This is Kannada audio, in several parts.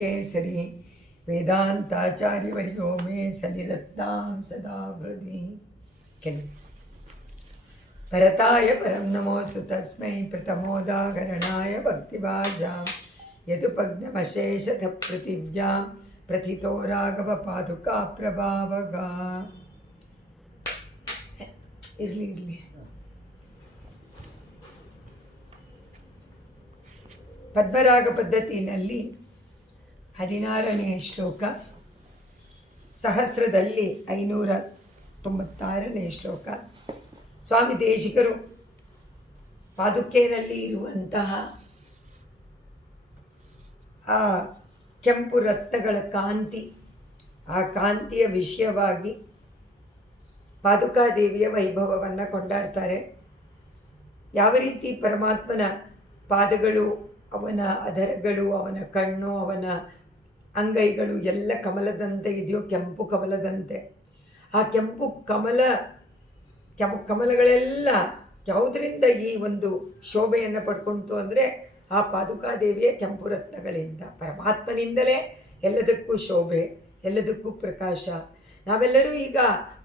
केसरी वेदांताचार्यवर्यो मे सन्निधत्तां सदा हृदि भरताय परं नमोऽस्तु तस्मै प्रथमोदाहरणाय भक्तिभाजां यदुपग्नमशेषतः पृथिव्यां प्रथितो राघवपादुका प्रभावगा इरली ಪದ್ಮರಾಗ ಪದ್ಧತಿಯಲ್ಲಿ 16ನೇ ಶ್ಲೋಕ, ಸಹಸ್ರದಲ್ಲಿ 596ನೇ ಶ್ಲೋಕ. ಸ್ವಾಮಿ ದೇಶಿಕರು ಪಾದುಕೆಯಲ್ಲಿ ಇರುವಂತಹ ಆ ಕೆಂಪು ರತ್ನಗಳ ಕಾಂತಿ, ಆ ಕಾಂತಿಯ ವಿಷಯವಾಗಿ ಪಾದುಕಾದೇವಿಯ ವೈಭವವನ್ನು ಕೊಂಡಾಡ್ತಾರೆ. ಯಾವ ರೀತಿ ಪರಮಾತ್ಮನ ಪಾದಗಳು, ಅವನ ಅಧರಗಳು, ಅವನ ಕಣ್ಣು, ಅವನ ಅಂಗೈಗಳು ಎಲ್ಲ ಕಮಲದಂತೆ ಇದೆಯೋ, ಕೆಂಪು ಕಮಲದಂತೆ. ಆ ಕೆಂಪು ಕಮಲಗಳೆಲ್ಲ ಯಾವುದರಿಂದ ಈ ಒಂದು ಶೋಭೆಯನ್ನು ಪಡ್ಕೊಳ್ತು ಅಂದರೆ ಆ ಪಾದುಕಾದೇವಿಯ ಕೆಂಪು ರತ್ನಗಳಿಂದ. ಪರಮಾತ್ಮನಿಂದಲೇ ಎಲ್ಲದಕ್ಕೂ ಶೋಭೆ, ಎಲ್ಲದಕ್ಕೂ ಪ್ರಕಾಶ. ನಾವೆಲ್ಲರೂ ಈಗ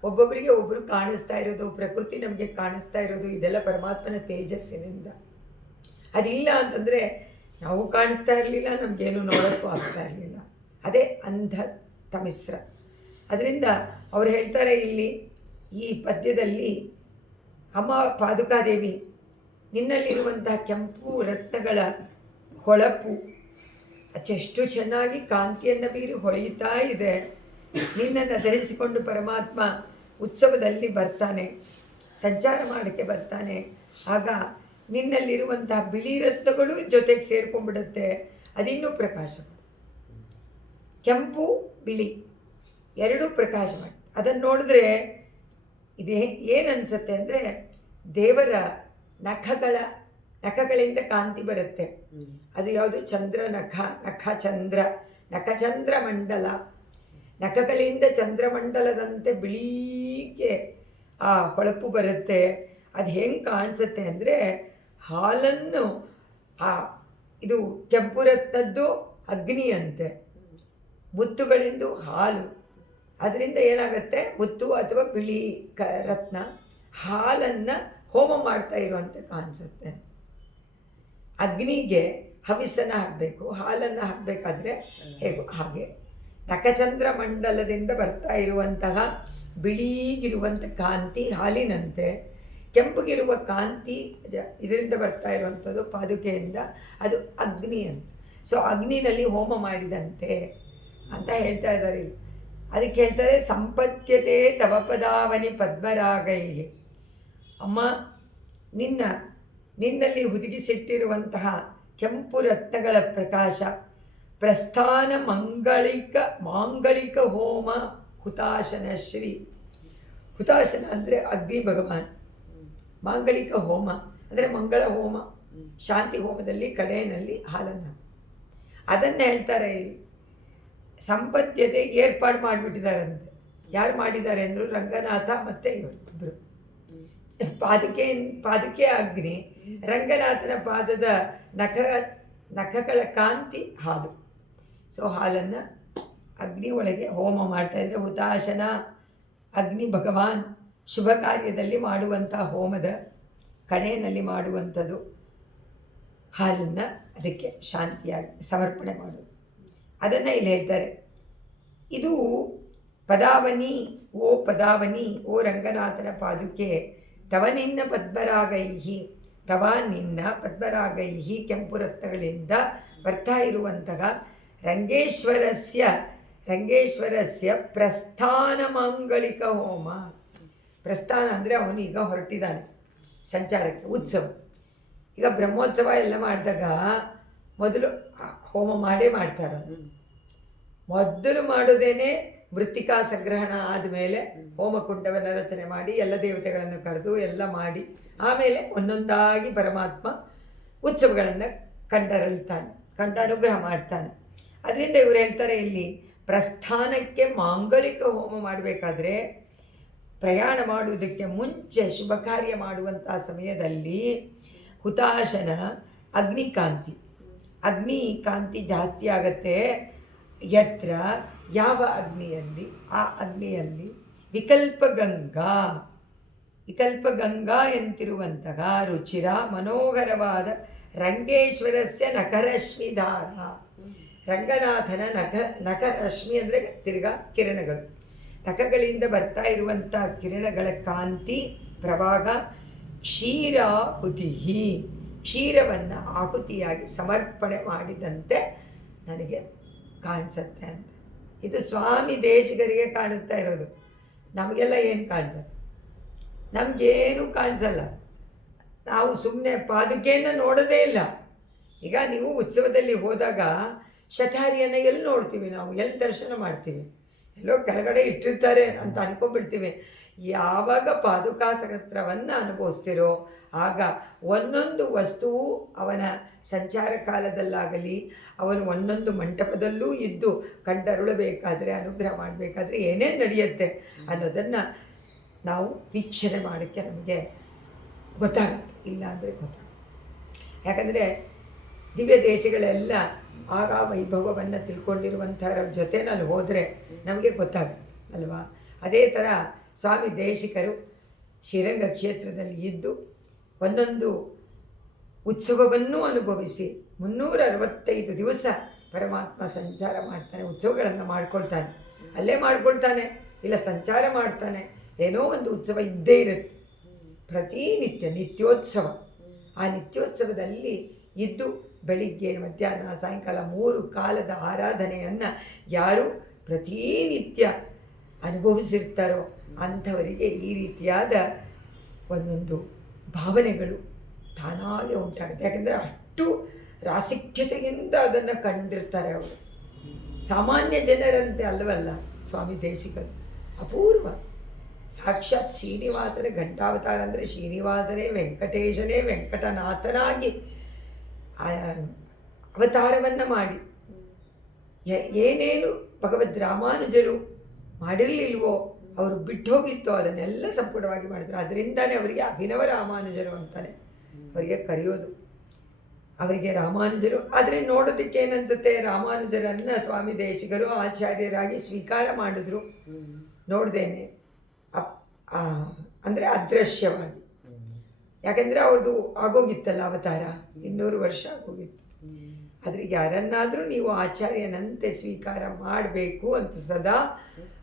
ಒಬ್ಬೊಬ್ಬರಿಗೆ ಒಬ್ಬರು ಕಾಣಿಸ್ತಾ ಇರೋದು, ಪ್ರಕೃತಿ ನಮಗೆ ಕಾಣಿಸ್ತಾ ಇರೋದು, ಇದೆಲ್ಲ ಪರಮಾತ್ಮನ ತೇಜಸ್ಸಿನಿಂದ. ಅದಿಲ್ಲ ಅಂತಂದರೆ ನಾವು ಕಾಣಿಸ್ತಾ ಇರಲಿಲ್ಲ, ನಮಗೇನು ನೋಡೋಕ್ಕೂ ಆಗ್ತಾ ಇರಲಿಲ್ಲ. ಅದೇ ಅಂಧ ತಮಿಸ್ರ. ಅದರಿಂದ ಅವ್ರು ಹೇಳ್ತಾರೆ ಇಲ್ಲಿ ಈ ಪದ್ಯದಲ್ಲಿ, ಅಮ್ಮ ಪಾದುಕಾದೇವಿ, ನಿನ್ನಲ್ಲಿರುವಂತಹ ಕೆಂಪು ರತ್ನಗಳ ಹೊಳಪು ಅಚ್ಚೆಷ್ಟು ಚೆನ್ನಾಗಿ ಕಾಂತಿಯನ್ನು ಬೀರಿ ಹೊಳೆಯುತ್ತಾ ಇದೆ. ನಿನ್ನನ್ನು ಧರಿಸಿಕೊಂಡು ಪರಮಾತ್ಮ ಉತ್ಸವದಲ್ಲಿ ಬರ್ತಾನೆ, ಸಂಚಾರ ಮಾಡೋಕ್ಕೆ ಬರ್ತಾನೆ. ಆಗ ನಿನ್ನಲ್ಲಿರುವಂತಹ ಬಿಳಿ ರತ್ನಗಳು ಜೊತೆಗೆ ಸೇರ್ಕೊಂಡ್ಬಿಡುತ್ತೆ, ಅದಿನ್ನೂ ಪ್ರಕಾಶ. ಕೆಂಪು ಬಿಳಿ ಎರಡೂ ಪ್ರಕಾಶ ಮಾಡಿ. ಅದನ್ನು ನೋಡಿದ್ರೆ ಇದೇ ಏನು ಅನಿಸುತ್ತೆ ಅಂದರೆ, ದೇವರ ನಖಗಳಿಂದ ಕಾಂತಿ ಬರುತ್ತೆ. ಅದು ಯಾವುದು? ಚಂದ್ರ ನಖಚಂದ್ರ ಮಂಡಲ. ನಖಗಳಿಂದ ಚಂದ್ರಮಂಡಲದಂತೆ ಬಿಳಿಗೆ ಆ ಹೊಳಪು ಬರುತ್ತೆ. ಅದು ಹೆಂಗೆ ಕಾಣಿಸುತ್ತೆ ಅಂದರೆ, ಹಾಲನ್ನು ಇದು ಕೆಂಪು ರತ್ನದ್ದು ಅಗ್ನಿಯಂತೆ, ಮುತ್ತುಗಳಿಂದು ಹಾಲು. ಅದರಿಂದ ಏನಾಗುತ್ತೆ, ಮುತ್ತು ಅಥವಾ ಬಿಳಿ ರತ್ನ ಹಾಲನ್ನು ಹೋಮ ಮಾಡ್ತಾ ಇರುವಂತೆ ಕಾಣಿಸುತ್ತೆ. ಅಗ್ನಿಗೆ ಹವಿಸನ್ನು ಹಾಕಬೇಕು, ಹಾಲನ್ನು ಹಾಕಬೇಕಾದ್ರೆ ಹೇಗೋ ಹಾಗೆ ನಖಚಂದ್ರ ಮಂಡಲದಿಂದ ಬರ್ತಾ ಇರುವಂತಹ ಬಿಳಿಗಿರುವಂಥ ಕಾಂತಿ ಹಾಲಿನಂತೆ, ಕೆಂಪಗಿರುವ ಕಾಂತಿ ಇದರಿಂದ ಬರ್ತಾ ಇರುವಂಥದ್ದು ಪಾದುಕೆಯಿಂದ, ಅದು ಅಗ್ನಿ ಅಂತ. ಸೊ ಅಗ್ನಿನಲ್ಲಿ ಹೋಮ ಮಾಡಿದಂತೆ ಅಂತ ಹೇಳ್ತಾ ಇದ್ದಾರೆ. ಅದಕ್ಕೆ ಹೇಳ್ತಾರೆ, ಸಂಪದ್ಯತೆ ತವ ಪದಾವನಿ ಪದ್ಮರಾಗೈ. ಅಮ್ಮ, ನಿನ್ನಲ್ಲಿ ಹುದುಗಿಸಿಟ್ಟಿರುವಂತಹ ಕೆಂಪು ರತ್ನಗಳ ಪ್ರಕಾಶ, ಪ್ರಸ್ಥಾನ ಮಾಂಗಳಿಕ ಹೋಮ ಹುತಾಶನ ಶ್ರೀ. ಹುತಾಶನ ಅಂದರೆ ಅಗ್ನಿ ಭಗವಾನ್, ಮಾಂಗಳಿಕ ಹೋಮ ಅಂದರೆ ಮಂಗಳ ಹೋಮ, ಶಾಂತಿ ಹೋಮದಲ್ಲಿ ಕಡೆಯಲ್ಲಿ ಹಾಲನ್ನು, ಅದನ್ನು ಹೇಳ್ತಾರೆ. ಸಂಪದ್ಯತೆ ಏರ್ಪಾಡು ಮಾಡಿಬಿಟ್ಟಿದ್ದಾರಂತೆ. ಯಾರು ಮಾಡಿದ್ದಾರೆ ಅಂದರು? ರಂಗನಾಥ ಮತ್ತು ಇವರಿಬ್ಬರು. ಪಾದಕೆ ಅಗ್ನಿ, ರಂಗನಾಥನ ಪಾದದ ನಖಗಳ ಕಾಂತಿ ಹಾಲು. ಸೊ ಹಾಲನ್ನು ಅಗ್ನಿ ಒಳಗೆ ಹೋಮ ಮಾಡ್ತಾಯಿದ್ರೆ, ಹುತಾಶನ ಅಗ್ನಿ ಭಗವಾನ್ ಶುಭ ಕಾರ್ಯದಲ್ಲಿ ಮಾಡುವಂಥ ಹೋಮದ ಕಡೆಯಲ್ಲಿ ಮಾಡುವಂಥದ್ದು ಹಾಲನ್ನು ಅದಕ್ಕೆ ಶಾಂತಿಯಾಗಿ ಸಮರ್ಪಣೆ ಮಾಡೋದು. ಅದನ್ನು ಇಲ್ಲಿ ಹೇಳ್ತಾರೆ. ಇದು ಪದಾವನಿ, ಓ ರಂಗನಾಥನ ಪಾದುಕೆ, ತವ ನಿನ್ನ ಪದ್ಮರಾಗೈಹಿ ಕೆಂಪು ರತ್ನಗಳಿಂದ ಬರ್ತಾ ಇರುವಂತಹ ರಂಗೇಶ್ವರಸ್ಯ ಪ್ರಸ್ಥಾನ ಮಾಂಗಳಿಕ ಹೋಮ. ಪ್ರಸ್ಥಾನ ಅಂದರೆ ಅವನೀಗ ಹೊರಟಿದ್ದಾನೆ ಸಂಚಾರಕ್ಕೆ, ಉತ್ಸವ. ಈಗ ಬ್ರಹ್ಮೋತ್ಸವ ಎಲ್ಲ ಮಾಡಿದಾಗ ಮೊದಲು ಹೋಮ ಮಾಡ್ತಾರೆ. ಮೊದಲು ಮಾಡೋದೇನೆ ಮೃತ್ತಿಕಾ ಸಂಗ್ರಹಣ ಆದಮೇಲೆ ಹೋಮಕುಂಡವನ್ನು ರಚನೆ ಮಾಡಿ ಎಲ್ಲ ದೇವತೆಗಳನ್ನು ಕರೆದು ಎಲ್ಲ ಮಾಡಿ ಆಮೇಲೆ ಒಂದೊಂದಾಗಿ ಪರಮಾತ್ಮ ಉತ್ಸವಗಳನ್ನು ಕಂಡು ಅನುಗ್ರಹ ಮಾಡ್ತಾನೆ. ಅದರಿಂದ ಇವರು ಹೇಳ್ತಾರೆ ಇಲ್ಲಿ, ಪ್ರಸ್ಥಾನಕ್ಕೆ ಮಾಂಗಳಿಕ ಹೋಮ ಮಾಡಬೇಕಾದ್ರೆ, ಪ್ರಯಾಣ ಮಾಡುವುದಕ್ಕೆ ಮುಂಚೆ ಶುಭ ಕಾರ್ಯ ಮಾಡುವಂಥ ಸಮಯದಲ್ಲಿ ಹುತಾಶನ ಅಗ್ನಿಕಾಂತಿ ಜಾಸ್ತಿ ಆಗುತ್ತೆ. ಯತ್ರ ಯಾವ ಅಗ್ನಿಯಲ್ಲಿ, ಆ ಅಗ್ನಿಯಲ್ಲಿ ವಿಕಲ್ಪಗಂಗಾ ಎಂತಿರುವಂತಹ ರುಚಿರ ಮನೋಹರವಾದ ರಂಗೇಶ್ವರಸ್ಯ ನಖರಶ್ಮಿಧಾರ, ರಂಗನಾಥನ ನಖರಶ್ಮಿ ಅಂದರೆ ತಿರ್ಗಾ ಕಿರಣಗಳು, ನಖಗಳಿಂದ ಬರ್ತಾ ಇರುವಂಥ ಕಿರಣಗಳ ಕಾಂತಿ ಪ್ರಭಾಗ, ಕ್ಷೀರಾಹುತಿ, ಕ್ಷೀರವನ್ನು ಆಹುತಿಯಾಗಿ ಸಮರ್ಪಣೆ ಮಾಡಿದಂತೆ ನನಗೆ ಕಾಣಿಸುತ್ತೆ ಅಂತ. ಇದು ಸ್ವಾಮಿ ದೇಶಿಗರಿಗೆ ಕಾಣಿಸ್ತಾ ಇರೋದು, ನಮಗೆಲ್ಲ ಏನು ಕಾಣಿಸಲ್ಲ, ನಮಗೇನು ಕಾಣಿಸಲ್ಲ. ನಾವು ಸುಮ್ಮನೆ ಪಾದುಕೆಯನ್ನು ನೋಡೋದೇ ಇಲ್ಲ. ಈಗ ನೀವು ಉತ್ಸವದಲ್ಲಿ ಹೋದಾಗ ಶಠಾರಿಯನ್ನು ಎಲ್ಲಿ ನೋಡ್ತೀವಿ, ನಾವು ಎಲ್ಲಿ ದರ್ಶನ ಮಾಡ್ತೀವಿ, ಎಲ್ಲೋ ಕೆಳಗಡೆ ಇಟ್ಟಿರ್ತಾರೆ ಅಂತ ಅಂದ್ಕೊಂಡ್ಬಿಡ್ತೀವಿ. ಯಾವಾಗ ಪಾದುಕಾ ಸಹಸ್ರವನ್ನು ಅನುಭವಿಸ್ತಿರೋ ಆಗ ಒಂದೊಂದು ವಸ್ತುವು ಅವನ ಸಂಚಾರ ಕಾಲದಲ್ಲಾಗಲಿ, ಅವನು ಒಂದೊಂದು ಮಂಟಪದಲ್ಲೂ ಇದ್ದು ಕಂಡರುಳಬೇಕಾದ್ರೆ, ಅನುಗ್ರಹ ಮಾಡಬೇಕಾದ್ರೆ ಏನೇನು ನಡೆಯುತ್ತೆ ಅನ್ನೋದನ್ನು ನಾವು ವೀಕ್ಷಣೆ ಮಾಡೋಕ್ಕೆ ನಮಗೆ ಗೊತ್ತಾಗುತ್ತೆ. ಇಲ್ಲ ಅಂದರೆ ಗೊತ್ತಾಗುತ್ತೆ. ಯಾಕಂದರೆ ದಿವ್ಯ ದೇಶಗಳೆಲ್ಲ ಆಗ ವೈಭವವನ್ನು ತಿಳ್ಕೊಂಡಿರುವಂಥವ್ರ ಜೊತೆನಲ್ಲಿ ಹೋದರೆ ನಮಗೆ ಗೊತ್ತಾಗುತ್ತೆ ಅಲ್ವಾ. ಅದೇ ಥರ ಸ್ವಾಮಿ ದೇಶಿಕರು ಶ್ರೀರಂಗ ಕ್ಷೇತ್ರದಲ್ಲಿ ಇದ್ದು ಒಂದೊಂದು ಉತ್ಸವವನ್ನು ಅನುಭವಿಸಿ 365 ದಿವಸ ಪರಮಾತ್ಮ ಸಂಚಾರ ಮಾಡ್ತಾನೆ, ಉತ್ಸವಗಳನ್ನು ಮಾಡ್ಕೊಳ್ತಾನೆ. ಅಲ್ಲೇ ಮಾಡ್ಕೊಳ್ತಾನೆ, ಇಲ್ಲ ಸಂಚಾರ ಮಾಡ್ತಾನೆ. ಏನೋ ಒಂದು ಉತ್ಸವ ಇದ್ದೇ ಇರುತ್ತೆ, ಪ್ರತಿನಿತ್ಯ ನಿತ್ಯೋತ್ಸವ. ಆ ನಿತ್ಯೋತ್ಸವದಲ್ಲಿ ಇದ್ದು ಬೆಳಿಗ್ಗೆ ಮಧ್ಯಾಹ್ನ ಸಾಯಂಕಾಲ 3 ಕಾಲದ ಆರಾಧನೆಯನ್ನು ಯಾರು ಪ್ರತಿನಿತ್ಯ ಅನುಭವಿಸಿರ್ತಾರೋ ಅಂಥವರಿಗೆ ಈ ರೀತಿಯಾದ ಒಂದೊಂದು ಭಾವನೆಗಳು ತಾನಾಗೆ ಉಂಟಾಗುತ್ತೆ. ಯಾಕೆಂದರೆ ಅಷ್ಟು ರಾಸಿಕ್ಯತೆಯಿಂದ ಅದನ್ನು ಕಂಡಿರ್ತಾರೆ ಅವರು. ಸಾಮಾನ್ಯ ಜನರಂತೆ ಅಲ್ಲವಲ್ಲ ಸ್ವಾಮಿ ದೇಶಿಕರು, ಅಪೂರ್ವ. ಸಾಕ್ಷಾತ್ ಶ್ರೀನಿವಾಸನೇ ಘಂಟಾವತಾರ ಅಂದರೆ ಶ್ರೀನಿವಾಸನೇ ವೆಂಕಟೇಶನೇ ವೆಂಕಟನಾಥನಾಗಿ ಅವತಾರವನ್ನು ಮಾಡಿ ಏನೇನು ಭಗವದ್ ರಾಮಾನುಜರು ಮಾಡಿರಲಿಲ್ವೋ, ಅವರು ಬಿಟ್ಟು ಹೋಗಿತ್ತೋ ಅದನ್ನೆಲ್ಲ ಸಂಪೂರ್ಣವಾಗಿ ಮಾಡಿದ್ರು. ಅದರಿಂದನೇ ಅವರಿಗೆ ಅಭಿನವ ರಾಮಾನುಜರು ಅಂತಾನೆ ಅವರಿಗೆ ಕರೆಯೋದು. ಅವರಿಗೆ ರಾಮಾನುಜರು ಆದರೆ ನೋಡೋದಕ್ಕೆ ಏನನ್ಸುತ್ತೆ, ರಾಮಾನುಜರನ್ನು ಸ್ವಾಮಿ ದೇಶಿಗರು ಆಚಾರ್ಯರಾಗಿ ಸ್ವೀಕಾರ ಮಾಡಿದ್ರು. ನೋಡ್ದೇನೆ ಅಂದರೆ ಅದೃಶ್ಯವಾಗಿ. ಯಾಕೆಂದರೆ ಅವ್ರದ್ದು ಆಗೋಗಿತ್ತಲ್ಲ ಅವತಾರ, 200 ವರ್ಷ ಆಗೋಗಿತ್ತು. ಆದರೆ ಯಾರನ್ನಾದರೂ ನೀವು ಆಚಾರ್ಯನಂತೆ ಸ್ವೀಕಾರ ಮಾಡಬೇಕು ಅಂತ ಸದಾ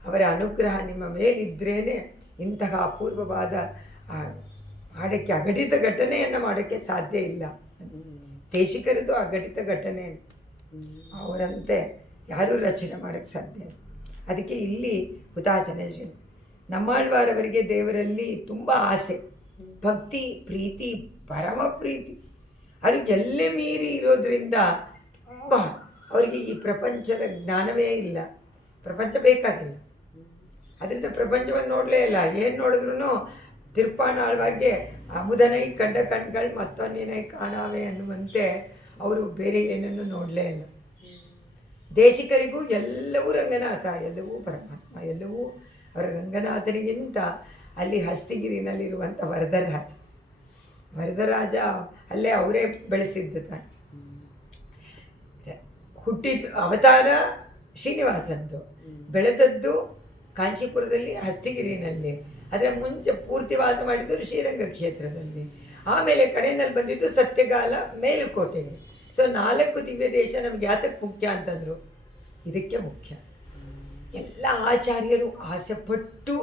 ಅವರ ಅನುಗ್ರಹ ನಿಮ್ಮ ಮೇಲಿದ್ರೇ ಇಂತಹ ಅಪೂರ್ವವಾದ ಮಾಡೋಕ್ಕೆ ಅಘಟಿತ ಘಟನೆಯನ್ನು ಮಾಡೋಕ್ಕೆ ಸಾಧ್ಯ ಇಲ್ಲ. ದೇಶಿಕರದು ಅಘಟಿತ ಘಟನೆ, ಅವರಂತೆ ಯಾರೂ ರಚನೆ ಮಾಡೋಕ್ಕೆ ಸಾಧ್ಯ ಇಲ್ಲ. ಅದಕ್ಕೆ ಇಲ್ಲಿ ಹುತಾಶನ ನಮ್ಮಾಳ್ವಾರವರಿಗೆ ದೇವರಲ್ಲಿ ತುಂಬ ಆಸೆ, ಭಕ್ತಿ, ಪ್ರೀತಿ, ಪರಮ ಪ್ರೀತಿ. ಅದು ಎಲ್ಲೇ ಮೀರಿ ಇರೋದ್ರಿಂದ ತುಂಬ ಅವರಿಗೆ ಈ ಪ್ರಪಂಚದ ಜ್ಞಾನವೇ ಇಲ್ಲ, ಪ್ರಪಂಚ ಬೇಕಾಗಿಲ್ಲ. ಅದರಿಂದ ಪ್ರಪಂಚವನ್ನು ನೋಡಲೇ ಇಲ್ಲ. ಏನು ನೋಡಿದ್ರೂ ತಿರುಪ್ಪಾಣಾಳ್ವಾರ್ಗೆ ಅಮುದನೈ ಕಂಡ ಕಣ್ಗಳು ಮತ್ತೊಂದೇನೈ ಕಾಣಾವೆ ಅನ್ನುವಂತೆ ಅವರು ಬೇರೆ ಏನನ್ನು ನೋಡಲೇ ಇಲ್ಲ. ದೇಶಿಕರಿಗೂ ಎಲ್ಲವೂ ರಂಗನಾಥ, ಎಲ್ಲವೂ ಪರಮಾತ್ಮ, ಎಲ್ಲವೂ ಅವರ ರಂಗನಾಥನಿಗಿಂತ ಅಲ್ಲಿ ಹಸ್ತಿಗಿರಿನಲ್ಲಿರುವಂಥ ವರದರಾಜ ಅಲ್ಲೇ ಅವರೇ ಬೆಳೆಸಿದ್ದು ತಾನೆ. ಹುಟ್ಟಿದ ಅವತಾರ ಶ್ರೀನಿವಾಸಂದು, ಬೆಳೆದದ್ದು ಕಾಂಚೀಪುರದಲ್ಲಿ ಹಸ್ತಿಗಿರಿನಲ್ಲಿ. ಅದರ ಮುಂಚೆ ಪೂರ್ತಿ ವಾಸ ಮಾಡಿದ್ದು ಶ್ರೀರಂಗ ಕ್ಷೇತ್ರದಲ್ಲಿ. ಆಮೇಲೆ ಕಡೆಯಲ್ಲಿ ಬಂದಿದ್ದು ಸತ್ಯಗಾಲ ಮೇಲುಕೋಟೆಗೆ. ಸೊ 4 ದಿವ್ಯ ದೇಶ ನಮ್ಗೆ ಯಾತಕ್ಕೆ ಮುಖ್ಯ ಅಂತಂದರು, ಇದಕ್ಕೆ ಮುಖ್ಯ. ಎಲ್ಲ ಆಚಾರ್ಯರು ಆಸೆಪಟ್ಟು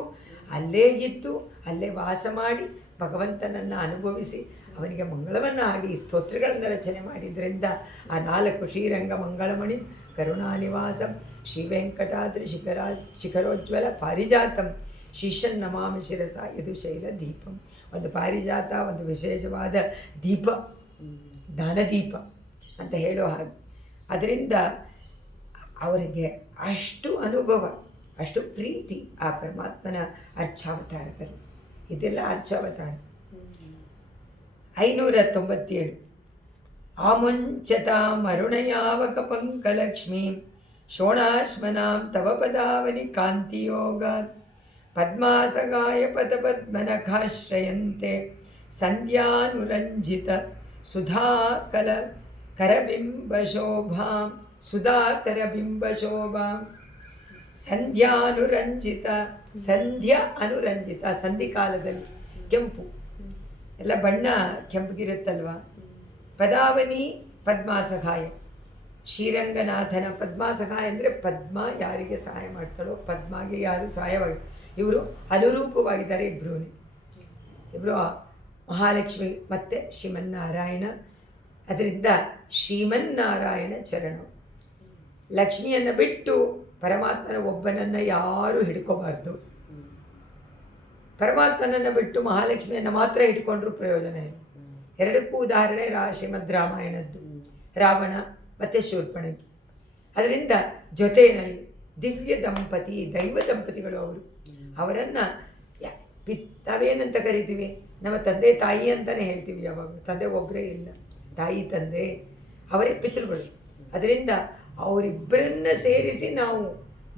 ಅಲ್ಲೇ ಇದ್ದು ಅಲ್ಲೇ ವಾಸ ಮಾಡಿ ಭಗವಂತನನ್ನು ಅನುಭವಿಸಿ ಅವನಿಗೆ ಮಂಗಳವನ್ನು ಹಾಡಿ ಸ್ತೋತ್ರಗಳನ್ನು ರಚನೆ ಮಾಡಿದ್ರಿಂದ ಆ 4 ಶ್ರೀರಂಗ ಮಂಗಳಮಣಿ ಕರುಣಾನಿವಾಸಂ ಶ್ರೀ ವೆಂಕಟಾದ್ರಿ ಶಿಖರೋಜ್ವಲ ಪಾರಿಜಾತಂ ಶಿಷ್ಯನ್ ನಮಾಮಿ ಶಿರಸ ಯದುಶೈಲ ದೀಪಂ. ಒಂದು ಪಾರಿಜಾತ, ಒಂದು ವಿಶೇಷವಾದ ದೀಪ, ಜ್ಞಾನದೀಪ ಅಂತ ಹೇಳೋ ಹಾಗೆ. ಅದರಿಂದ ಅವರಿಗೆ ಅಷ್ಟು ಅನುಭವ, ಅಷ್ಟು ಪ್ರೀತಿ ಆ ಪರಮಾತ್ಮನ ಅರ್ಚಾವತಾರದಲ್ಲಿ. ಇದೆಲ್ಲ ಅರ್ಚಾವತಾರ. 597 ಆಮುಂಚತಾಂ ಅರುಣಯಾವಕ ಪಂಕಲಕ್ಷ್ಮೀಂ ಶೋಣಾಶ್ಮನಾಂ ತವ ಪದಾವನಿ ಕಾಂತಿಯೋಗಾತ್ ಪದ್ಮಾಸಗಾಯ ಪದಪದ್ಮನಖಾಶ್ರಯಂತೆ ಸಂಧ್ಯಾನುರಂಜಿತ ಸುಧಾಕಲ ಕರಬಿಂಬಶೋಭಾಂ ಸುಧಾಕರಬಿಂಬಶೋಭಾಂ ಸಂಧ್ಯಾ ಅನುರಂಜಿತ ಸಂಧಿಕಾಲದಲ್ಲಿ ಕೆಂಪು ಎಲ್ಲ ಬಣ್ಣ ಕೆಂಪಗಿರುತ್ತಲ್ವ. ಪದಾವನಿ ಪದ್ಮಾಸಹಾಯ ಶ್ರೀರಂಗನಾಥನ ಪದ್ಮಾಸಹಾಯ ಅಂದರೆ ಪದ್ಮ ಯಾರಿಗೆ ಸಹಾಯ ಮಾಡ್ತಾಳೋ ಪದ್ಮಾಗೆ ಯಾರು ಸಹಾಯವಾಗಿ ಇವರು ಅನುರೂಪವಾಗಿದ್ದಾರೆ. ಇಬ್ಬರು ಮಹಾಲಕ್ಷ್ಮಿ ಮತ್ತು ಶ್ರೀಮನ್ನಾರಾಯಣ. ಅದರಿಂದ ಶ್ರೀಮನ್ನಾರಾಯಣ ಚರಣ. ಲಕ್ಷ್ಮಿಯನ್ನು ಬಿಟ್ಟು ಪರಮಾತ್ಮನ ಒಬ್ಬನನ್ನು ಯಾರೂ ಹಿಡ್ಕೋಬಾರ್ದು. ಪರಮಾತ್ಮನನ್ನು ಬಿಟ್ಟು ಮಹಾಲಕ್ಷ್ಮಿಯನ್ನು ಮಾತ್ರ ಹಿಡ್ಕೊಂಡ್ರೂ ಪ್ರಯೋಜನ ಇಲ್ಲ. ಎರಡಕ್ಕೂ ಉದಾಹರಣೆ ಶ್ರೀಮದ್ ರಾಮಾಯಣದ್ದು, ರಾವಣ ಮತ್ತು ಶೂರ್ಪಣಖಿ. ಅದರಿಂದ ಜೊತೆಯಲ್ಲಿ ದಿವ್ಯ ದಂಪತಿ, ದೈವ ದಂಪತಿಗಳು ಅವರು. ಅವರನ್ನು ನಾವೇನಂತ ಕರಿತೀವಿ? ನಮ್ಮ ತಂದೆ ತಾಯಿ ಅಂತಲೇ ಹೇಳ್ತೀವಿ. ಯಾವಾಗ ತಂದೆ ಒಬ್ಬರೇ ಇಲ್ಲ, ತಾಯಿ ತಂದೆ ಅವರೇ ಪಿತೃಗಳು. ಅದರಿಂದ ಅವರಿಬ್ಬರನ್ನ ಸೇರಿಸಿ ನಾವು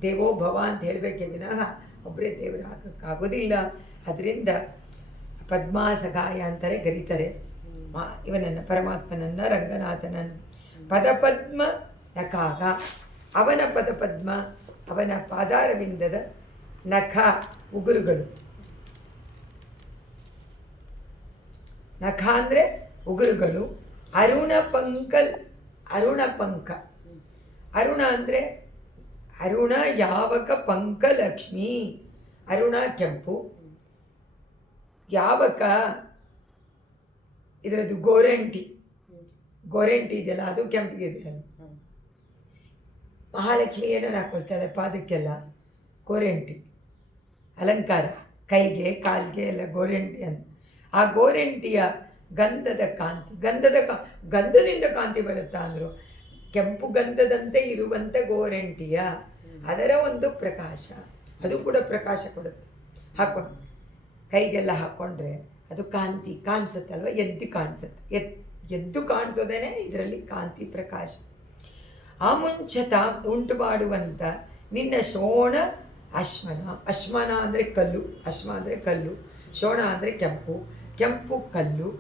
ದೇವೋ ಭವ ಅಂತ ಹೇಳಬೇಕೇ ವಿನಃ ಒಬ್ಬರೇ ದೇವರು ಹಾಕೋಕ್ಕಾಗೋದಿಲ್ಲ. ಅದರಿಂದ ಪದ್ಮಾಸಗಾಯ ಅಂತಾರೆ ಕರೀತಾರೆ ಇವನನ್ನು, ಪರಮಾತ್ಮನನ್ನು, ರಂಗನಾಥನನ್ನು. ಪದಪದ್ಮ ನಖಾಗ, ಅವನ ಪದಪದ್ಮ, ಅವನ ಪಾದಾರವಿಂದದ ನಖ ಉಗುರುಗಳು. ನಖ ಅಂದರೆ ಉಗುರುಗಳು. ಅರುಣ ಪಂಕ. ಅರುಣ ಅಂದರೆ ಅರುಣ ಯಾವಕ ಪಂಕ ಲಕ್ಷ್ಮಿ. ಅರುಣ ಕೆಂಪು, ಯಾವಕ ಇದರದ್ದು ಗೋರಂಟಿ ಇದೆಯಲ್ಲ ಅದು ಕೆಂಪಿಗಿದೆ. ಅದು ಮಹಾಲಕ್ಷ್ಮಿ ಏನೇನು ಹಾಕ್ಕೊಳ್ತಾಳೆ ಪಾದಕ್ಕೆಲ್ಲ ಗೋರಂಟಿ ಅಲಂಕಾರ, ಕೈಗೆ ಕಾಲಿಗೆ ಎಲ್ಲ ಗೋರಂಟಿ ಅಂತ. ಆ ಗೋರಂಟಿಯ ಗಂಧದ ಕಾಂತಿ, ಗಂಧದಿಂದ ಕಾಂತಿ ಬರುತ್ತಾ ಅಂದರು. ಕೆಂಪು ಗಂಧದಂತೆ ಇರುವಂಥ ಗೋರಂಟಿಯ ಅದರ ಒಂದು ಪ್ರಕಾಶ, ಅದು ಕೂಡ ಪ್ರಕಾಶ ಕೊಡುತ್ತೆ. ಹಾಕ್ಕೊಂಡು ಕೈಗೆಲ್ಲ ಹಾಕ್ಕೊಂಡ್ರೆ ಅದು ಕಾಂತಿ ಕಾಣಿಸುತ್ತಲ್ವ, ಎದ್ದು ಕಾಣಿಸೋದೇನೆ ಇದರಲ್ಲಿ ಕಾಂತಿ ಪ್ರಕಾಶ. ಆಮುಂಚತ ಉಂಟು ಮಾಡುವಂಥ ನಿನ್ನ ಶೋಣ ಅಶ್ಮನ ಅಂದರೆ ಕಲ್ಲು, ಅಂದರೆ ಕಲ್ಲು, ಶೋಣ ಅಂದರೆ ಕೆಂಪು ಕಲ್ಲು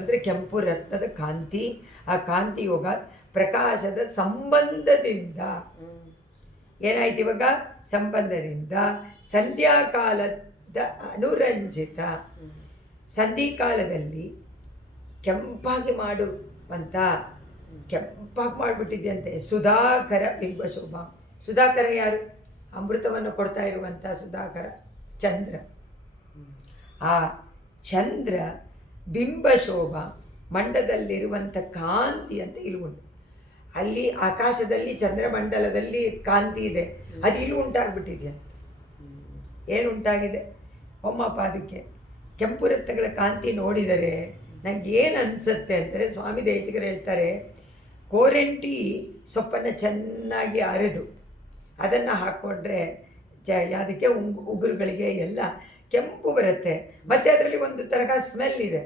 ಅಂದರೆ ಕೆಂಪು ರತ್ನದ ಕಾಂತಿ. ಆ ಕಾಂತಿ ಯೋಗ ಪ್ರಕಾಶದ ಸಂಬಂಧದಿಂದ ಏನಾಯ್ತು ಇವಾಗ? ಸಂಬಂಧದಿಂದ ಸಂಧ್ಯಾಕಾಲದ ಅನುರಂಜಿತ, ಸಂಧಿಕಾಲದಲ್ಲಿ ಕೆಂಪಾಗಿ ಮಾಡುವಂಥ, ಕೆಂಪಾಗಿ ಮಾಡಿಬಿಟ್ಟಿದ್ಯಂತೆ. ಸುಧಾಕರ ಬಿಂಬಶೋಭ. ಸುಧಾಕರ ಯಾರು? ಅಮೃತವನ್ನು ಕೊಡ್ತಾ ಇರುವಂಥ ಸುಧಾಕರ ಚಂದ್ರ. ಆ ಚಂದ್ರ ಬಿಂಬಶೋಭ ಮಂಡದಲ್ಲಿರುವಂಥ ಕಾಂತಿ ಅಂತ ಇಲ್ಲುಂಟು. ಅಲ್ಲಿ ಆಕಾಶದಲ್ಲಿ ಚಂದ್ರಮಂಡಲದಲ್ಲಿ ಕಾಂತಿ ಇದೆ, ಅದು ಇಲ್ಲಿ ಉಂಟಾಗ್ಬಿಟ್ಟಿದೆಯಂತ. ಏನು ಉಂಟಾಗಿದೆ? ಪಾದಕ್ಕೆ ಕೆಂಪು ರತ್ನಗಳ ಕಾಂತಿ ನೋಡಿದರೆ ನನಗೆ ಏನು ಅನಿಸುತ್ತೆ ಅಂದರೆ, ಸ್ವಾಮಿ ದೇಶಿಕರು ಹೇಳ್ತಾರೆ, ಕೋರಂಟಿ ಸೊಪ್ಪನ್ನು ಚೆನ್ನಾಗಿ ಅರೆದು ಅದನ್ನು ಹಾಕ್ಕೊಂಡ್ರೆ ಅದಕ್ಕೆ ಉಗುರುಗಳಿಗೆ ಎಲ್ಲ ಕೆಂಪು ಬರುತ್ತೆ. ಮತ್ತು ಅದರಲ್ಲಿ ಒಂದು ತರಹ ಸ್ಮೆಲ್ ಇದೆ,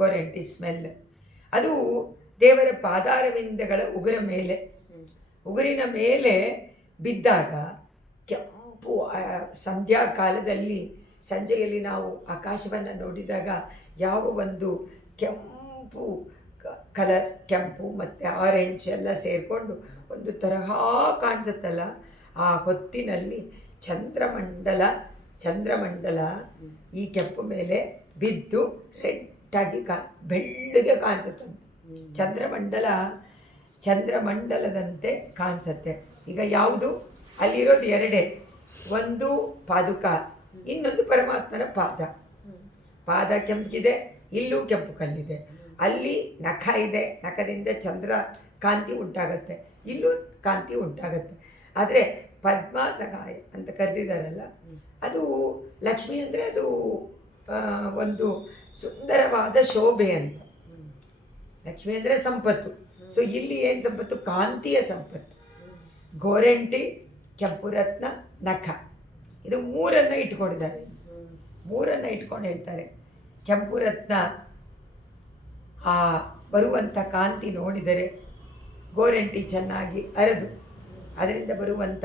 ಗೋರಂಟಿ ಸ್ಮೆಲ್. ಅದು ದೇವರ ಪಾದಾರವಿಂದಗಳ ಉಗುರಿನ ಮೇಲೆ ಬಿದ್ದಾಗ ಕೆಂಪು, ಸಂಧ್ಯಾಕಾಲದಲ್ಲಿ ಸಂಜೆಯಲ್ಲಿ ನಾವು ಆಕಾಶವನ್ನು ನೋಡಿದಾಗ ಯಾವ ಒಂದು ಕೆಂಪು ಕಲರ್, ಕೆಂಪು ಮತ್ತು ಆರೆಂಜ್ ಎಲ್ಲ ಸೇರಿಕೊಂಡು ಒಂದು ತರಹ ಕಾಣಿಸುತ್ತಲ್ಲ, ಆ ಹೊತ್ತಿನಲ್ಲಿ ಚಂದ್ರಮಂಡಲ ಈ ಕೆಂಪು ಮೇಲೆ ಬಿದ್ದು ರೆಡ್ಡಾಗಿ ಬೆಳ್ಳಗೆ ಕಾಣಿಸುತ್ತಂತೆ. ಚಂದ್ರಮಂಡಲದಂತೆ ಕಾಣಿಸುತ್ತೆ. ಈಗ ಯಾವುದು? ಅಲ್ಲಿರೋದು ಎರಡೇ, ಒಂದು ಪಾದುಕ, ಇನ್ನೊಂದು ಪರಮಾತ್ಮನ ಪಾದ ಕೆಂಪಿದೆ, ಇಲ್ಲೂ ಕೆಂಪು ಕಲ್ಲಿದೆ. ಅಲ್ಲಿ ನಖ ಇದೆ, ನಖದಿಂದ ಚಂದ್ರ ಕಾಂತಿ ಉಂಟಾಗತ್ತೆ, ಇಲ್ಲೂ ಕಾಂತಿ ಉಂಟಾಗತ್ತೆ. ಆದರೆ ಪದ್ಮಾಸಗಾಯ ಅಂತ ಕರೆದಿದ್ದಾರಲ್ಲ, ಅದು ಲಕ್ಷ್ಮಿ ಅಂದರೆ ಅದು ಒಂದು ಸುಂದರವಾದ ಶೋಭೆ ಅಂತ. ಲಕ್ಷ್ಮಿ ಅಂದರೆ ಸಂಪತ್ತು. ಸೊ ಇಲ್ಲಿ ಏನು ಸಂಪತ್ತು? ಕಾಂತಿಯ ಸಂಪತ್ತು. ಗೋರಂಟಿ, ಕೆಂಪು ರತ್ನ, ನಖ, ಇದು ಮೂರನ್ನು ಇಟ್ಕೊಂಡಿದ್ದಾರೆ. ಇಟ್ಕೊಂಡು ಹೇಳ್ತಾರೆ, ಕೆಂಪು ರತ್ನ ಆ ಬರುವಂಥ ಕಾಂತಿ ನೋಡಿದರೆ, ಗೋರಂಟಿ ಚೆನ್ನಾಗಿ ಅರೆದು ಅದರಿಂದ ಬರುವಂಥ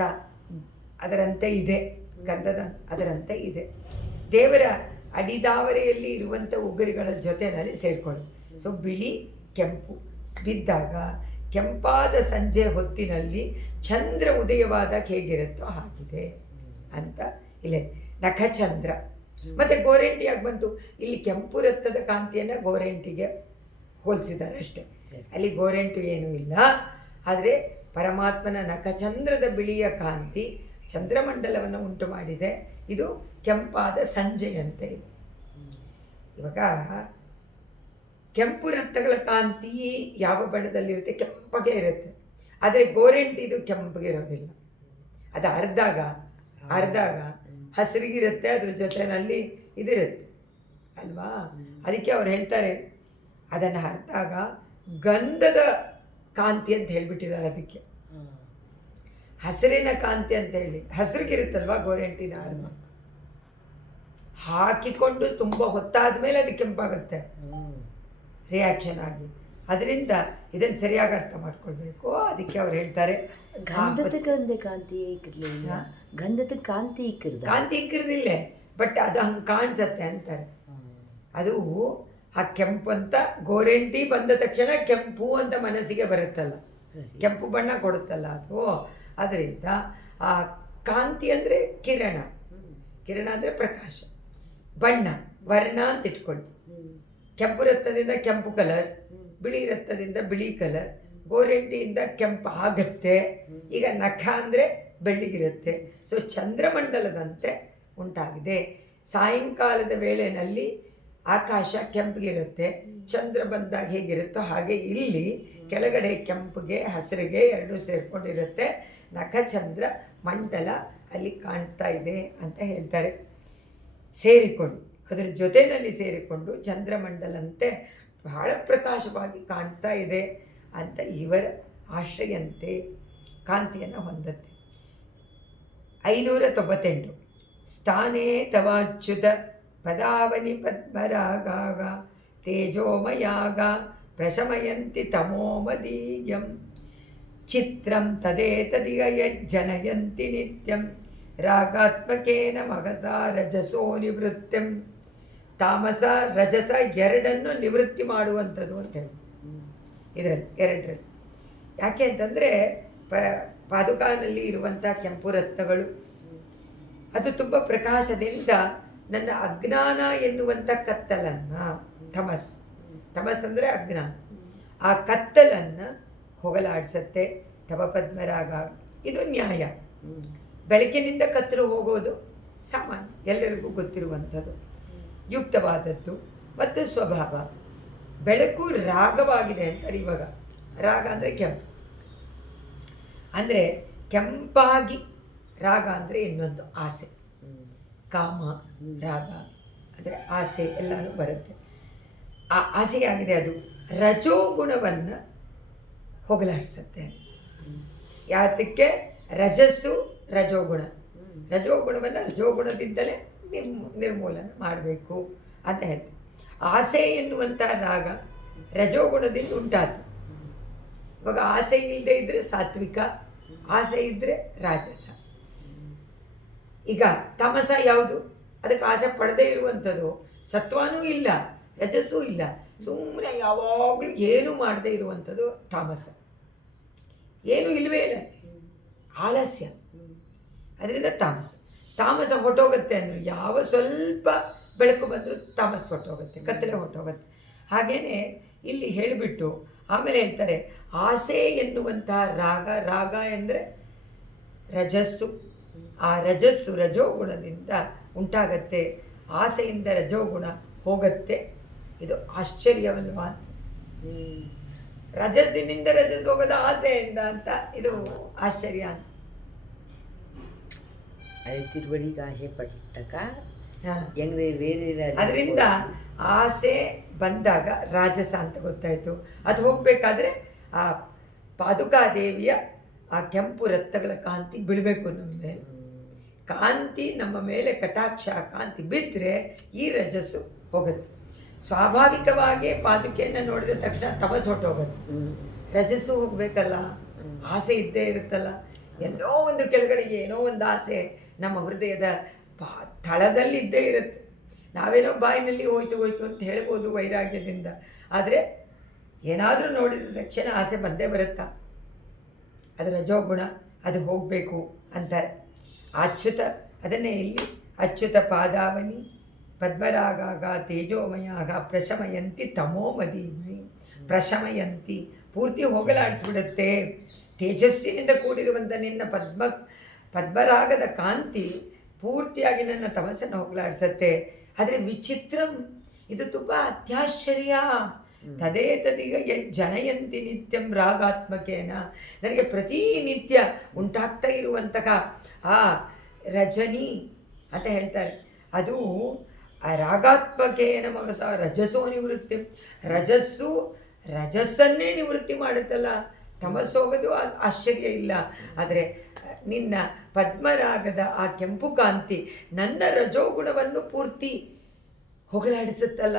ಅದರಂತೆ ಇದೆ, ಅದರಂತೆ ಇದೆ. ದೇವರ ಅಡಿದಾವರೆಯಲ್ಲಿ ಇರುವಂಥ ಉಗುರುಗಳ ಜೊತೆಯಲ್ಲಿ ಸೇರಿಕೊಳ್ಳಿ. ಸೊ ಬಿಳಿ ಕೆಂಪು ಬಿದ್ದಾಗ ಕೆಂಪಾದ ಸಂಜೆ ಹೊತ್ತಿನಲ್ಲಿ ಚಂದ್ರ ಉದಯವಾದಾಗ ಹೇಗಿರುತ್ತೋ ಹಾಗಿದೆ ಅಂತ ಇಲ್ಲೇ ನಖಚಂದ್ರ. ಮತ್ತು ಗೋರೆಂಟಿಯಾಗಿ ಬಂತು, ಇಲ್ಲಿ ಕೆಂಪು ರಕ್ತದ ಕಾಂತಿಯನ್ನು ಗೋರೆಂಟಿಗೆ ಹೋಲಿಸಿದ್ದಾರೆ ಅಷ್ಟೇ. ಅಲ್ಲಿ ಗೋರೆಂಟು ಏನೂ ಇಲ್ಲ. ಆದರೆ ಪರಮಾತ್ಮನ ನಖಚಂದ್ರದ ಬಿಳಿಯ ಕಾಂತಿ ಚಂದ್ರಮಂಡಲವನ್ನು ಉಂಟು ಮಾಡಿದೆ. ಇದು ಕೆಂಪಾದ ಸಂಜೆಯಂತೆ ಇದು. ಇವಾಗ ಕೆಂಪು ರಕ್ತಗಳ ಕಾಂತಿ ಯಾವ ಬಣ್ಣದಲ್ಲಿರುತ್ತೆ? ಕೆಂಪಗೆ ಇರುತ್ತೆ. ಆದರೆ ಗೋರೆಂಟಿದು ಕೆಂಪಗೆ ಇರೋದಿಲ್ಲ. ಅದು ಅರ್ಧಾಗ ಹಸಿರಿಗಿರುತ್ತೆ, ಅದ್ರ ಜೊತೆಯಲ್ಲಿ ಇದಿರುತ್ತೆ ಅಲ್ವಾ. ಅದಕ್ಕೆ ಅವ್ರು ಹೇಳ್ತಾರೆ ಅದನ್ನು ಅರ್ಧಾಗ ಗಂಧದ ಕಾಂತಿ ಅಂತ ಹೇಳಿಬಿಟ್ಟಿದ್ದಾರೆ. ಅದಕ್ಕೆ ಹಸಿರಿನ ಕಾಂತಿ ಅಂತ ಹೇಳಿ, ಹಸಿರಿಗಿರುತ್ತಲ್ವ ಗೋರೆಂಟಿನ ಅರ್ಧ ಹಾಕಿಕೊಂಡು ತುಂಬ ಹೊತ್ತಾದ ಮೇಲೆ ಅದು ಕೆಂಪಾಗುತ್ತೆ ರಿಯಾಕ್ಷನ್ ಆಗಿ. ಅದರಿಂದ ಇದನ್ನು ಸರಿಯಾಗಿ ಅರ್ಥ ಮಾಡ್ಕೊಳ್ಬೇಕು. ಅದಕ್ಕೆ ಅವ್ರು ಹೇಳ್ತಾರೆ ಗಂಧದ ಕಾಂತಿ ಇಕ್ಕಿರ್ಲಿಲ್ಲ, ಗಂಧದ ಕಾಂತಿ ಇಕ್ಕಿರ್ದಿಲ್ಲ, ಬಟ್ ಅದು ಹಂಗೆ ಕಾಣಿಸತ್ತೆ ಅಂತಾರೆ. ಅದು ಆ ಕೆಂಪು ಅಂತ ಗೋರೆಂಟಿ ಬಂದ ತಕ್ಷಣ ಕೆಂಪು ಅಂತ ಮನಸ್ಸಿಗೆ ಬರುತ್ತಲ್ಲ, ಕೆಂಪು ಬಣ್ಣ ಕೊಡುತ್ತಲ್ಲ ಅದು. ಅದರಿಂದ ಆ ಕಾಂತಿ ಅಂದರೆ ಕಿರಣ ಅಂದರೆ ಪ್ರಕಾಶ, ಬಣ್ಣ ವರ್ಣ ಅಂತ ಇಟ್ಕೊಳ್ಳಿ. ಕೆಂಪು ರಕ್ತದಿಂದ ಕೆಂಪು ಕಲರ್, ಬಿಳಿ ರಕ್ತದಿಂದ ಬಿಳಿ ಕಲರ್, ಗೋರೆಂಟಿಯಿಂದ ಕೆಂಪು ಆಗತ್ತೆ. ಈಗ ನಖ ಅಂದರೆ ಬೆಳ್ಳಿಗಿರುತ್ತೆ. ಸೊ ಚಂದ್ರಮಂಡಲದಂತೆ ಉಂಟಾಗಿದೆ. ಸಾಯಂಕಾಲದ ವೇಳೆಯಲ್ಲಿ ಆಕಾಶ ಕೆಂಪಿಗಿರುತ್ತೆ, ಚಂದ್ರ ಬಂದಾಗ ಹೇಗಿರುತ್ತೋ ಹಾಗೆ ಇಲ್ಲಿ ಕೆಳಗಡೆ ಕೆಂಪಿಗೆ ಹಸಿರಿಗೆ ಎರಡೂ ಸೇರಿಕೊಂಡಿರುತ್ತೆ. ನಖಚಂದ್ರ ಮಂಡಲ ಅಲ್ಲಿ ಕಾಣಿಸ್ತಾ ಇದೆ ಅಂತ ಹೇಳ್ತಾರೆ. ಸೇರಿಕೊಂಡು ಅದರ ಜೊತೆಯಲ್ಲಿ ಸೇರಿಕೊಂಡು ಚಂದ್ರಮಂಡಲಂತೆ ಬಹಳ ಪ್ರಕಾಶವಾಗಿ ಕಾಣಿಸ್ತಾ ಇದೆ ಅಂತ ಇವರ ಆಶ್ರಯಂತೆ ಕಾಂತಿಯನ್ನು ಹೊಂದತ್ತೆ. 598 ಸ್ಥಾನೇ ತವಾಚ್ಯುತ ಪದಾವನಿ ಪದ್ಮರಾಗಾಗ ತೇಜೋಮಯಾಗ ಪ್ರಶಮಯಂತಿ ತಮೋಮದೀಯಂ ಚಿತ್ರಂ ತದೇತದಿಗ ಯಜ್ಜನಯಂತಿ ನಿತ್ಯಂ ರಾಗಾತ್ಮಕೇನ ಮಗಸ ರಜಸೋ ನಿವೃತ್ತಿಂ. ತಾಮಸ ರಜಸ ಎರಡನ್ನು ನಿವೃತ್ತಿ ಮಾಡುವಂಥದ್ದು ಅಂತ ಹೇಳಿ ಇದರಲ್ಲಿ ಎರಡರಲ್ಲಿ. ಯಾಕೆ ಅಂತಂದರೆ ಪಾದುಕಾನಲ್ಲಿ ಇರುವಂಥ ಕೆಂಪು ರತ್ನಗಳು ಅದು ತುಂಬ ಪ್ರಕಾಶದಿಂದ ನನ್ನ ಅಜ್ಞಾನ ಎನ್ನುವಂಥ ಕತ್ತಲನ್ನು, ತಮಸ್ ಅಂದರೆ ಅಜ್ಞಾನ, ಆ ಕತ್ತಲನ್ನು ಹೋಗಲಾಡಿಸತ್ತೆ. ತವ ಪದ್ಮರಾಗ ಇದು ನ್ಯಾಯ. ಬೆಳಕಿನಿಂದ ಕತ್ತಲು ಹೋಗೋದು ಸಾಮಾನ್ಯ, ಎಲ್ಲರಿಗೂ ಗೊತ್ತಿರುವಂಥದ್ದು, ಯುಕ್ತವಾದದ್ದು ಮತ್ತು ಸ್ವಭಾವ. ಬೆಳಕು ರಾಗವಾಗಿದೆ ಅಂತಾರೆ. ಇವಾಗ ರಾಗ ಅಂದರೆ ಕೆಂಪು, ಅಂದರೆ ಕೆಂಪಾಗಿ ರಾಗ ಅಂದರೆ ಇನ್ನೊಂದು ಆಸೆ, ಕಾಮ ರಾಗ ಅಂದರೆ ಆಸೆ ಎಲ್ಲನೂ ಬರುತ್ತೆ. ಆ ಆಸೆಯಾಗಿದೆ, ಅದು ರಜೋಗುಣವನ್ನು ಹೋಗಲಾಡಿಸುತ್ತೆ. ಯಾತಕ್ಕೆ? ರಜಸ್ಸು ರಜೋಗುಣವನ್ನು ರಜೋಗುಣದಿಂದಲೇ ನಿರ್ಮೂಲನೆ ಮಾಡಬೇಕು ಅಂತ ಹೇಳ್ತಾರೆ. ಆಸೆ ಎನ್ನುವಂಥ ರಾಗ ರಜೋಗುಣದಿಂದ ಉಂಟಾತು. ಇವಾಗ ಆಸೆ ಇಲ್ಲದೆ ಇದ್ದರೆ ಸಾತ್ವಿಕ, ಆಸೆ ಇದ್ದರೆ ರಾಜಸ. ಈಗ ತಮಸ ಯಾವುದು? ಅದಕ್ಕೆ ಆಸೆ ಪಡದೇ ಇರುವಂಥದ್ದು. ಸತ್ವನೂ ಇಲ್ಲ, ರಜಸ್ಸೂ ಇಲ್ಲ, ಸುಮ್ಮನೆ ಯಾವಾಗಲೂ ಏನೂ ಮಾಡದೇ ಇರುವಂಥದ್ದು ತಾಮಸ. ಏನೂ ಇಲ್ಲವೇ ಇಲ್ಲ, ಆಲಸ್ಯ. ಅದರಿಂದ ತಾಮಸ ಹೊಟ್ಟೋಗುತ್ತೆ. ಅಂದರೆ ಯಾವ ಸ್ವಲ್ಪ ಬೆಳಕು ಬಂದರೂ ತಾಮಸ ಹೊಟ್ಟೋಗುತ್ತೆ, ಕತ್ತಲೆ ಹೊಟ್ಟೋಗುತ್ತೆ. ಹಾಗೆಯೇ ಇಲ್ಲಿ ಹೇಳಿಬಿಟ್ಟು ಆಮೇಲೆ ಹೇಳ್ತಾರೆ ಆಸೆ ಎನ್ನುವಂತಹ ರಾಗ ಎಂದರೆ ರಜಸ್ಸು. ಆ ರಜಸ್ಸು ರಜೋಗುಣದಿಂದ ಉಂಟಾಗತ್ತೆ. ಆಸೆಯಿಂದ ರಜೋಗುಣ ಹೋಗುತ್ತೆ. ಇದು ಆಶ್ಚರ್ಯವಲ್ವಾ ಅಂತ. ರಜಸ್ಸಿನಿಂದ ರಜಸ್ ಹೋಗೋದು ಆಸೆಯಿಂದ ಅಂತ, ಇದು ಆಶ್ಚರ್ಯ ಅಂತ. ಅದೇ ತಿರುವಡಿಗೆ ಆಸೆ ಪಟ್ಟಕ ಹೆಂಗ್ರೆ ಬೇರೆ ಅದರಿಂದ ಆಸೆ ಬಂದಾಗ ರಾಜಸ ಅಂತ ಗೊತ್ತಾಯಿತು. ಅದು ಹೋಗಬೇಕಾದ್ರೆ ಆ ಪಾದುಕಾದೇವಿಯ ಆ ಕೆಂಪು ರಕ್ತಗಳ ಕಾಂತಿ ಬೀಳಬೇಕು ನಮ್ಮ ಮೇಲೆ. ಕಾಂತಿ ನಮ್ಮ ಮೇಲೆ ಕಟಾಕ್ಷ ಕಾಂತಿ ಬಿದ್ದರೆ ಈ ರಜಸ್ಸು ಹೋಗುತ್ತೆ. ಸ್ವಾಭಾವಿಕವಾಗಿ ಪಾದುಕೆಯನ್ನು ನೋಡಿದ ತಕ್ಷಣ ತಮಸ್ಸು ಹೊಟ್ಟೋಗುತ್ತೆ, ರಜಸ್ಸು ಹೋಗಬೇಕಲ್ಲ, ಆಸೆ ಇದ್ದೇ ಇರುತ್ತಲ್ಲ. ಎಲ್ಲೋ ಒಂದು ಕೆಳಗಡೆ ಏನೋ ಒಂದು ಆಸೆ ನಮ್ಮ ಹೃದಯದ ತಳದಲ್ಲಿ ಇದ್ದೇ ಇರುತ್ತೆ. ನಾವೇನೋ ಬಾಯಿನಲ್ಲಿ ಹೋಯ್ತು ಅಂತ ಹೇಳ್ಬೋದು ವೈರಾಗ್ಯದಿಂದ. ಆದರೆ ಏನಾದರೂ ನೋಡಿದ ತಕ್ಷಣ ಆಸೆ ಬಂದೇ ಬರುತ್ತಾ? ಅದು ರಜೋಗುಣ, ಅದು ಹೋಗಬೇಕು ಅಂತಾರೆ. ಅಚ್ಯುತ, ಅದನ್ನೇ ಇಲ್ಲಿ ಅಚ್ಯುತ ಪಾದಾವನಿ ಪದ್ಮರಾಗಾಗ ತೇಜೋಮಯಾಗ ಪ್ರಶಮಯಂತಿ ತಮೋಮದೀಮೈ. ಪ್ರಶಮಯಂತಿ ಪೂರ್ತಿ ಹೋಗಲಾಡಿಸ್ಬಿಡುತ್ತೆ. ತೇಜಸ್ಸಿನಿಂದ ಕೂಡಿರುವಂಥ ನಿನ್ನ ಪದ್ಮರಾಗದ ಕಾಂತಿ ಪೂರ್ತಿಯಾಗಿ ನನ್ನ ತಮಸ್ಸನ್ನು ಹೋಗಲಾಡಿಸತ್ತೆ. ಆದರೆ ವಿಚಿತ್ರಂ, ಇದು ತುಂಬ ಅತ್ಯಾಶ್ಚರ್ಯ. ತದೇತದೀಗ ಜನಯಂತಿ ನಿತ್ಯಂ ರಾಗಾತ್ಮಕೇನ. ನನಗೆ ಪ್ರತಿನಿತ್ಯ ಉಂಟಾಗ್ತಾ ಇರುವಂತಹ ಆ ರಜನಿ ಅಂತ ಹೇಳ್ತಾರೆ, ಅದು ಆ ರಾಗಾತ್ಮಕೇನ ಮಗಸ ರಜಸೋ ನಿವೃತ್ತಿ. ರಜಸ್ಸನ್ನೇ ನಿವೃತ್ತಿ ಮಾಡುತ್ತಲ್ಲ, ತಮಸ್ಸೋಗೋದು ಆಶ್ಚರ್ಯ ಇಲ್ಲ. ಆದರೆ ನಿನ್ನ ಪದ್ಮರಾಗದ ಆ ಕೆಂಪು ಕಾಂತಿ ನನ್ನ ರಜೋಗುಣವನ್ನು ಪೂರ್ತಿ ಹೋಗಲಾಡಿಸುತ್ತಲ್ಲ,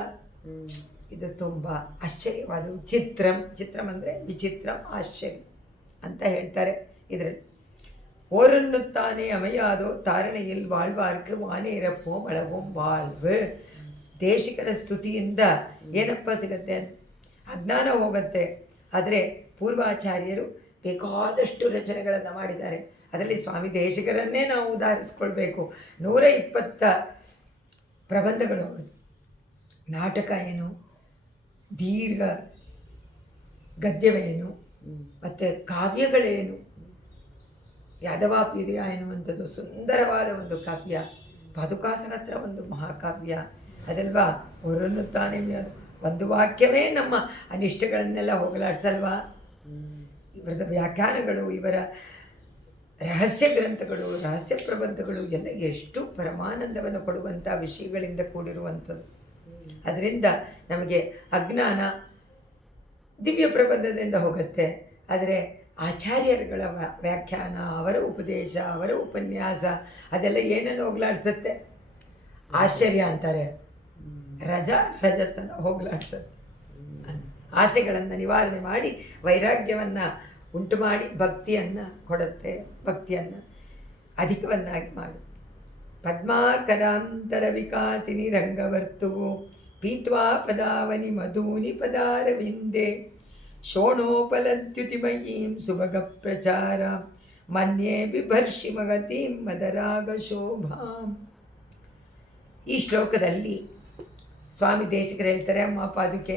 ಇದು ತುಂಬ ಆಶ್ಚರ್ಯವಾದ ಚಿತ್ರಂ ಅಂದರೆ ವಿಚಿತ್ರಂ, ಆಶ್ಚರ್ಯ ಅಂತ ಹೇಳ್ತಾರೆ ಇದರಲ್ಲಿ. ಓರನ್ನುತ್ತಾನೆ ಅಮೆಯಾದೋ ತಾರಣೆಯಲ್ಲಿ வாழ்வார்க்கு வானேரப்போ மளவும் வாழ்வு. ದೇಶಿಕರ ಸ್ತುತಿಯಿಂದ ಏನಪ್ಪ ಸಿಗುತ್ತೆ? ಅಜ್ಞಾನ ಹೋಗುತ್ತೆ. ಆದರೆ ಪೂರ್ವಾಚಾರ್ಯರು ಬೇಕಾದಷ್ಟು ರಚನೆಗಳನ್ನು ಮಾಡಿದ್ದಾರೆ. ಅದರಲ್ಲಿ ಸ್ವಾಮಿ ದೇಶಿಕರನ್ನೇ ನಾವು ಉದಾಹರಿಸ್ಕೊಳ್ಬೇಕು. 120 ಪ್ರಬಂಧಗಳು ಅವ್ರದ್ದು. ನಾಟಕ ಏನು, ದೀರ್ಘ ಗದ್ಯವೇನು, ಮತ್ತು ಕಾವ್ಯಗಳೇನು. ಯಾದವಾಪ್ಯುದಯ ಎನ್ನುವಂಥದ್ದು ಸುಂದರವಾದ ಒಂದು ಕಾವ್ಯ. ಪಾದುಕಾಸಹಸ್ರ ಒಂದು ಮಹಾಕಾವ್ಯ ಅದಲ್ವಾ. ಹೊರನ್ನುತ್ತಾನೆ ಒಂದು ವಾಕ್ಯವೇ ನಮ್ಮ ಅನಿಷ್ಟಗಳನ್ನೆಲ್ಲ ಹೋಗಲಾಡಿಸಲ್ವಾ. ಇವರದ ವ್ಯಾಖ್ಯಾನಗಳು, ಇವರ ರಹಸ್ಯ ಗ್ರಂಥಗಳು, ರಹಸ್ಯ ಪ್ರಬಂಧಗಳು ಎಲ್ಲ ಎಷ್ಟು ಪರಮಾನಂದವನ್ನು ಕೊಡುವಂಥ ವಿಷಯಗಳಿಂದ ಕೂಡಿರುವಂಥದ್ದು. ಅದರಿಂದ ನಮಗೆ ಅಜ್ಞಾನ ದಿವ್ಯ ಪ್ರಬಂಧದಿಂದ ಹೋಗುತ್ತೆ. ಆದರೆ ಆಚಾರ್ಯರುಗಳ ವ್ಯಾಖ್ಯಾನ, ಅವರ ಉಪದೇಶ, ಅವರ ಉಪನ್ಯಾಸ ಅದೆಲ್ಲ ಏನನ್ನು ಹೋಗಲಾಡಿಸುತ್ತೆ? ಆಶ್ಚರ್ಯ ಅಂತಾರೆ. ರಜಸ್ಸನ್ನು ಹೋಗಲಾಡಿಸುತ್ತೆ. ಆಸೆಗಳನ್ನು ನಿವಾರಣೆ ಮಾಡಿ ವೈರಾಗ್ಯವನ್ನು ಉಂಟು ಮಾಡಿ ಭಕ್ತಿಯನ್ನು ಕೊಡುತ್ತೆ. ಭಕ್ತಿಯನ್ನು ಅಧಿಕವನ್ನಾಗಿ ಮಾಡು. ಪದ್ಮಾಕರಾಂತರ ವಿಕಾಸಿನಿ ರಂಗವರ್ತುವು ಪೀತ್ವಾ ಪದಾವನಿ ಮಧೂನಿ ಪದಾರವಿಂದೆ ಶೋಣೋಪಲದ್ಯುತಿಮಯೀಂ ಸುಭಗ ಪ್ರಚಾರ ಮನ್ಯೇ ಬಿಭರ್ಷಿ ಮಗತೀಂ ಮದರಾಗ ಶೋಭಾಂ. ಈ ಶ್ಲೋಕದಲ್ಲಿ ಸ್ವಾಮಿ ದೇಶಿಕರು ಹೇಳ್ತಾರೆ, ಅಮ್ಮ ಪಾದುಕೆ,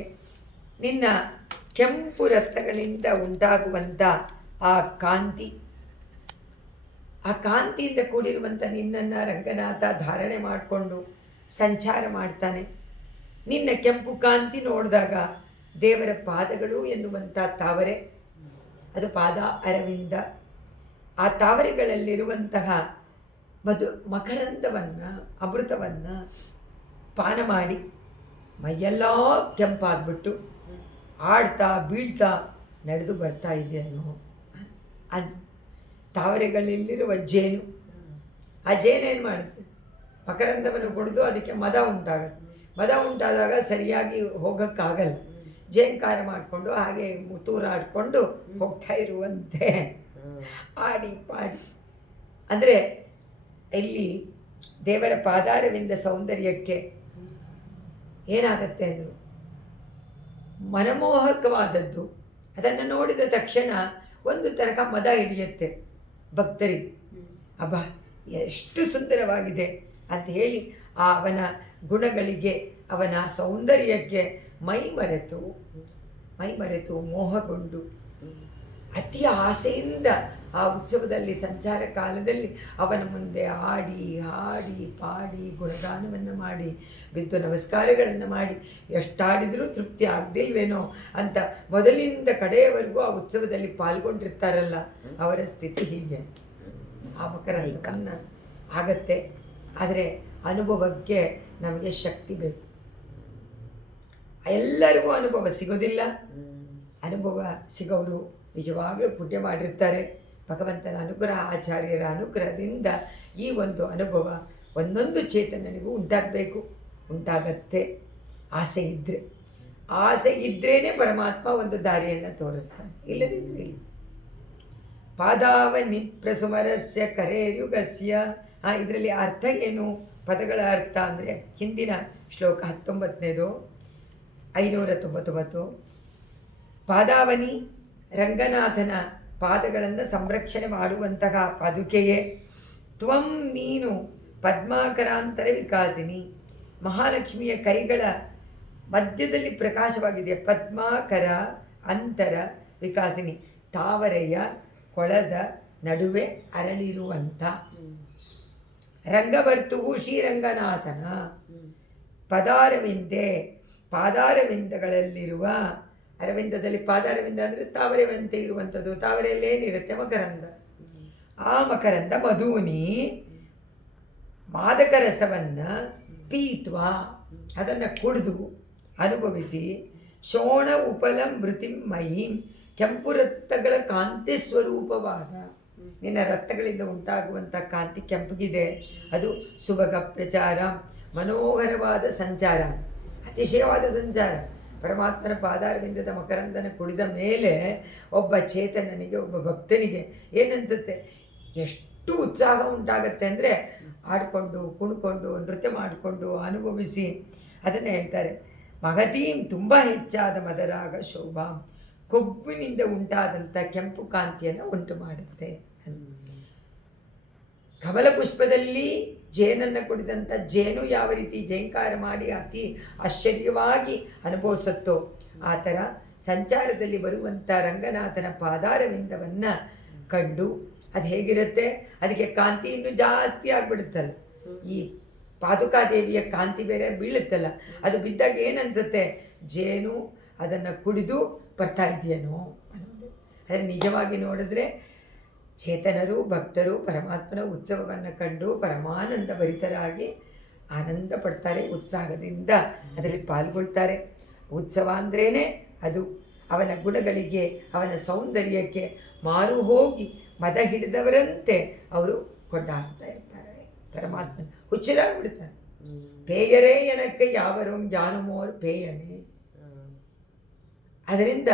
ನಿನ್ನ ಕೆಂಪು ರತ್ನಗಳಿಂದ ಉಂಟಾಗುವಂಥ ಆ ಕಾಂತಿ, ಆ ಕಾಂತಿಯಿಂದ ಕೂಡಿರುವಂಥ ನಿನ್ನನ್ನು ರಂಗನಾಥ ಧಾರಣೆ ಮಾಡಿಕೊಂಡು ಸಂಚಾರ ಮಾಡ್ತಾನೆ. ನಿನ್ನ ಕೆಂಪು ಕಾಂತಿ ನೋಡಿದಾಗ ದೇವರ ಪಾದಗಳು ಎನ್ನುವಂಥ ತಾವರೆ, ಅದು ಪಾದ ಅರವಿಂದ. ಆ ತಾವರೆಗಳಲ್ಲಿರುವಂತಹ ಮಕರಂದವನ್ನು, ಅಮೃತವನ್ನು ಪಾನ ಮಾಡಿ ಮೈಯೆಲ್ಲ ಕೆಂಪಾಗ್ಬಿಟ್ಟು ಆಡ್ತಾ ಬೀಳ್ತಾ ನಡೆದು ಬರ್ತಾ ಇದೆಯೇನೋ ಅಂತ. ತಾವರೆಗಳಲ್ಲಿರುವ ಜೇನು, ಆ ಜೇನು ಏನು ಮಾಡುತ್ತೆ? ಮಕರಂದವನ್ನು ಕುಡಿದು ಅದಕ್ಕೆ ಮದ ಉಂಟಾಗುತ್ತೆ. ಮದ ಉಂಟಾದಾಗ ಸರಿಯಾಗಿ ಹೋಗೋಕ್ಕಾಗಲ್ಲ. ಜೇಂಕಾರ ಮಾಡಿಕೊಂಡು ಹಾಗೆ ಮುತೂರಾಡಿಕೊಂಡು ಹೋಗ್ತಾ ಇರುವಂತೆ ಆಡಿ ಪಾಡಿ. ಅಂದರೆ ಇಲ್ಲಿ ದೇವರ ಪಾದಾರವಿಂದ ಸೌಂದರ್ಯಕ್ಕೆ ಏನಾಗತ್ತೆ ಅಂದರು, ಮನಮೋಹಕವಾದದ್ದು. ಅದನ್ನು ನೋಡಿದ ತಕ್ಷಣ ಒಂದು ತರಹ ಮದ ಹಿಡಿಯುತ್ತೆ ಭಕ್ತರಿಗೆ. ಅಬ್ಬಾ ಎಷ್ಟು ಸುಂದರವಾಗಿದೆ ಅಂತ ಹೇಳಿ ಅವನ ಗುಣಗಳಿಗೆ, ಅವನ ಸೌಂದರ್ಯಕ್ಕೆ ಮೈ ಮರೆತು ಮೋಹಗೊಂಡು ಅತಿ ಆಸೆಯಿಂದ ಆ ಉತ್ಸವದಲ್ಲಿ ಸಂಚಾರ ಕಾಲದಲ್ಲಿ ಅವನ ಮುಂದೆ ಆಡಿ ಹಾಡಿ ಪಾಡಿ ಗುಣಗಾನವನ್ನು ಮಾಡಿ ಬಿದ್ದು ನಮಸ್ಕಾರಗಳನ್ನು ಮಾಡಿ ಎಷ್ಟಾಡಿದರೂ ತೃಪ್ತಿ ಆಗದಿಲ್ವೇನೋ ಅಂತ ಮೊದಲಿನಿಂದ ಕಡೆಯವರೆಗೂ ಆ ಉತ್ಸವದಲ್ಲಿ ಪಾಲ್ಗೊಂಡಿರ್ತಾರಲ್ಲ, ಅವರ ಸ್ಥಿತಿ ಹೀಗೆ. ಆ ಮಕರಂದವನ್ನು ಆಗತ್ತೆ. ಆದರೆ ಅನುಭವಕ್ಕೆ ನಮಗೆ ಶಕ್ತಿ ಬೇಕು. ಎಲ್ಲರಿಗೂ ಅನುಭವ ಸಿಗೋದಿಲ್ಲ. ಅನುಭವ ಸಿಗೋರು ನಿಜವಾಗಲೂ ಪುಣ್ಯ ಮಾಡಿರ್ತಾರೆ. ಭಗವಂತನ ಅನುಗ್ರಹ, ಆಚಾರ್ಯರ ಅನುಗ್ರಹದಿಂದ ಈ ಒಂದು ಅನುಭವ ಒಂದೊಂದು ಚೇತನನಿಗೂ ಉಂಟಾಗಬೇಕು. ಉಂಟಾಗತ್ತೆ ಆಸೆ ಇದ್ರೇ ಪರಮಾತ್ಮ ಒಂದು ದಾರಿಯನ್ನು ತೋರಿಸ್ತಾನೆ. ಇಲ್ಲದಿದ್ದರೆ ಇಲ್ಲ. ಪಾದಾವನಿ ಪ್ರಸುಮರಸ್ಯ ಕರೇರ್ಯುಗಸ್ಯ. ಇದರಲ್ಲಿ ಅರ್ಥ ಏನು? ಪದಗಳ ಅರ್ಥ ಅಂದರೆ ಹಿಂದಿನ ಶ್ಲೋಕ 19ನೇದು 599 ಪಾದಾವನಿ ರಂಗನಾಥನ ಪಾದಗಳನ್ನು ಸಂರಕ್ಷಣೆ ಮಾಡುವಂತಹ ಪಾದುಕೆಯೇ. ತ್ವಂ ನೀನು ಪದ್ಮಾಕರಾಂತರ ವಿಕಾಸಿನಿ, ಮಹಾಲಕ್ಷ್ಮಿಯ ಕೈಗಳ ಮಧ್ಯದಲ್ಲಿ ಪ್ರಕಾಶವಾಗಿದೆ. ಪದ್ಮಾಕರ ಅಂತರ ವಿಕಾಸಿನಿ, ತಾವರೆಯ ಕೊಳದ ನಡುವೆ ಅರಳಿರುವಂಥ. ರಂಗವರ್ತುವು ಶ್ರೀರಂಗನಾಥನ ಪದಾರವಿಂದೆ, ಪಾದಾರವಿಂದಗಳಲ್ಲಿರುವ, ಅರವಿಂದದಲ್ಲಿ ಪಾದಾರವಿಂದ ಅಂದರೆ ತಾವರೆವಂತೆ ಇರುವಂಥದ್ದು. ತಾವರೆಯಲ್ಲಿ ಏನಿರುತ್ತೆ? ಮಕರಂದ. ಆ ಮಕರಂದ ಮಧುನಿ ಮಾದಕ ರಸವನ್ನು ಪೀತ್ವ, ಅದನ್ನು ಕುಡಿದು ಅನುಭವಿಸಿ, ಶೋಣ ಉಪಲ ಮೃತಿಮಯಿ, ಕೆಂಪು ರಕ್ತಗಳ ಕಾಂತಿ ಸ್ವರೂಪವಾದ, ನಿನ್ನ ರಕ್ತಗಳಿಂದ ಉಂಟಾಗುವಂಥ ಕಾಂತಿ ಕೆಂಪಗಿದೆ. ಅದು ಸುಭಗ ಪ್ರಚಾರ, ಮನೋಹರವಾದ ಸಂಚಾರ, ಅತಿಶಯವಾದ ಸಂಚಾರ. ಪರಮಾತ್ಮನ ಪಾದಾರವಿಂದದ ಮಕರಂದನ ಕುಡಿದ ಮೇಲೆ ಒಬ್ಬ ಚೇತನನಿಗೆ, ಒಬ್ಬ ಭಕ್ತನಿಗೆ ಏನನ್ಸುತ್ತೆ? ಎಷ್ಟು ಉತ್ಸಾಹ ಉಂಟಾಗತ್ತೆ ಅಂದರೆ ಆಡಿಕೊಂಡು ಕುಣ್ಕೊಂಡು ನೃತ್ಯ ಮಾಡಿಕೊಂಡು ಅನುಭವಿಸಿ. ಅದನ್ನು ಹೇಳ್ತಾರೆ, ಮಹತೀಂ ತುಂಬ ಹೆಚ್ಚಾದ ಮದರಾಗ ಶೋಭಾ, ಕೊಬ್ಬಿನಿಂದ ಉಂಟಾದಂಥ ಕೆಂಪು ಕಾಂತಿಯನ್ನು ಉಂಟು ಮಾಡುತ್ತೆ. ಕಮಲ ಪುಷ್ಪದಲ್ಲಿ ಜೇನನ್ನು ಕುಡಿದಂಥ ಜೇನು ಯಾವ ರೀತಿ ಜೇಂಕಾರ ಮಾಡಿ ಅತಿ ಆಶ್ಚರ್ಯವಾಗಿ ಅನುಭವಿಸುತ್ತೋ ಆ ಥರ ಸಂಚಾರದಲ್ಲಿ ಬರುವಂಥ ರಂಗನಾಥನ ಪಾದಾರವಿಂದವನ್ನು ಕಂಡು ಅದು ಹೇಗಿರುತ್ತೆ? ಅದಕ್ಕೆ ಕಾಂತಿ ಇನ್ನೂ ಜಾಸ್ತಿ ಆಗಿಬಿಡುತ್ತಲ್ಲ. ಈ ಪಾದುಕಾದೇವಿಯ ಕಾಂತಿ ಬೇರೆ ಬೀಳುತ್ತಲ್ಲ, ಅದು ಬಿದ್ದಾಗ ಏನನ್ಸುತ್ತೆ? ಜೇನು ಅದನ್ನು ಕುಡಿದು ಬರ್ತಾ ಇದೆಯೇನೋ ಅನ್ನೋದು. ಆದರೆ ನಿಜವಾಗಿ ನೋಡಿದ್ರೆ ಚೇತನರು ಭಕ್ತರು ಪರಮಾತ್ಮನ ಉತ್ಸವವನ್ನು ಕಂಡು ಪರಮಾನಂದ ಭರಿತರಾಗಿ ಆನಂದ ಪಡ್ತಾರೆ, ಉತ್ಸಾಹದಿಂದ ಅದರಲ್ಲಿ ಪಾಲ್ಗೊಳ್ತಾರೆ. ಉತ್ಸವ ಅಂದ್ರೇ ಅದು ಅವನ ಗುಣಗಳಿಗೆ, ಅವನ ಸೌಂದರ್ಯಕ್ಕೆ ಮಾರು ಹೋಗಿ ಮದ ಹಿಡಿದವರಂತೆ ಅವರು ಕೊಂಡಾಡ್ತಾ ಇರ್ತಾರೆ. ಪರಮಾತ್ಮನ ಹುಚ್ಚರಾಗ್ಬಿಡ್ತಾರೆ. ಪೇಯರೇ ಎನಕ್ಕೆ ಯಾವರೋ ಜಾನುಮೋರ್ ಪೇಯನೇ. ಅದರಿಂದ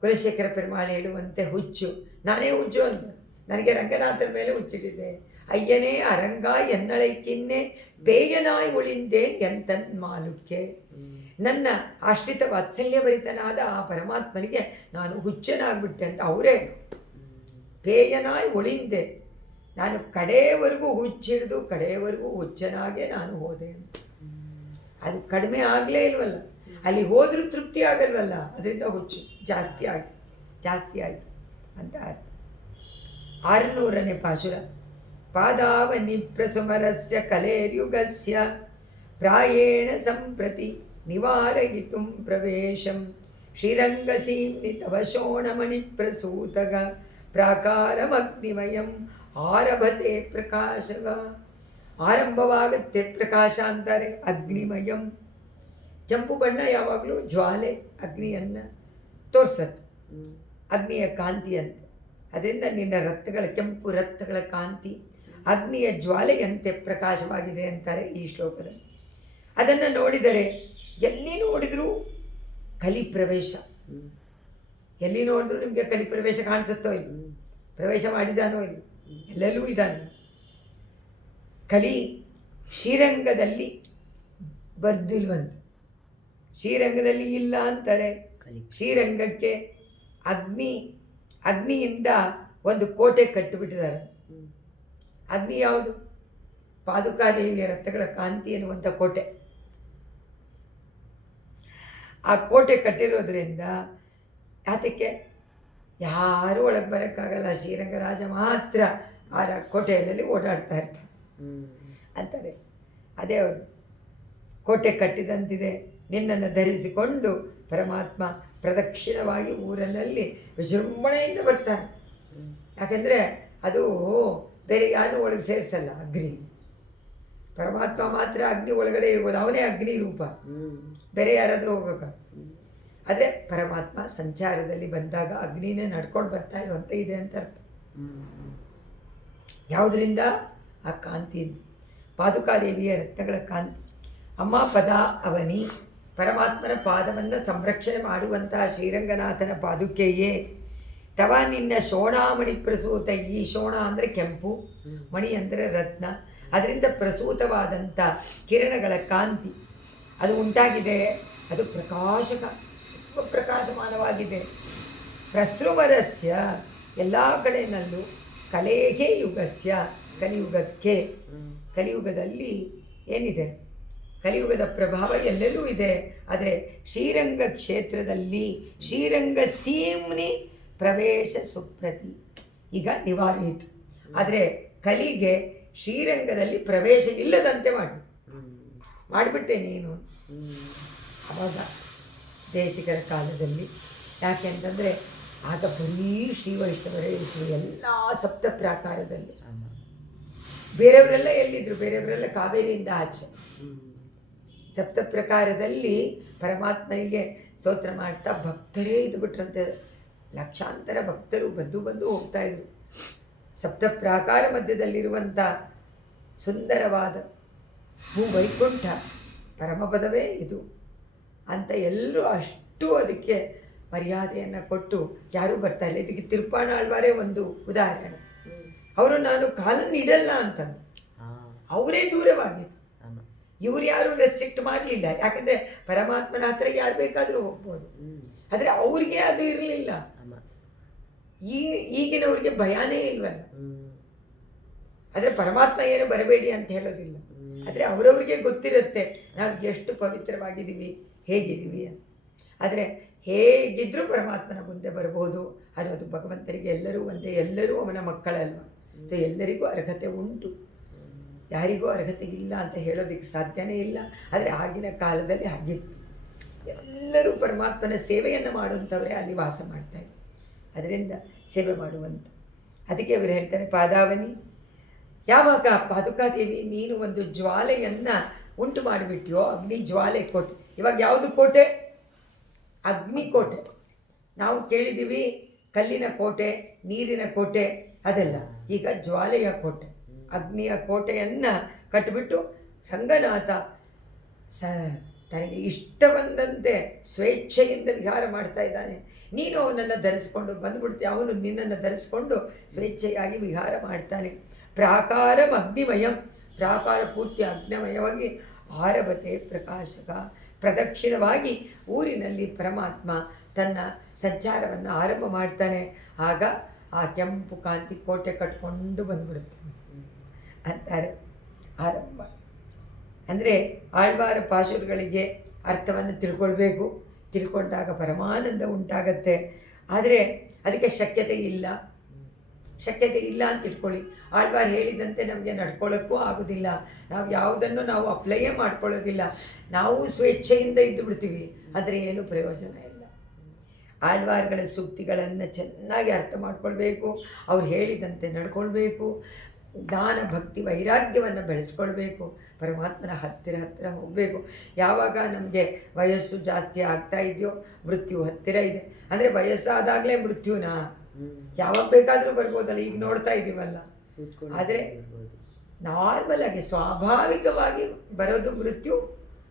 ಕುಲಶೇಖರ ಪೆರುಮಾಳು ಹೇಳುವಂತೆ ಹುಚ್ಚು, ನಾನೇ ಹುಚ್ಚು ಅಂತ, ನನಗೆ ರಂಗನಾಥನ ಮೇಲೆ ಹುಚ್ಚಿಟ್ಟಿದೆ. ಅಯ್ಯನೇ ಅರಂಗ ಎನ್ನಳೈಕಿನ್ನೆ ಬೇಯನಾಯ್ ಉಳಿಂದೇನ್ ಎಂತನ್ ಮಾಲುಕ್ಕೆ. ನನ್ನ ಆಶ್ರಿತ ವಾತ್ಸಲ್ಯಭರಿತನಾದ ಆ ಪರಮಾತ್ಮನಿಗೆ ನಾನು ಹುಚ್ಚನಾಗ್ಬಿಟ್ಟೆ ಅಂತ ಅವರೇ. ಪೇಯನಾಯ್ ಉಳಿಂದೆ, ನಾನು ಕಡೆಯವರೆಗೂ ಹುಚ್ಚಿಡಿದು ಕಡೆಯವರೆಗೂ ಹುಚ್ಚನಾಗೆ ನಾನು ಹೋದೆ. ಅದು ಕಡಿಮೆ ಆಗಲೇ ಇಲ್ವಲ್ಲ, ಅಲ್ಲಿ ಹೋದರೂ ತೃಪ್ತಿ ಆಗಲ್ವಲ್ಲ, ಅದರಿಂದ ಹುಚ್ಚು ಜಾಸ್ತಿ ಆಯಿತು ಅಂತ ಅರ್ಥ. 600ನೇ ಪಾಶುರ. ಪಾದಾವನಿ ಪ್ರಸುಮರಸ್ಯ ಕಲೇರ್ಯುಗಸ್ಯ ಪ್ರಾಯೇಣ ಸಂಪ್ರತಿ ನಿವಾರಯಿತುಂ ಪ್ರವೇಶಂ ಶ್ರೀರಂಗಸೀಮ್ನಿ ತವ ಶೋಣಮಣಿ ಪ್ರಸೂತಗ ಪ್ರಾಕಾರಮಗ್ನಿಮಯಂ ಆರಭತೆ ಪ್ರಕಾಶಗ. ಆರಂಭವಾಗುತ್ತೆ ಪ್ರಕಾಶ ಅಂತಾರೆ. ಅಗ್ನಿಮಯಂ, ಕೆಂಪು ಬಣ್ಣ ಯಾವಾಗಲೂ ಜ್ವಾಲೆ ಅಗ್ನಿಯನ್ನು ತೋರಿಸತ್ತೆ, ಅಗ್ನಿಯ ಕಾಂತಿಯಂತೆ. ಅದರಿಂದ ನಿನ್ನ ರಕ್ತಗಳ ಕೆಂಪು ರಕ್ತಗಳ ಕಾಂತಿ ಅಗ್ನಿಯ ಜ್ವಾಲೆಯಂತೆ ಪ್ರಕಾಶವಾಗಿದೆ ಅಂತಾರೆ ಈ ಶ್ಲೋಕದಲ್ಲಿ. ಅದನ್ನು ನೋಡಿದರೆ ಎಲ್ಲಿ ನೋಡಿದರೂ ಕಲಿ ಪ್ರವೇಶ, ಎಲ್ಲಿ ನೋಡಿದ್ರೂ ನಿಮಗೆ ಕಲಿ ಪ್ರವೇಶ ಕಾಣಿಸುತ್ತೋ ಇಲ್ಲ, ಪ್ರವೇಶ ಮಾಡಿದಾನೋ ಇಲ್ಲ, ಎಲ್ಲೆಲ್ಲೂ ಇದ್ದಾನೆ. ಕಲಿ ಶ್ರೀರಂಗದಲ್ಲಿ ಬರ್ದಿಲ್ವಂತ, ಶ್ರೀರಂಗದಲ್ಲಿ ಇಲ್ಲ ಅಂತಾರೆ. ಶ್ರೀರಂಗಕ್ಕೆ ಅಗ್ನಿಯಿಂದ ಒಂದು ಕೋಟೆ ಕಟ್ಟಿಬಿಟ್ಟಿದ್ದಾರೆ. ಅಗ್ನಿ ಯಾವುದು? ಪಾದುಕಾದೇವಿಯ ರಥಗಳ ಕಾಂತಿ ಎನ್ನುವಂಥ ಕೋಟೆ. ಆ ಕೋಟೆ ಕಟ್ಟಿರೋದ್ರಿಂದ ಅದಕ್ಕೆ ಯಾರೂ ಒಳಗೆ ಬರೋಕ್ಕಾಗಲ್ಲ, ಶ್ರೀರಂಗರಾಜ ಮಾತ್ರ ಆ ಕೋಟೆಯಲ್ಲಿ ಓಡಾಡ್ತಾ ಇರ್ತಾರೆ ಅಂತಾರೆ. ಅದೇ ಅವರು ಕೋಟೆ ಕಟ್ಟಿದಂತಿದೆ, ನಿನ್ನನ್ನು ಧರಿಸಿಕೊಂಡು ಪರಮಾತ್ಮ ಪ್ರದಕ್ಷಿಣವಾಗಿ ಊರಿನಲ್ಲಿ ವಿಜೃಂಭಣೆಯಿಂದ ಬರ್ತಾನೆ. ಯಾಕೆಂದರೆ ಅದು ಬೇರೆ ಯಾರು ಒಳಗೆ ಸೇರಿಸಲ್ಲ. ಅಗ್ನಿ ಪರಮಾತ್ಮ ಮಾತ್ರ ಅಗ್ನಿ ಒಳಗಡೆ ಇರ್ಬೋದು, ಅವನೇ ಅಗ್ನಿ ರೂಪ, ಬೇರೆ ಯಾರಾದರೂ ಹೋಗೋಕ. ಆದರೆ ಪರಮಾತ್ಮ ಸಂಚಾರದಲ್ಲಿ ಬಂದಾಗ ಅಗ್ನಿನೇ ನಡ್ಕೊಂಡು ಬರ್ತಾ ಇರುವಂಥ ಇದೆ ಅಂತ ಅರ್ಥ. ಯಾವುದರಿಂದ? ಆ ಕಾಂತಿಯಿಂದ, ಪಾದುಕಾದೇವಿಯ ರತ್ನಗಳ ಕಾಂತಿ. ಅಮ್ಮ ಪದ ಅವನಿ, ಪರಮಾತ್ಮನ ಪಾದವನ್ನು ಸಂರಕ್ಷಣೆ ಮಾಡುವಂತಹ ಶ್ರೀರಂಗನಾಥನ ಪಾದುಕೆಯೇ. ತವ ನಿನ್ನ ಶೋಣಾಮಣಿ ಪ್ರಸೂತ, ಈ ಶೋಣ ಅಂದರೆ ಕೆಂಪು, ಮಣಿ ಅಂದರೆ ರತ್ನ, ಅದರಿಂದ ಪ್ರಸೂತವಾದಂಥ ಕಿರಣಗಳ ಕಾಂತಿ ಅದು ಉಂಟಾಗಿದೆ. ಅದು ಪ್ರಕಾಶಕ, ತುಂಬ ಪ್ರಕಾಶಮಾನವಾಗಿದೆ. ಪ್ರಸೃಮರಸ್ಯ ಎಲ್ಲ ಕಡೆಯಲ್ಲೂ ಕಲೆಗೆ ಯುಗಸ್ಯ ಕಲಿಯುಗಕ್ಕೆ, ಕಲಿಯುಗದಲ್ಲಿ ಏನಿದೆ, ಕಲಿಯುಗದ ಪ್ರಭಾವ ಎಲ್ಲೆಲ್ಲೂ ಇದೆ. ಆದರೆ ಶ್ರೀರಂಗ ಕ್ಷೇತ್ರದಲ್ಲಿ ಶ್ರೀರಂಗ ಸೀಮ್ನಿ ಪ್ರವೇಶ ಸುಪ್ರತಿ ಈಗ ನಿವಾರಿತು. ಆದರೆ ಕಲಿಗೆ ಶ್ರೀರಂಗದಲ್ಲಿ ಪ್ರವೇಶ ಇಲ್ಲದಂತೆ ಮಾಡಿಬಿಟ್ಟೆ ನೀನು. ಆವಾಗ ದೇಶಿಕರ ಕಾಲದಲ್ಲಿ ಯಾಕೆ ಅಂತಂದರೆ ಆಗ ಬರೀ ಶ್ರೀ ವೈಷ್ಣವರೇ ಇದ್ದರು ಎಲ್ಲ ಸಪ್ತ ಪ್ರಾಕಾರದಲ್ಲಿ. ಬೇರೆಯವರೆಲ್ಲ ಎಲ್ಲಿದ್ದರು? ಬೇರೆಯವರೆಲ್ಲ ಕಾವೇರಿಯಿಂದ ಆಚೆ. ಸಪ್ತ ಪ್ರಕಾರದಲ್ಲಿ ಪರಮಾತ್ಮನಿಗೆ ಸ್ತೋತ್ರ ಮಾಡ್ತಾ ಭಕ್ತರೇ ಇದ್ಬಿಟ್ರಂತೆ. ಲಕ್ಷಾಂತರ ಭಕ್ತರು ಬಂದು ಹೋಗ್ತಾಯಿದ್ರು. ಸಪ್ತ ಪ್ರಾಕಾರ ಮಧ್ಯದಲ್ಲಿರುವಂಥ ಸುಂದರವಾದ ಭೂವೈಕುಂಠ ಪರಮಪದವೇ ಇದು ಅಂತ ಎಲ್ಲರೂ ಅಷ್ಟು ಅದಕ್ಕೆ ಮರ್ಯಾದೆಯನ್ನು ಕೊಟ್ಟು ಯಾರೂ ಬರ್ತಾಯಿಲ್ಲ. ಇದಕ್ಕೆ ತಿರುಪಾಣಾಳ್ವಾರೇ ಒಂದು ಉದಾಹರಣೆ. ಅವರು ನಾನು ಕಾಲನ್ನು ಇಡಲ್ಲ ಅಂತಂದು ಅವರೇ ದೂರವಾಗಿದ್ದು. ಇವ್ರು ಯಾರೂ ರೆಸ್ಟ್ರಿಕ್ಟ್ ಮಾಡಲಿಲ್ಲ. ಯಾಕಂದರೆ ಪರಮಾತ್ಮನ ಹತ್ರ ಯಾರು ಬೇಕಾದರೂ ಹೋಗ್ಬೋದು. ಆದರೆ ಅವ್ರಿಗೆ ಅದು ಇರಲಿಲ್ಲ. ಈಗಿನವ್ರಿಗೆ ಭಯನೇ ಇಲ್ವಲ್ಲ. ಆದರೆ ಪರಮಾತ್ಮ ಏನು ಬರಬೇಡಿ ಅಂತ ಹೇಳೋದಿಲ್ಲ. ಆದರೆ ಅವರವ್ರಿಗೆ ಗೊತ್ತಿರುತ್ತೆ ನಾವು ಎಷ್ಟು ಪವಿತ್ರವಾಗಿದ್ದೀವಿ, ಹೇಗಿದ್ದೀವಿ ಅಂತ. ಆದರೆ ಹೇಗಿದ್ದರೂ ಪರಮಾತ್ಮನ ಮುಂದೆ ಬರ್ಬೋದು ಅನ್ನೋದು ಭಗವಂತನಿಗೆ ಎಲ್ಲರೂ ಒಂದೇ, ಎಲ್ಲರೂ ಅವನ ಮಕ್ಕಳಲ್ವ. ಸೊ ಎಲ್ಲರಿಗೂ ಅರ್ಹತೆ ಉಂಟು, ಯಾರಿಗೂ ಅರ್ಹತೆ ಇಲ್ಲ ಅಂತ ಹೇಳೋದಕ್ಕೆ ಸಾಧ್ಯನೇ ಇಲ್ಲ. ಆದರೆ ಆಗಿನ ಕಾಲದಲ್ಲಿ ಹಾಗಿತ್ತು. ಎಲ್ಲರೂ ಪರಮಾತ್ಮನ ಸೇವೆಯನ್ನು ಮಾಡುವಂಥವರೇ ಅಲ್ಲಿ ವಾಸ ಮಾಡ್ತಾಯಿದ್ರು. ಅದರಿಂದ ಸೇವೆ ಮಾಡುವಂಥ, ಅದಕ್ಕೆ ಅವರು ಹೇಳ್ತಾರೆ ಪಾದಾವನಿ. ಯಾವಾಗ ಪಾದುಕಾದೇವಿ ನೀನು ಒಂದು ಜ್ವಾಲೆಯನ್ನು ಉಂಟು ಮಾಡಿಬಿಟ್ಟಿಯೋ, ಅಗ್ನಿ ಜ್ವಾಲೆ ಕೋಟೆ. ಇವಾಗ ಯಾವುದು ಕೋಟೆ? ಅಗ್ನಿಕೋಟೆ. ನಾವು ಕೇಳಿದ್ದೀವಿ ಕಲ್ಲಿನ ಕೋಟೆ, ನೀರಿನ ಕೋಟೆ, ಅದೆಲ್ಲ. ಈಗ ಜ್ವಾಲೆಯ ಕೋಟೆ, ಅಗ್ನಿಯ ಕೋಟೆಯನ್ನು ಕಟ್ಟಿಬಿಟ್ಟು ರಂಗನಾಥ ತನಗೆ ಇಷ್ಟ ಬಂದಂತೆ ಸ್ವೇಚ್ಛೆಯಿಂದ ವಿಹಾರ ಮಾಡ್ತಾ ಇದ್ದಾನೆ. ನೀನು ಅವನನ್ನು ಧರಿಸ್ಕೊಂಡು ಬಂದುಬಿಡ್ತೀಯ, ಅವನು ನಿನ್ನನ್ನು ಧರಿಸ್ಕೊಂಡು ಸ್ವೇಚ್ಛೆಯಾಗಿ ವಿಹಾರ ಮಾಡ್ತಾನೆ. ಪ್ರಾಕಾರಂ ಅಗ್ನಿಮಯಂ, ಪ್ರಾಕಾರ ಪೂರ್ತಿ ಅಗ್ನಿಮಯವಾಗಿ ಆರಭತೆ ಪ್ರಕಾಶಕ. ಪ್ರದಕ್ಷಿಣವಾಗಿ ಊರಿನಲ್ಲಿ ಪರಮಾತ್ಮ ತನ್ನ ಸಂಚಾರವನ್ನು ಆರಂಭ ಮಾಡ್ತಾನೆ. ಆಗ ಆ ಕೆಂಪು ಕಾಂತಿ ಕೋಟೆ ಕಟ್ಕೊಂಡು ಬಂದ್ಬಿಡುತ್ತೆ ಅಂತಾರೆ. ಆರಂಭ ಅಂದರೆ ಆಳ್ವಾರ ಪಾಶುರುಗಳಿಗೆ ಅರ್ಥವನ್ನು ತಿಳ್ಕೊಳ್ಬೇಕು. ತಿಳ್ಕೊಂಡಾಗ ಪರಮಾನಂದ ಉಂಟಾಗತ್ತೆ. ಆದರೆ ಅದಕ್ಕೆ ಶಕ್ಯತೆ ಇಲ್ಲ ಅಂತ ಇಟ್ಕೊಳ್ಳಿ. ಆಳ್ವಾರ್ ಹೇಳಿದಂತೆ ನಮಗೆ ನಡ್ಕೊಳ್ಳೋಕ್ಕೂ ಆಗೋದಿಲ್ಲ. ನಾವು ಯಾವುದನ್ನು ನಾವು ಅಪ್ಲೈಯೇ ಮಾಡ್ಕೊಳ್ಳೋದಿಲ್ಲ. ನಾವು ಸ್ವೇಚ್ಛೆಯಿಂದ ಇದ್ದು ಬಿಡ್ತೀವಿ, ಆದರೆ ಏನೂ ಪ್ರಯೋಜನ ಇಲ್ಲ. ಆಳ್ವಾರ್ಗಳ ಸೂಕ್ತಿಗಳನ್ನು ಚೆನ್ನಾಗಿ ಅರ್ಥ ಮಾಡ್ಕೊಳ್ಬೇಕು. ಅವ್ರು ಹೇಳಿದಂತೆ ನಡ್ಕೊಳ್ಬೇಕು. ಜ್ಞಾನ ಭಕ್ತಿ ವೈರಾಗ್ಯವನ್ನು ಬೆಳೆಸ್ಕೊಳ್ಬೇಕು. ಪರಮಾತ್ಮನ ಹತ್ತಿರ ಹೋಗಬೇಕು. ಯಾವಾಗ ನಮಗೆ ವಯಸ್ಸು ಜಾಸ್ತಿ ಆಗ್ತಾ ಇದೆಯೋ ಮೃತ್ಯು ಹತ್ತಿರ ಇದೆ. ಅಂದರೆ ವಯಸ್ಸಾದಾಗಲೇ ಮೃತ್ಯುನಾ? ಯಾವಾಗ ಬೇಕಾದರೂ ಬರ್ಬೋದಲ್ಲ, ಈಗ ನೋಡ್ತಾ ಇದ್ದೀವಲ್ಲ. ಆದರೆ ನಾರ್ಮಲ್ ಆಗಿ ಸ್ವಾಭಾವಿಕವಾಗಿ ಬರೋದು ಮೃತ್ಯು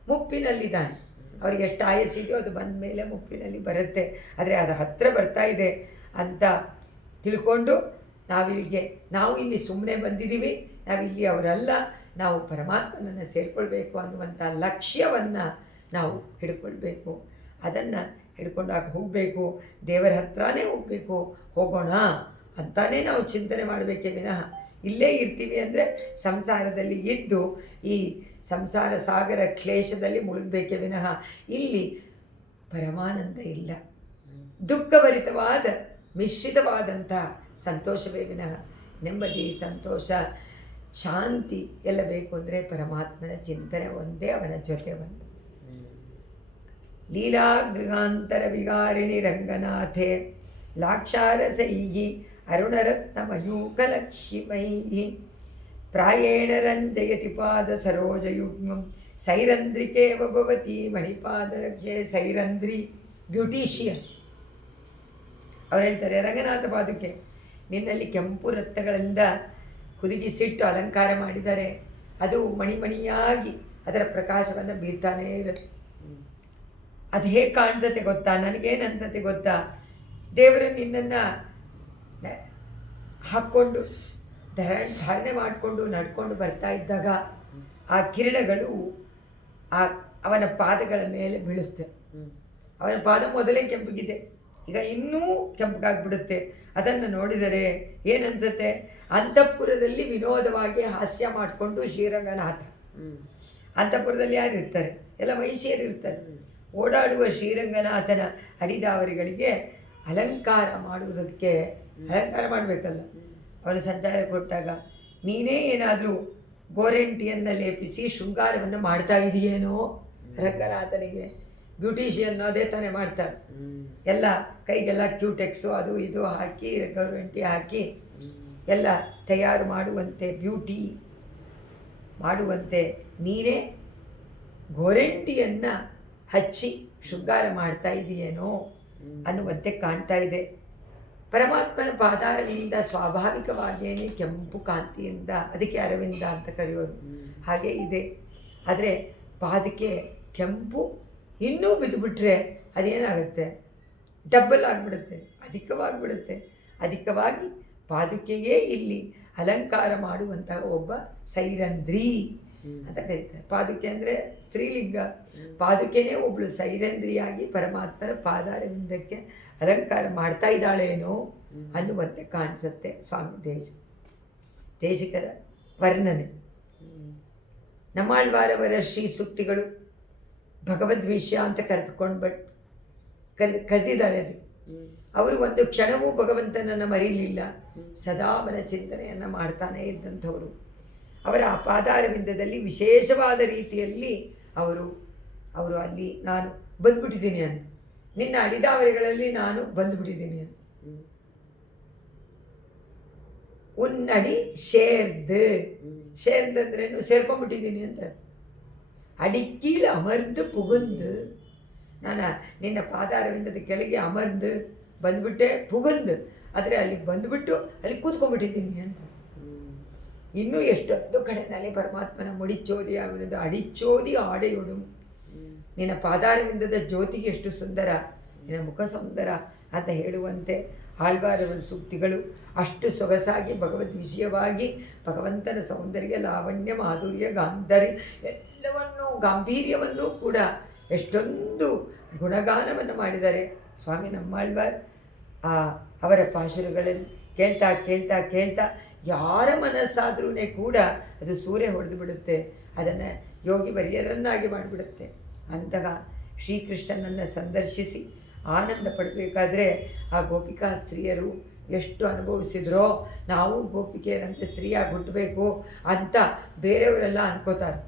ಮುಪ್ಪಿನಲ್ಲಿದ್ದಾನೆ. ಅವ್ರಿಗೆ ಎಷ್ಟು ಆಯಸ್ಸಿದೆಯೋ ಅದು ಬಂದ ಮೇಲೆ ಮುಪ್ಪಿನಲ್ಲಿ ಬರುತ್ತೆ. ಆದರೆ ಅದು ಹತ್ತಿರ ಬರ್ತಾ ಇದೆ ಅಂತ ತಿಳ್ಕೊಂಡು ನಾವು ಇಲ್ಲಿ ಸುಮ್ಮನೆ ಬಂದಿದ್ದೀವಿ, ನಾವಿಲ್ಲಿ ಅವರಲ್ಲ, ನಾವು ಪರಮಾತ್ಮನನ್ನು ಸೇರಿಕೊಳ್ಬೇಕು ಅನ್ನುವಂಥ ಲಕ್ಷ್ಯವನ್ನು ನಾವು ಹಿಡ್ಕೊಳ್ಬೇಕು. ಅದನ್ನು ಹಿಡ್ಕೊಂಡಾಗ ಹೋಗಬೇಕು. ದೇವರ ಹತ್ರನೇ ಹೋಗೋಣ ಅಂತಾನೇ ನಾವು ಚಿಂತನೆ ಮಾಡಬೇಕೇ ವಿನಃ ಇಲ್ಲೇ ಇರ್ತೀವಿ ಅಂದರೆ ಸಂಸಾರದಲ್ಲಿ ಇದ್ದು ಈ ಸಂಸಾರ ಸಾಗರ ಕ್ಲೇಶದಲ್ಲಿ ಮುಳುಗಬೇಕೇ ವಿನಃ ಇಲ್ಲಿ ಪರಮಾನಂದ ಇಲ್ಲ. ದುಃಖಭರಿತವಾದ ಮಿಶ್ರಿತವಾದಂಥ ಸಂತೋಷವೇ ವಿನಃ ನೆಮ್ಮದಿ, ಸಂತೋಷ, ಶಾಂತಿ ಎಲ್ಲ ಬೇಕು ಅಂದರೆ ಪರಮಾತ್ಮನ ಚಿಂತನೆ ಒಂದೇ, ಅವನ ಜೊತೆ ಒಂದು. ಲೀಲಾಗೃಹಾಂತರ ವಿಗಾರಿಣಿ ರಂಗನಾಥೆ ಲಾಕ್ಷಾರಸೈಹಿ ಅರುಣರತ್ನಮಯೂಕಲಕ್ಷ್ಮೈಹಿ ಪ್ರಾಯೇಣ ರಂಜಯತಿ ಪಾದ ಸರೋಜಯುಗ್ಮಂ ಸೈರಂಧ್ರಿಕೇವ ಭವತಿ ಮಣಿಪಾದರಕ್ಷೆ. ಸೈರಂಧ್ರಿ ಬ್ಯೂಟಿಷಿಯನ್. ಅವ್ರು ಹೇಳ್ತಾರೆ ರಂಗನಾಥ ಪಾದಕ್ಕೆ ನಿನ್ನಲ್ಲಿ ಕೆಂಪು ರತ್ನಗಳಿಂದ ಹುದುಗಿಸಿಟ್ಟು ಅಲಂಕಾರ ಮಾಡಿದ್ದಾರೆ. ಅದು ಮಣಿಮಣಿಯಾಗಿ ಅದರ ಪ್ರಕಾಶವನ್ನು ಬೀರ್ತಾನೇ ಇರುತ್ತೆ. ಅದು ಹೇಗೆ ಕಾಣಿಸುತ್ತೆ ಗೊತ್ತಾ? ನನಗೇನು ಅನ್ಸುತ್ತೆ ಗೊತ್ತಾ? ದೇವರು ನಿನ್ನನ್ನು ಹಾಕ್ಕೊಂಡು ಧಾರಣೆ ಮಾಡಿಕೊಂಡು ನಡ್ಕೊಂಡು ಬರ್ತಾ ಇದ್ದಾಗ ಆ ಕಿರಣಗಳು ಅವನ ಪಾದಗಳ ಮೇಲೆ ಬೀಳುತ್ತೆ. ಅವನ ಪಾದ ಮೊದಲೇ ಕೆಂಪಗಿದೆ, ಈಗ ಇನ್ನೂ ಕೆಂಪಗಾಗ್ಬಿಡುತ್ತೆ. ಅದನ್ನು ನೋಡಿದರೆ ಏನನ್ಸುತ್ತೆ, ಅಂತಃಪುರದಲ್ಲಿ ವಿನೋದವಾಗಿ ಹಾಸ್ಯ ಮಾಡಿಕೊಂಡು ಶ್ರೀರಂಗನಾಥ. ಅಂತಃಪುರದಲ್ಲಿ ಯಾರಿರ್ತಾರೆ? ಎಲ್ಲ ಮಹಿಷಿಯರಿರ್ತಾರೆ. ಓಡಾಡುವ ಶ್ರೀರಂಗನಾಥನ ಅಡಿದಾವರಿಗಳಿಗೆ ಅಲಂಕಾರ ಮಾಡುವುದಕ್ಕೆ ಅಲಂಕಾರ ಮಾಡಬೇಕಲ್ಲ. ಅವನು ಸಂಚಾರ ಕೊಟ್ಟಾಗ ನೀನೇ ಏನಾದರೂ ಗೋರೆಂಟಿಯನ್ನು ಲೇಪಿಸಿ ಶೃಂಗಾರವನ್ನು ಮಾಡ್ತಾ ಇದೆಯೇನೋ ರಂಗನಾಥನಿಗೆ. ಬ್ಯೂಟಿಷಿಯನ್ನು ಅದೇ ತಾನೇ ಮಾಡ್ತಾರೆ. ಎಲ್ಲ ಕೈಗೆಲ್ಲ ಕ್ಯೂಟೆಕ್ಸು ಅದು ಇದು ಹಾಕಿ ಗೋರೆಂಟಿ ಹಾಕಿ ಎಲ್ಲ ತಯಾರು ಮಾಡುವಂತೆ ಬ್ಯೂಟಿ ಮಾಡುವಂತೆ ನೀನೇ ಗೋರೆಂಟಿಯನ್ನು ಹಚ್ಚಿ ಶೃಂಗಾರ ಮಾಡ್ತಾ ಇದೆಯೇನೋ ಅನ್ನುವಂತೆ ಕಾಣ್ತಾ ಇದೆ. ಪರಮಾತ್ಮನ ಪಾದಾರವಿಂದ ಸ್ವಾಭಾವಿಕವಾಗಿಯೇ ಕೆಂಪು ಕಾಂತಿಯಿಂದ, ಅದಕ್ಕೆ ಅರವಿಂದ ಅಂತ ಕರೆಯೋದು, ಹಾಗೆ ಇದೆ. ಆದರೆ ಪಾದಕ್ಕೆ ಕೆಂಪು ಇನ್ನೂ ಬಿದ್ದುಬಿಟ್ರೆ ಅದೇನಾಗುತ್ತೆ, ಡಬ್ಬಲ್ ಆಗಿಬಿಡುತ್ತೆ, ಅಧಿಕವಾಗಿಬಿಡುತ್ತೆ. ಅಧಿಕವಾಗಿ ಪಾದುಕೆಯೇ ಇಲ್ಲಿ ಅಲಂಕಾರ ಮಾಡುವಂತಹ ಒಬ್ಬ ಸೈರಂಧ್ರಿ ಅಂತ ಕರೀತಾರೆ. ಪಾದುಕೆ ಅಂದರೆ ಸ್ತ್ರೀಲಿಂಗ. ಪಾದುಕೆನೇ ಒಬ್ಬಳು ಸೈರಂಧ್ರಿಯಾಗಿ ಪರಮಾತ್ಮನ ಪಾದಾರವಿಂದಕ್ಕೆ ಅಲಂಕಾರ ಮಾಡ್ತಾ ಇದ್ದಾಳೇನೋ ಅನ್ನುವಂತೆ ಕಾಣಿಸುತ್ತೆ ಸ್ವಾಮಿ ದೇಶಿಕರ ವರ್ಣನೆ. ನಮ್ಮಾಳ್ವಾರವರ ಶ್ರೀ ಸೂಕ್ತಿಗಳು ಭಗವದ್ವಿಷಯ ಅಂತ ಕರೆದಿದ್ದಾರೆ. ಅದು ಅವರು ಒಂದು ಕ್ಷಣವೂ ಭಗವಂತನನ್ನು ಮರೀಲಿಲ್ಲ, ಸದಾ ಅವನ ಚಿಂತನೆಯನ್ನು ಮಾಡ್ತಾನೇ ಇದ್ದಂಥವರು. ಅವರ ಪಾದಾರವಿಂದದಲ್ಲಿ ವಿಶೇಷವಾದ ರೀತಿಯಲ್ಲಿ ಅವರು ಅಲ್ಲಿ ನಾನು ಬಂದ್ಬಿಟ್ಟಿದ್ದೀನಿ ಅಂತ, ನಿನ್ನ ಅಡಿದಾವರಿಗಳಲ್ಲಿ ನಾನು ಬಂದುಬಿಟ್ಟಿದ್ದೀನಿ ಅಂತ. ಉನ್ನಡಿ ಶೇರ್ದ್ ಅಂದ್ರೇನು, ಸೇರ್ಕೊಂಡ್ಬಿಟ್ಟಿದ್ದೀನಿ ಅಂತ. ಅಡಿಕೀಳು ಅಮರ್ದು ಪುಗುಂದು, ನಾನು ನಿನ್ನ ಪಾದಾರವಿಂದದ ಕೆಳಗೆ ಅಮರ್ದು ಬಂದ್ಬಿಟ್ಟೆ, ಪುಗುಂದು ಆದರೆ ಅಲ್ಲಿಗೆ ಬಂದುಬಿಟ್ಟು ಅಲ್ಲಿ ಕೂತ್ಕೊಂಡ್ಬಿಟ್ಟಿದ್ದೀನಿ ಅಂತ. ಇನ್ನೂ ಎಷ್ಟೊಂದು ಕಡೆಯಲ್ಲಿ ಪರಮಾತ್ಮನ ಮುಡಿಚೋದಿ ಅವನದು ಅಡಿಚೋದಿ ಆಡೆಯುಡು, ನಿನ್ನ ಪಾದಾರವಿಂದದ ಜ್ಯೋತಿಗೆ ಎಷ್ಟು ಸುಂದರ, ನಿನ್ನ ಮುಖ ಸುಂದರ ಅಂತ ಹೇಳುವಂತೆ ಆಳ್ವಾರವರ ಸೂಕ್ತಿಗಳು ಅಷ್ಟು ಸೊಗಸಾಗಿ ಭಗವದ್ ವಿಷಯವಾಗಿ ಭಗವಂತನ ಸೌಂದರ್ಯ, ಲಾವಣ್ಯ, ಮಾಧುರ್ಯ, ಎಲ್ಲವನ್ನೂ ಗಾಂಭೀರ್ಯವನ್ನೂ ಕೂಡ ಎಷ್ಟೊಂದು ಗುಣಗಾನವನ್ನು ಮಾಡಿದ್ದಾರೆ ಸ್ವಾಮಿ ನಮ್ಮಾಳ್ವಾರ್. ಅವರ ಪಾಶುರಗಳಲ್ಲಿ ಕೇಳ್ತಾ ಕೇಳ್ತಾ ಕೇಳ್ತಾ ಯಾರ ಮನಸ್ಸಾದ್ರೂ ಕೂಡ ಅದು ಸೂರ್ಯ ಹೊಡೆದು ಬಿಡುತ್ತೆ, ಅದನ್ನು ಯೋಗಿ ವರಿಯರನ್ನಾಗಿ ಮಾಡಿಬಿಡುತ್ತೆ. ಅಂತಹ ಶ್ರೀಕೃಷ್ಣನನ್ನು ಸಂದರ್ಶಿಸಿ ಆನಂದ ಪಡಬೇಕಾದ್ರೆ ಆ ಗೋಪಿಕಾ ಸ್ತ್ರೀಯರು ಎಷ್ಟು ಅನುಭವಿಸಿದ್ರೋ, ನಾವು ಗೋಪಿಕೆಯರಂತೆ ಸ್ತ್ರೀಯಾಗಿ ಹುಟ್ಟಬೇಕು ಅಂತ ಬೇರೆಯವರೆಲ್ಲ ಅನ್ಕೋತಾರೆ.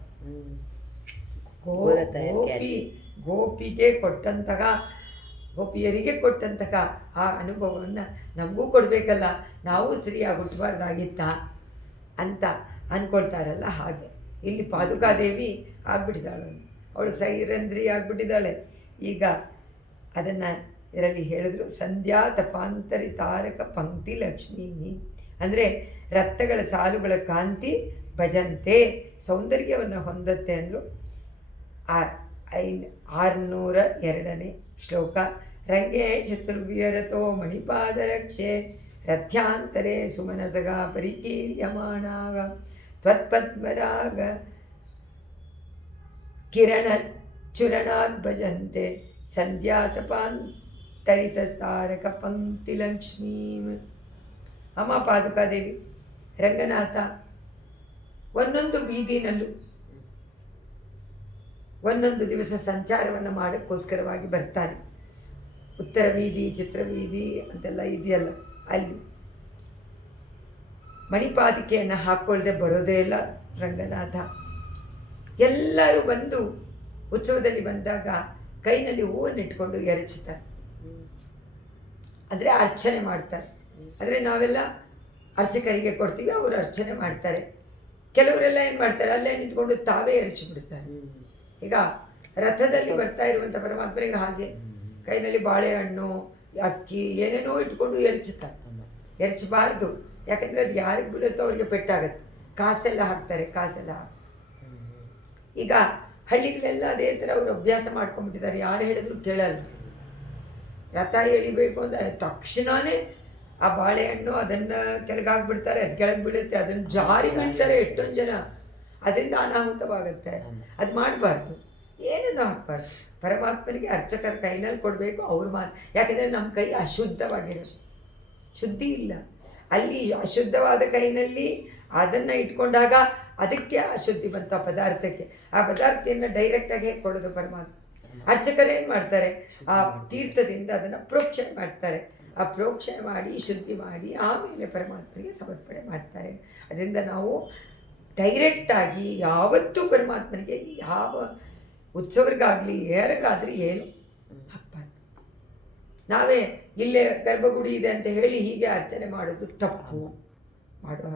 ಗೋಪಿಗೆ ಕೊಟ್ಟಂತಹ, ಗೋಪಿಯರಿಗೆ ಕೊಟ್ಟಂತಹ ಆ ಅನುಭವವನ್ನು ನಮಗೂ ಕೊಡಬೇಕಲ್ಲ, ನಾವು ಸ್ತ್ರೀಯಾಗಿ ಹುಟ್ಟಬಾರ್ದಾಗಿತ್ತ ಅಂತ ಅಂದ್ಕೊಳ್ತಾರಲ್ಲ. ಹಾಗೆ ಇಲ್ಲಿ ಪಾದುಕಾದೇವಿ ಆಗ್ಬಿಟ್ಟಿದ್ದಾಳೆ, ಅವಳು ಸೈರಂಧ್ರಿ ಆಗಿಬಿಟ್ಟಿದ್ದಾಳೆ. ಈಗ ಅದನ್ನು ಇದರಲ್ಲಿ ಹೇಳಿದ್ರು, ಸಂಧ್ಯಾ ತಪಾಂತರಿ ತಾರಕ ಪಂಕ್ತಿ ಲಕ್ಷ್ಮೀ ಅಂದರೆ ರಕ್ತಗಳ ಸಾಲುಗಳ ಕಾಂತಿ ಭಜಂತೆ ಸೌಂದರ್ಯವನ್ನು ಹೊಂದತ್ತೆ ಅಂದರು. 602ನೇ ಶ್ಲೋಕ. ರಂಗೇ ಚತುರ್ವ್ಯರತೋ ಮಣಿಪಾದರಕ್ಷೆ ರಥ್ಯಾಂತರೇ ಸುಮನಸಗ ಪರಿಕೀರ್ಯಮಾಣಾಗ ತ್ವತ್ಪದ್ಮರಾಗ ಕಿರಣ ಚುರಣಾದ್ ಭಜಂತೆ ಸಂಧ್ಯಾತಪಾಂತರಿತಾರಕ ಪಂಕ್ತಿ ಲಕ್ಷ್ಮೀಂ. ಅಮ್ಮ ಪಾದುಕಾದೇವಿ, ರಂಗನಾಥ ಒಂದೊಂದು ಬೀದಿನಲ್ಲೂ ಒಂದೊಂದು ದಿವಸ ಸಂಚಾರವನ್ನು ಮಾಡೋಕ್ಕೋಸ್ಕರವಾಗಿ ಬರ್ತಾನೆ. ಉತ್ತರ ಬೀದಿ, ಚಿತ್ರವೀದಿ ಅಂತೆಲ್ಲ ಇದೆಯಲ್ಲ, ಅಲ್ಲಿ ಮಣಿಪಾದಿಕೆಯನ್ನು ಹಾಕ್ಕೊಳ್ಳದೆ ಬರೋದೇ ಇಲ್ಲ ರಂಗನಾಥ. ಎಲ್ಲರೂ ಬಂದು ಉತ್ಸವದಲ್ಲಿ ಬಂದಾಗ ಕೈನಲ್ಲಿ ಹೂವನ್ನು ಇಟ್ಕೊಂಡು ಎರಚುತ್ತಾರೆ, ಅಂದರೆ ಅರ್ಚನೆ ಮಾಡ್ತಾರೆ. ಆದರೆ ನಾವೆಲ್ಲ ಅರ್ಚಕರಿಗೆ ಕೊಡ್ತೀವಿ, ಅವರು ಅರ್ಚನೆ ಮಾಡ್ತಾರೆ. ಕೆಲವರೆಲ್ಲ ಏನು ಮಾಡ್ತಾರೆ, ಅಲ್ಲೇ ನಿಂತ್ಕೊಂಡು ತಾವೇ ಎರಚಿಬಿಡ್ತಾರೆ. ಈಗ ರಥದಲ್ಲಿ ಬರ್ತಾ ಇರುವಂಥ ಪರಮಾತ್ಮನಿಗೆ ಹಾಗೆ ಕೈನಲ್ಲಿ ಬಾಳೆಹಣ್ಣು, ಅಕ್ಕಿ ಏನೇನೋ ಇಟ್ಕೊಂಡು ಎರಚುತ್ತಾರೆ. ಎರಚಬಾರ್ದು, ಯಾಕಂದರೆ ಅದು ಯಾರಿಗೆ ಬೀಳುತ್ತೋ ಅವರಿಗೆ ಪೆಟ್ಟಾಗತ್ತೆ. ಕಾಸೆಲ್ಲ ಹಾಕ್ತಾರೆ, ಕಾಸೆಲ್ಲ ಈಗ ಹಳ್ಳಿಗಳೆಲ್ಲ ಅದೇ ಥರ ಅವರು ಅಭ್ಯಾಸ ಮಾಡ್ಕೊಂಡ್ಬಿಟ್ಟಿದ್ದಾರೆ. ಯಾರು ಹೇಳಿದ್ರು ಕೇಳಲ್ಲ. ರಥ ಎಳಿಬೇಕು ಅಂದರೆ ತಕ್ಷಣವೇ ಆ ಬಾಳೆಹಣ್ಣು ಅದನ್ನು ಕೆಳಗಾಗ್ಬಿಡ್ತಾರೆ, ಅದು ಕೆಳಗೆ ಬೀಳುತ್ತೆ, ಅದನ್ನು ಜಾರಿ ಬೀಳ್ತಾರೆ ಎಷ್ಟೊಂದು ಜನ. ಅದರಿಂದ ಅನಾಹುತವಾಗುತ್ತೆ. ಅದು ಮಾಡಬಾರ್ದು. ಏನನ್ನು ಹಾಕ್ಬಾರ್ದು. ಪರಮಾತ್ಮನಿಗೆ ಅರ್ಚಕರ ಕೈನಲ್ಲಿ ಕೊಡಬೇಕು, ಅವ್ರ ಮಾತು. ಯಾಕೆಂದರೆ ನಮ್ಮ ಕೈ ಅಶುದ್ಧವಾಗಿರೋದು, ಶುದ್ಧಿ ಇಲ್ಲ. ಅಲ್ಲಿ ಅಶುದ್ಧವಾದ ಕೈನಲ್ಲಿ ಅದನ್ನು ಇಟ್ಕೊಂಡಾಗ ಅದಕ್ಕೆ ಅಶುದ್ಧಿ ಬಂತು ಆ ಪದಾರ್ಥಕ್ಕೆ. ಆ ಪದಾರ್ಥವನ್ನು ಡೈರೆಕ್ಟಾಗಿ ಹೇಗೆ ಕೊಡೋದು ಪರಮಾತ್ಮ? ಅರ್ಚಕರು ಏನು ಮಾಡ್ತಾರೆ? ಆ ತೀರ್ಥದಿಂದ ಅದನ್ನು ಪ್ರೋಕ್ಷಣೆ ಮಾಡ್ತಾರೆ. ಆ ಪ್ರೋಕ್ಷಣೆ ಮಾಡಿ ಶುದ್ಧಿ ಮಾಡಿ ಆಮೇಲೆ ಪರಮಾತ್ಮನಿಗೆ ಸಮರ್ಪಣೆ ಮಾಡ್ತಾರೆ. ಅದರಿಂದ ನಾವು ಡೈರೆಕ್ಟಾಗಿ ಯಾವತ್ತೂ ಪರಮಾತ್ಮನಿಗೆ ಯಾವ ಉತ್ಸವರಿಗಾಗಲಿ ಯಾರಿಗಾದ್ರೂ ಏನು ಹಾಕ್ಬಾರ್ದು. ನಾವೇ ಇಲ್ಲೇ ಗರ್ಭಗುಡಿ ಇದೆ ಅಂತ ಹೇಳಿ ಹೀಗೆ ಅರ್ಚನೆ ಮಾಡೋದು ತಪ್ಪು. ಮಾಡುವ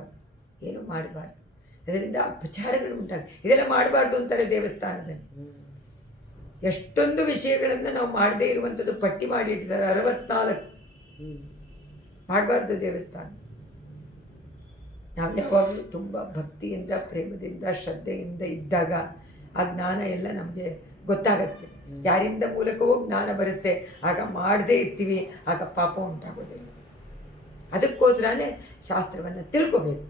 ಏನು ಮಾಡಬಾರ್ದು. ಅದರಿಂದ ಅಪಚಾರಗಳು ಉಂಟಾಗಿ ಇದೆಲ್ಲ ಮಾಡಬಾರ್ದು ಅಂತಾರೆ ದೇವಸ್ಥಾನದಲ್ಲಿ. ಎಷ್ಟೊಂದು ವಿಷಯಗಳನ್ನು ನಾವು ಮಾಡದೇ ಇರುವಂಥದ್ದು ಪಟ್ಟಿ ಮಾಡಿ ಇಟ್ಟಿದ್ದಾರೆ, 64 ಮಾಡಬಾರ್ದು ದೇವಸ್ಥಾನ. ನಾವು ಯಾವಾಗಲೂ ತುಂಬ ಭಕ್ತಿಯಿಂದ, ಪ್ರೇಮದಿಂದ, ಶ್ರದ್ಧೆಯಿಂದ ಇದ್ದಾಗ ಆ ಜ್ಞಾನ ಎಲ್ಲ ನಮಗೆ ಗೊತ್ತಾಗತ್ತೆ. ಯಾರಿಂದ ಮೂಲಕವೋ ಜ್ಞಾನ ಬರುತ್ತೆ. ಆಗ ಮಾಡದೇ ಇರ್ತೀವಿ, ಆಗ ಪಾಪ ಉಂಟಾಗೋದಿಲ್ಲ. ಅದಕ್ಕೋಸ್ಕರನೇ ಶಾಸ್ತ್ರವನ್ನು ತಿಳ್ಕೋಬೇಕು.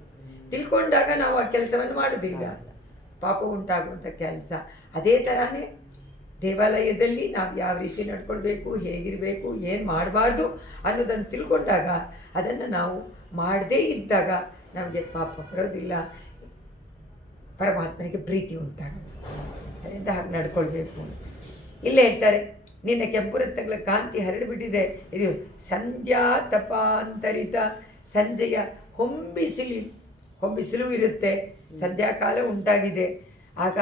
ತಿಳ್ಕೊಂಡಾಗ ನಾವು ಆ ಕೆಲಸವನ್ನು ಮಾಡೋದಿಲ್ಲ, ಪಾಪ ಉಂಟಾಗುವಂಥ ಕೆಲಸ. ಅದೇ ಥರನೇ ದೇವಾಲಯದಲ್ಲಿ ನಾವು ಯಾವ ರೀತಿ ನಡ್ಕೊಳ್ಬೇಕು, ಹೇಗಿರಬೇಕು, ಏನು ಮಾಡಬಾರ್ದು ಅನ್ನೋದನ್ನು ತಿಳ್ಕೊಂಡಾಗ ಅದನ್ನು ನಾವು ಮಾಡದೇ ಇದ್ದಾಗ ನಮಗೆ ಪಾಪ ಬರೋದಿಲ್ಲ, ಪರಮಾತ್ಮನಿಗೆ ಪ್ರೀತಿ ಉಂಟಾಗುತ್ತೆ. ಅದರಿಂದ ಹಾಗೆ ನಡ್ಕೊಳ್ಬೇಕು. ಇಲ್ಲೇ ಹೇಳ್ತಾರೆ, ನಿನ್ನ ಕೆಂಪು ರತ್ನಗಳ ಕಾಂತಿ ಹರಡಿಬಿಟ್ಟಿದೆ. ಇದು ಸಂಧ್ಯಾ ತಪಾಂತರಿತ ಸಂಜೆಯ ಹೊಂಬಿಸಿಲು ಇರುತ್ತೆ. ಸಂಧ್ಯಾಕಾಲ ಉಂಟಾಗಿದೆ. ಆಗ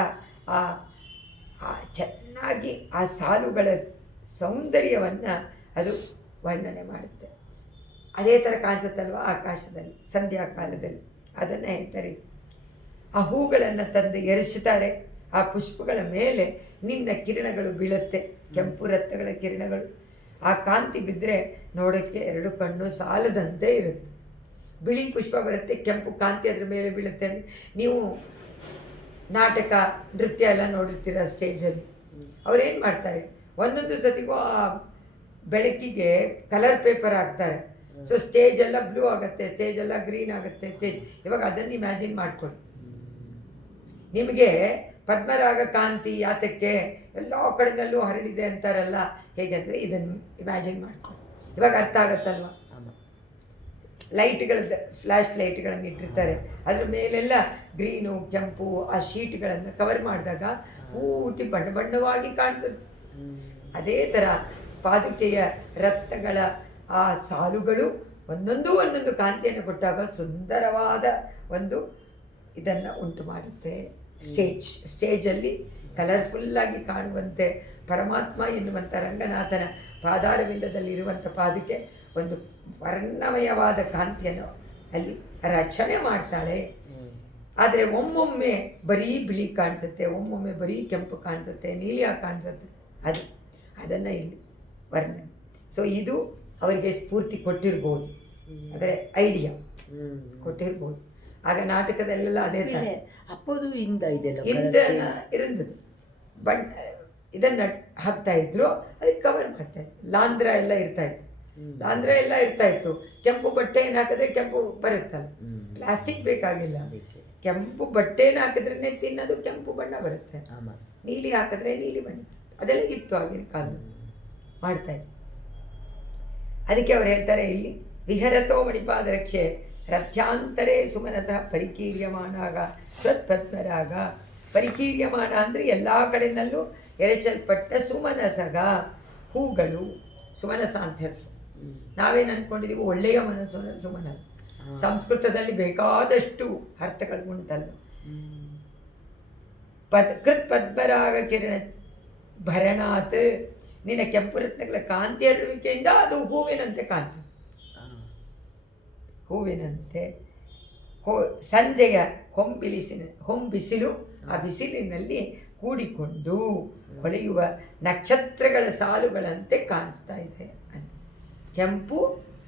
ಆ ಚೆನ್ನಾಗಿ ಆ ಸಾಲುಗಳ ಸೌಂದರ್ಯವನ್ನು ಅದು ವರ್ಣನೆ ಮಾಡುತ್ತೆ. ಅದೇ ಥರ ಕಾಣಿಸುತ್ತಲ್ವ ಆಕಾಶದಲ್ಲಿ ಸಂಧ್ಯಾಕಾಲದಲ್ಲಿ. ಅದನ್ನು ಹೇಳ್ತಾರೆ, ಆ ಹೂಗಳನ್ನು ತಂದು ಎರಚುತ್ತಾರೆ. ಆ ಪುಷ್ಪಗಳ ಮೇಲೆ ನಿನ್ನ ಕಿರಣಗಳು ಬೀಳುತ್ತೆ, ಕೆಂಪು ರತ್ನಗಳ ಕಿರಣಗಳು. ಆ ಕಾಂತಿ ಬಿದ್ದರೆ ನೋಡೋಕ್ಕೆ 2 ಕಣ್ಣು ಸಾಲದಂತೆ ಇರುತ್ತೆ. ಬಿಳಿ ಪುಷ್ಪ ಬರುತ್ತೆ, ಕೆಂಪು ಕಾಂತಿ ಅದ್ರ ಮೇಲೆ ಬೀಳುತ್ತೆ. ನೀವು ನಾಟಕ ನೃತ್ಯ ಎಲ್ಲ ನೋಡಿರ್ತೀರ ಸ್ಟೇಜಲ್ಲಿ. ಅವ್ರೇನು ಮಾಡ್ತಾರೆ, ಒಂದೊಂದು ಸತಿಗೂ ಆ ಬೆಳಕಿಗೆ ಕಲರ್ ಪೇಪರ್ ಹಾಕ್ತಾರೆ. ಸೊ ಸ್ಟೇಜ್ ಎಲ್ಲ ಬ್ಲೂ ಆಗುತ್ತೆ, ಸ್ಟೇಜ್ ಎಲ್ಲ ಗ್ರೀನ್ ಆಗುತ್ತೆ. ಇವಾಗ ಅದನ್ನು ಇಮ್ಯಾಜಿನ್ ಮಾಡ್ಕೊಳ್ಳಿ. ನಿಮಗೆ ಪದ್ಮರಾಗ ಕಾಂತಿ ಯಾತಕ್ಕೆ ಎಲ್ಲ ಕಡೆಯಲ್ಲೂ ಹರಡಿದೆ ಅಂತಾರಲ್ಲ, ಹೇಗೆಂದರೆ ಇದನ್ನು ಇಮ್ಯಾಜಿನ್ ಮಾಡ್ಕೊಳ್ಳಿ. ಇವಾಗ ಅರ್ಥ ಆಗುತ್ತಲ್ವ? ಲೈಟ್ಗಳದ್ದು ಫ್ಲ್ಯಾಶ್ ಲೈಟ್ಗಳನ್ನು ಇಟ್ಟಿರ್ತಾರೆ, ಅದ್ರ ಮೇಲೆಲ್ಲ ಗ್ರೀನು ಕೆಂಪು ಆ ಶೀಟ್ಗಳನ್ನು ಕವರ್ ಮಾಡಿದಾಗ ಪೂರ್ತಿ ಬಣ್ಣ ಬಣ್ಣವಾಗಿ ಕಾಣಿಸುತ್ತೆ. ಅದೇ ಥರ ಪಾದುಕೆಯ ರತ್ನಗಳ ಆ ಸಾಲುಗಳು ಒಂದೊಂದು ಕಾಂತಿಯನ್ನು ಕೊಟ್ಟಾಗ ಸುಂದರವಾದ ಒಂದು ಇದನ್ನು ಉಂಟು ಮಾಡುತ್ತೆ. ಸ್ಟೇಜಲ್ಲಿ ಕಲರ್ಫುಲ್ಲಾಗಿ ಕಾಣುವಂತೆ ಪರಮಾತ್ಮ ಎನ್ನುವಂಥ ರಂಗನಾಥನ ಪಾದಾರವಿಂದದಲ್ಲಿರುವಂಥ ಪಾದುಕೆ ಒಂದು ವರ್ಣಮಯವಾದ ಕಾಂತಿಯನ್ನು ಅಲ್ಲಿ ರಚನೆ ಮಾಡ್ತಾಳೆ. ಆದರೆ ಒಮ್ಮೊಮ್ಮೆ ಬರೀ ಬಿಳಿ ಕಾಣಿಸುತ್ತೆ, ಒಮ್ಮೊಮ್ಮೆ ಬರೀ ಕೆಂಪು ಕಾಣಿಸುತ್ತೆ, ನೀಲಿಯಾಗಿ ಕಾಣಿಸುತ್ತೆ. ಅದನ್ನು ಇಲ್ಲಿ ವರ್ಣನೆ. ಸೊ ಇದು ಅವರಿಗೆ ಸ್ಫೂರ್ತಿ ಕೊಟ್ಟಿರ್ಬೋದು, ಅಂದರೆ ಐಡಿಯಾ ಕೊಟ್ಟಿರ್ಬೋದು. ಆಗ ನಾಟಕದಲ್ಲೆಲ್ಲ ಅದೇ ಥರ ಅಪ್ಪದು ಇಂದ ಇರಂಥದ್ದು ಬಣ್ಣ ಇದನ್ನು ಹಾಕ್ತಾಯಿದ್ರು, ಅದಕ್ಕೆ ಕವರ್ ಮಾಡ್ತಾಯಿದ್ರು. ಲಾಂಧ್ರ ಎಲ್ಲ ಇರ್ತಾಯಿತ್ತು. ಕೆಂಪು ಬಟ್ಟೆಯನ್ನು ಹಾಕಿದ್ರೆ ಕೆಂಪು ಬರುತ್ತಲ್ಲ, ಪ್ಲಾಸ್ಟಿಕ್ ಬೇಕಾಗಿಲ್ಲ. ಕೆಂಪು ಬಟ್ಟೆಯನ್ನು ಹಾಕಿದ್ರೇ ತಿನ್ನೋದು ಕೆಂಪು ಬಣ್ಣ ಬರುತ್ತೆ, ನೀಲಿ ಹಾಕಿದ್ರೆ ನೀಲಿ ಬಣ್ಣ. ಅದೆಲ್ಲ ಇತ್ತು ಆಗಿನ ಕಾಲ ಮಾಡ್ತಾಯಿದ್ರು. ಅದಕ್ಕೆ ಅವ್ರು ಹೇಳ್ತಾರೆ ಇಲ್ಲಿ, ವಿಹರತೋ ಮಣಿಪಾದ ರಕ್ಷೆ ರಥ್ಯಾಂತರೇ ಸುಮನಸಃ ಪರಿಕೀರ್ಯಮಾನಾಗ ತ್ವತ್ಪದ್ಮರಾಗ. ಪರಿಕೀರ್ಯಮಾನ ಅಂದರೆ ಎಲ್ಲ ಕಡೆಯಲ್ಲೂ ಎರಚಲ್ಪಟ್ಟ ಸುಮನಸಗ ಹೂಗಳು. ಸುಮನಸ ಅಂತ ಹೆಸರು. ನಾವೇನು ಅಂದ್ಕೊಂಡಿದ್ದೀವಿ, ಒಳ್ಳೆಯ ಮನಸ್ಸು ಸುಮನ. ಸಂಸ್ಕೃತದಲ್ಲಿ ಬೇಕಾದಷ್ಟು ಅರ್ಥಗಳು ಉಂಟಲ್ಲ. ಕೃತ್ ಪದ್ಮರಾಗ ಕಿರಣ ಭರಣಾತ್, ನಿನ್ನ ಕೆಂಪು ರತ್ನಗಳ ಕಾಂತಿ ಹರಡುವಿಕೆಯಿಂದ ಅದು ಹೂವಿನಂತೆ ಕಾಣಿಸುತ್ತೆ. ಹೂವಿನಂತೆ ಸಂಜೆಯ ಹೊಂಬಿಸಿಲು, ಆ ಬಿಸಿಲಿನಲ್ಲಿ ಕೂಡಿಕೊಂಡು ಹೊಳೆಯುವ ನಕ್ಷತ್ರಗಳ ಸಾಲುಗಳಂತೆ ಕಾಣಿಸ್ತಾ ಇದೆ ಅಂತ. ಕೆಂಪು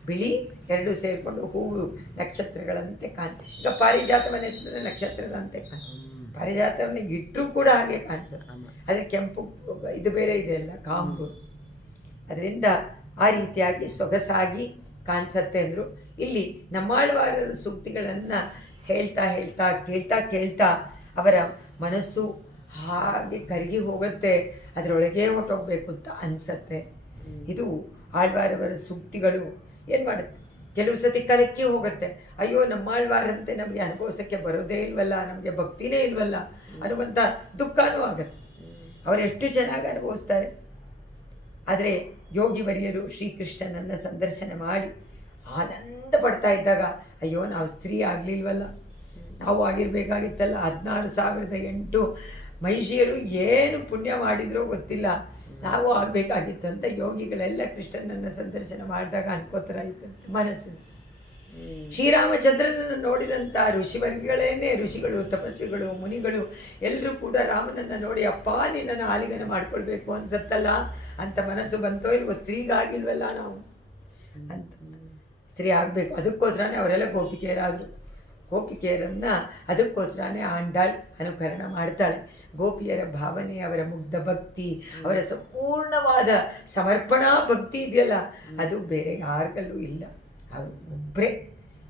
ಬಿಳಿ ಎರಡು ಸೇರಿಕೊಂಡು ಹೂವು ನಕ್ಷತ್ರಗಳಂತೆ ಕಾಣ್ತದೆ. ಈಗ ಪಾರಿಜಾತವನ್ನು ಹೆಸರಿದ್ರೆ ನಕ್ಷತ್ರದಂತೆ ಕಾಣ್ತದೆ. ಪಾರಿಜಾತವನ್ನು ಇಟ್ಟರೂ ಕೂಡ ಹಾಗೆ ಕಾಣಿಸುತ್ತೆ. ಆದರೆ ಕೆಂಪು ಇದು ಬೇರೆ ಇದೆಯಲ್ಲ, ಕಾಂಬು. ಅದರಿಂದ ಆ ರೀತಿಯಾಗಿ ಸೊಗಸಾಗಿ ಕಾಣಿಸುತ್ತೆ ಅಂದರು. ಇಲ್ಲಿ ನಮ್ಮಾಳ್ವಾರರ ಸೂಕ್ತಿಗಳನ್ನು ಹೇಳ್ತಾ ಹೇಳ್ತಾ ಕೇಳ್ತಾ ಕೇಳ್ತಾ ಅವರ ಮನಸ್ಸು ಹಾಗೆ ಕರಗಿ ಹೋಗುತ್ತೆ, ಅದರೊಳಗೆ ಹೊರಟೋಗ್ಬೇಕು ಅಂತ ಅನಿಸತ್ತೆ. ಇದು ಆಳ್ವಾರವರ ಸೂಕ್ತಿಗಳು ಏನು ಮಾಡುತ್ತೆ, ಕೆಲವು ಸತಿ ಕಲಕ್ಕಿ ಹೋಗುತ್ತೆ. ಅಯ್ಯೋ ನಮ್ಮಾಳ್ವಾರಂತೆ ನಮಗೆ ಅನುಭವಿಸೋಕ್ಕೆ ಬರೋದೇ ಇಲ್ವಲ್ಲ, ನಮಗೆ ಭಕ್ತಿನೇ ಇಲ್ವಲ್ಲ ಅನ್ನುವಂಥ ದುಃಖನೂ ಆಗುತ್ತೆ. ಅವರು ಎಷ್ಟು ಚೆನ್ನಾಗಿ ಅನುಭವಿಸ್ತಾರೆ. ಆದರೆ ಯೋಗಿ ವರಿಯರು ಶ್ರೀಕೃಷ್ಣನನ್ನು ಸಂದರ್ಶನ ಮಾಡಿ ಆನಂದ ಪಡ್ತಾ ಇದ್ದಾಗ, ಅಯ್ಯೋ ನಾವು ಸ್ತ್ರೀ ಆಗಲಿಲ್ವಲ್ಲ, ನಾವು ಆಗಿರಬೇಕಾಗಿತ್ತಲ್ಲ, 16,008 ಮಹಿಷಿಯರು ಏನು ಪುಣ್ಯ ಮಾಡಿದ್ರೋ ಗೊತ್ತಿಲ್ಲ, ನಾವು ಆಗಬೇಕಾಗಿತ್ತು ಅಂತ ಯೋಗಿಗಳೆಲ್ಲ ಕೃಷ್ಣನನ್ನು ಸಂದರ್ಶನ ಮಾಡಿದಾಗ ಅನ್ಕೋತರಾಯಿತಂತೆ ಮನಸ್ಸಿನ. ಶ್ರೀರಾಮಚಂದ್ರನನ್ನು ನೋಡಿದಂಥ ಋಷಿವರ್ಗಗಳೇನೇ, ಋಷಿಗಳು, ತಪಸ್ವಿಗಳು, ಮುನಿಗಳು ಎಲ್ಲರೂ ಕೂಡ ರಾಮನನ್ನು ನೋಡಿ ಅಪ್ಪ ನಿನ್ನನ್ನು ಆಲಿಂಗನ ಮಾಡ್ಕೊಳ್ಬೇಕು ಅನ್ಸತ್ತಲ್ಲ ಅಂತ ಮನಸ್ಸು ಬಂತೋ ಇಲ್ವೋ, ಸ್ತ್ರೀಗಾಗಿಲ್ವಲ್ಲ ನಾವು ಅಂತ. ಸ್ತ್ರೀ ಆಗಬೇಕು, ಅದಕ್ಕೋಸ್ಕರನೇ ಅವರೆಲ್ಲ ಗೋಪಿಕೆಯರಾದರು. ಗೋಪಿಕೆಯರನ್ನು ಅದಕ್ಕೋಸ್ಕರನೇ ಆಂಡಾಳ್ ಅನುಕರಣ ಮಾಡ್ತಾಳೆ. ಗೋಪಿಯರ ಭಾವನೆ, ಅವರ ಮುಗ್ಧ ಭಕ್ತಿ, ಅವರ ಸಂಪೂರ್ಣವಾದ ಸಮರ್ಪಣಾ ಭಕ್ತಿ ಇದೆಯಲ್ಲ, ಅದು ಬೇರೆ ಯಾರಿಗಲ್ಲೂ ಇಲ್ಲ. ಅವರು ಒಬ್ಬರೇ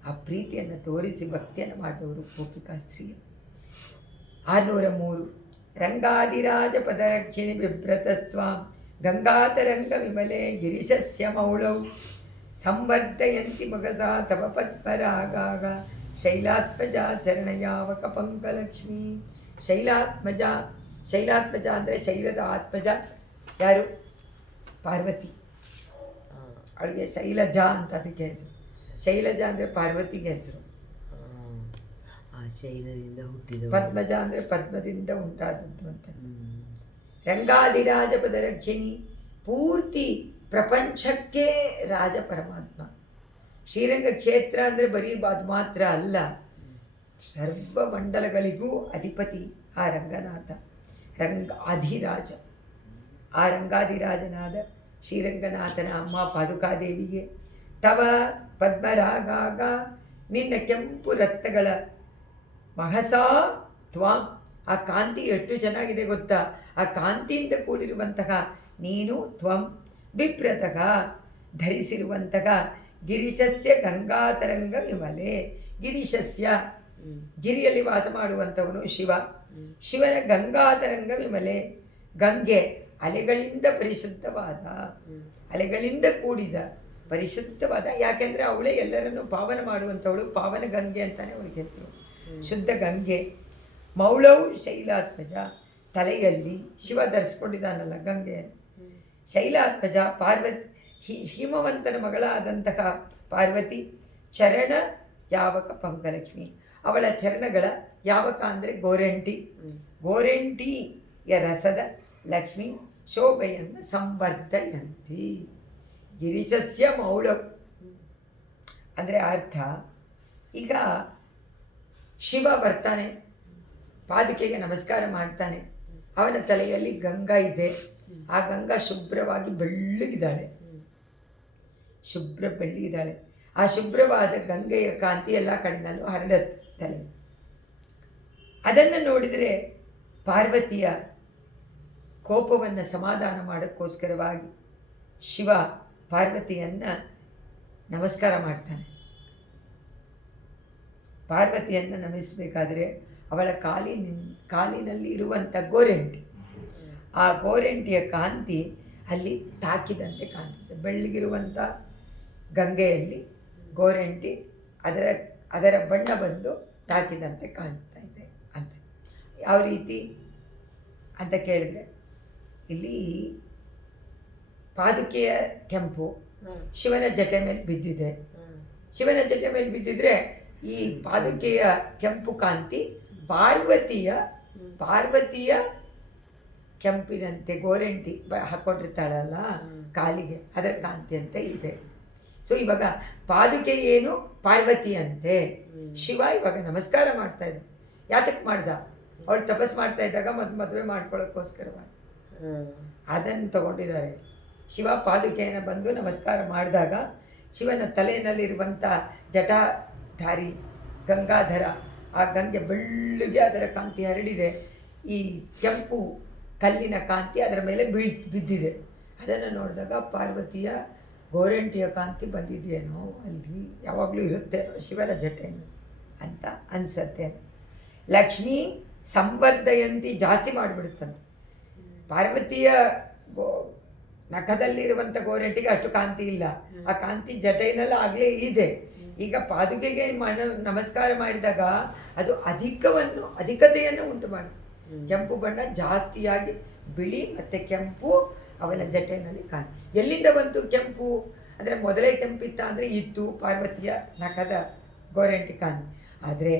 ಆ ಪ್ರೀತಿಯನ್ನು ತೋರಿಸಿ ಭಕ್ತಿಯನ್ನು ಮಾಡಿದವರು ಗೋಪಿಕಾ ಸ್ತ್ರೀಯರು. 603 ರಂಗಾದಿರಾಜ ಪದರಕ್ಷಿಣಿ ಬಿಭ್ರತಸ್ತ್ವಾಂ ಗಂಗಾತರಂಗ ವಿಮಲೆ ಗಿರಿಶಸ್ಯ ಮೌಳೌ ಸಂವರ್ಧಯಂತಿ ಮಗದಾ ತವ ಪದ್ಮರಾಗಾಗ ಶೈಲಾತ್ಮಜ ಚರಣಯಾವಕ ಪಂಕಲಕ್ಷ್ಮೀ. ಶೈಲಾತ್ಮಜ ಅಂದರೆ ಶೈಲದ ಆತ್ಮಜ ಯಾರು? ಪಾರ್ವತಿ. ಅವಳಿಗೆ ಶೈಲಜ ಅಂತ ಅದಕ್ಕೆ ಹೆಸರು. ಶೈಲಜ ಅಂದರೆ ಪಾರ್ವತಿಗೆ ಹೆಸರು. ಆ ಶೈಲದಿಂದ ಹುಟ್ಟಿದ. ಪದ್ಮಜ ಅಂದರೆ ಪದ್ಮದಿಂದ ಉಂಟಾದದ್ದು ಅಂತ. ರಂಗಾದಿರಾಜ ಪದರಕ್ಷಿಣಿ, ಪೂರ್ತಿ ಪ್ರಪಂಚಕ್ಕೆ ರಾಜ ಪರಮಾತ್ಮ. ಶ್ರೀರಂಗ ಕ್ಷೇತ್ರ ಅಂದರೆ ಬರೀ ಅದು ಮಾತ್ರ ಅಲ್ಲ, ಸರ್ವ ಮಂಡಲಗಳಿಗೂ ಅಧಿಪತಿ ಆ ರಂಗನಾಥ, ರಂಗಾಧಿರಾಜ. ಆ ರಂಗಾಧಿರಾಜನಾದ ಶ್ರೀರಂಗನಾಥನ ಅಮ್ಮ ಪಾದುಕಾದೇವಿಗೆ ತವ ಪದ್ಮರಾಗಾಗ, ನಿನ್ನ ಕೆಂಪು ರಕ್ತಗಳ ಮಹಸಾ ತ್ವಾಂ, ಆ ಕಾಂತಿ ಎಷ್ಟು ಚೆನ್ನಾಗಿದೆ ಗೊತ್ತಾ, ಆ ಕಾಂತಿಯಿಂದ ಕೂಡಿರುವಂತಹ ನೀನು, ತ್ವಂ ಬಿಭ್ರತಃ ಧರಿಸಿರುವಂತಹ ಗಿರಿಶಸ್ಯ ಗಂಗಾತರಂಗ ವಿಮಲೆ. ಗಿರಿಶಸ್ಯ, ಗಿರಿಯಲ್ಲಿ ವಾಸ ಮಾಡುವಂಥವನು ಶಿವ. ಶಿವನ ಗಂಗಾತರಂಗ ವಿಮಲೆ, ಗಂಗೆ ಅಲೆಗಳಿಂದ ಪರಿಶುದ್ಧವಾದ, ಅಲೆಗಳಿಂದ ಕೂಡಿದ ಪರಿಶುದ್ಧವಾದ, ಯಾಕೆಂದರೆ ಅವಳೇ ಎಲ್ಲರನ್ನೂ ಪಾವನ ಮಾಡುವಂಥವಳು, ಪಾವನ ಗಂಗೆ ಅಂತಾನೆ ಅವಳಿಗೆ ಹೆಸರು, ಶುದ್ಧ ಗಂಗೆ. ಮೌಳವು ಶೈಲಾತ್ಮಜ, ತಲೆಯಲ್ಲಿ ಶಿವ ಧರಿಸ್ಕೊಂಡಿದ್ದಾನಲ್ಲ ಗಂಗೆ. ಶೈಲಾತ್ಮಜ ಪಾರ್ವತಿ, ಹಿಮವಂತನ ಮಗಳಾದಂತಹ ಪಾರ್ವತಿ. ಚರಣ ಯಾವಕ ಪಂಕಲಕ್ಷ್ಮಿ, ಅವಳ ಚರಣಗಳ, ಯಾವಕ ಅಂದರೆ ಗೋರೆಂಟಿ, ಗೋರೆಂಟಿಯ ರಸದ ಲಕ್ಷ್ಮಿ ಶೋಭೆಯನ್ನು ಸಂವರ್ಧಯಂತಿ. ಗಿರಿಶಸ್ಯ ಮೌಳ ಅಂದರೆ ಅರ್ಥ, ಈಗ ಶಿವ ಬರ್ತಾನೆ, ಪಾದುಕೆಗೆ ನಮಸ್ಕಾರ ಮಾಡ್ತಾನೆ, ಅವನ ತಲೆಯಲ್ಲಿ ಗಂಗಾ ಇದೆ. ಆ ಗಂಗಾ ಶುಭ್ರವಾಗಿ ಬೆಳ್ಳಗಿದ್ದಾಳೆ, ಶುಭ್ರ ಬೆಳ್ಳಗಿದ್ದಾಳೆ. ಆ ಶುಭ್ರವಾದ ಗಂಗೆಯ ಕಾಂತಿ ಎಲ್ಲ ಕಡೆನಲ್ಲೂ ಹರಡತ್ತೆ ತಲೆ. ಅದನ್ನು ನೋಡಿದರೆ ಪಾರ್ವತಿಯ ಕೋಪವನ್ನು ಸಮಾಧಾನ ಮಾಡೋಕ್ಕೋಸ್ಕರವಾಗಿ ಶಿವ ಪಾರ್ವತಿಯನ್ನು ನಮಸ್ಕಾರ ಮಾಡ್ತಾನೆ. ಪಾರ್ವತಿಯನ್ನು ನಮಿಸಬೇಕಾದ್ರೆ ಅವಳ ಕಾಲಿನಲ್ಲಿ ಇರುವಂಥ ಗೋರೆಂಟಿ, ಆ ಗೋರೆಂಟಿಯ ಕಾಂತಿ ಅಲ್ಲಿ ತಾಕಿದಂತೆ ಕಾಣ್ತದೆ. ಬೆಳ್ಳಗಿರುವಂಥ ಗಂಗೆಯಲ್ಲಿ ಗೋರೆಂಟಿ ಅದರ ಬಣ್ಣ ಬಂದು ತಾಕಿದಂತೆ ಕಾಣ್ತಾ ಇದೆ ಅಂತ. ಯಾವ ರೀತಿ ಅಂತ ಕೇಳಿದ್ರೆ, ಇಲ್ಲಿ ಪಾದುಕೆಯ ಕೆಂಪು ಶಿವನ ಜಟೆ ಮೇಲೆ ಬಿದ್ದಿದೆ. ಶಿವನ ಜಟೆ ಮೇಲೆ ಬಿದ್ದಿದ್ರೆ ಈ ಪಾದುಕೆಯ ಕೆಂಪು ಕಾಂತಿ ಪಾರ್ವತಿಯ ಕೆಂಪಿನಂತೆ ಗೋರೆಂಟಿ ಹಾಕ್ಕೊಂಡಿರ್ತಾಳಲ್ಲ ಕಾಲಿಗೆ, ಅದರ ಕಾಂತಿಯಂತೆ ಇದೆ. ಸೊ ಇವಾಗ ಪಾದುಕೆ ಏನು ಪಾರ್ವತಿ ಅಂತೆ. ಶಿವ ಇವಾಗ ನಮಸ್ಕಾರ ಮಾಡ್ತಾ ಇದ್ದ. ಯಾತಕ್ಕೆ ಮಾಡ್ದ? ಅವಳು ತಪಸ್ ಮಾಡ್ತಾ ಇದ್ದಾಗ ಮದುವೆ ಮಾಡ್ಕೊಳ್ಳೋಕ್ಕೋಸ್ಕರವಾಗಿ ಅದನ್ನು ತಗೊಂಡಿದ್ದಾರೆ. ಶಿವ ಪಾದುಕೆಯನ್ನು ಬಂದು ನಮಸ್ಕಾರ ಮಾಡಿದಾಗ ಶಿವನ ತಲೆಯಲ್ಲಿರುವಂಥ ಜಟಾಧಾರಿ ಗಂಗಾಧರ, ಆ ಗಂಗೆ ಬೆಳ್ಳಗೆ ಅದರ ಕಾಂತಿ ಹರಡಿದೆ. ಈ ಕೆಂಪು ಕಲ್ಲಿನ ಕಾಂತಿ ಅದರ ಮೇಲೆ ಬಿದ್ದಿದೆ. ಅದನ್ನು ನೋಡಿದಾಗ ಪಾರ್ವತಿಯ ಗೋರೆಂಟಿಯ ಕಾಂತಿ ಬಂದಿದೆಯೇನೋ, ಅಲ್ಲಿ ಯಾವಾಗಲೂ ಇರುತ್ತೆ ಶಿವನ ಜಟೆಯನ್ನು ಅಂತ ಅನಿಸತ್ತೆ. ಲಕ್ಷ್ಮೀ ಸಂವರ್ಧಯಂತಿ ಜಾಸ್ತಿ ಮಾಡಿಬಿಡುತ್ತಂತೆ. ಪಾರ್ವತಿಯ ನಖದಲ್ಲಿರುವಂಥ ಗೋರಂಟಿಗೆ ಅಷ್ಟು ಕಾಂತಿ ಇಲ್ಲ, ಆ ಕಾಂತಿ ಜಟೆಯಲ್ಲಿ ಆಗಲೇ ಇದೆ. ಈಗ ಪಾದುಕೆಗೆ ನಮಸ್ಕಾರ ಮಾಡಿದಾಗ ಅದು ಅಧಿಕತೆಯನ್ನು ಉಂಟು ಮಾಡಿ ಕೆಂಪು ಬಣ್ಣ ಜಾಸ್ತಿಯಾಗಿ ಬಿಳಿ ಮತ್ತು ಕೆಂಪು ಅವನ ಜಟೆಯಲ್ಲಿ ಎಲ್ಲಿಂದ ಬಂತು ಕೆಂಪು ಅಂದರೆ ಮೊದಲೇ ಕೆಂಪಿತ್ತ ಅಂದರೆ ಇತ್ತು ಪಾರ್ವತಿಯ ನಖದ ಗೋರಂಟಿ ಕಾಂತಿ. ಆದರೆ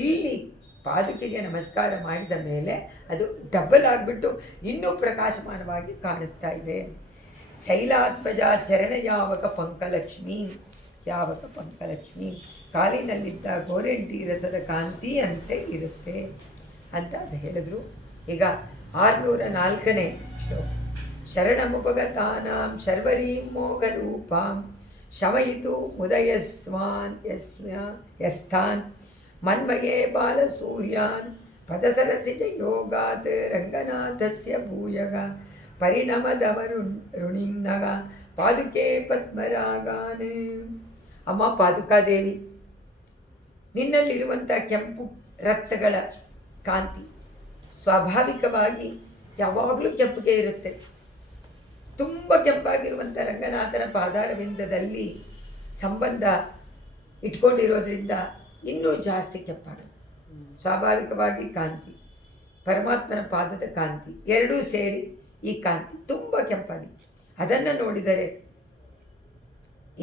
ಇಲ್ಲಿ ಪಾದುಕೆಗೆ ನಮಸ್ಕಾರ ಮಾಡಿದ ಮೇಲೆ ಅದು ಡಬಲ್ ಆಗಿಬಿಟ್ಟು ಇನ್ನೂ ಪ್ರಕಾಶಮಾನವಾಗಿ ಕಾಣುತ್ತಾ ಇದೆ. ಶೈಲಾತ್ಮಜ ಚರಣ ಯಾವಕ ಪಂಕಲಕ್ಷ್ಮಿ ಕಾಲಿನಲ್ಲಿದ್ದ ಗೋರಂಟಿ ರಸದ ಕಾಂತಿ ಅಂತೆ ಇರುತ್ತೆ ಅಂತ ಅದು ಹೇಳಿದ್ರು. ಈಗ 604ನೇ ಶ್ಲೋಕ. ಶರಣಮುಪಗತಾನಾಂ ಶರ್ವರೀಂ ಮೋಘರೂಪಾಂ ಶಮಯಿತು ಉದಯಸ್ವಾನ್ ಯಸ್ಥಾನ್ ಮನ್ಮಯೇ ಬಾಲಸೂರ್ಯಾನ್ ಪದಸರಸಿಜ ಯೋಗಾತ್ ರಂಗನಾಥಸ್ಯ ಭೂಯಗ ಪರಿಣಮದವರುಣಿನ್ನಗ ಪಾದುಕೆ ಪದ್ಮರಾಗಾನ್. ಅಮ್ಮ ಪಾದುಕಾದೇವಿ, ನಿನ್ನಲ್ಲಿರುವಂಥ ಕೆಂಪು ರಕ್ತಗಳ ಕಾಂತಿ ಸ್ವಾಭಾವಿಕವಾಗಿ ಯಾವಾಗಲೂ ಕೆಂಪಿಗೆ ಇರುತ್ತೆ. ತುಂಬ ಕೆಂಪಾಗಿರುವಂಥ ರಂಗನಾಥನ ಪಾದಾರವಿಂದದಲ್ಲಿ ಸಂಬಂಧ ಇಟ್ಕೊಂಡಿರೋದ್ರಿಂದ ಇನ್ನೂ ಜಾಸ್ತಿ ಕೆಂಪಾಗುತ್ತೆ. ಸ್ವಾಭಾವಿಕವಾಗಿ ಕಾಂತಿ, ಪರಮಾತ್ಮನ ಪಾದದ ಕಾಂತಿ ಎರಡೂ ಸೇರಿ ಈ ಕಾಂತಿ ತುಂಬ ಕೆಂಪಾಗಿದೆ. ಅದನ್ನು ನೋಡಿದರೆ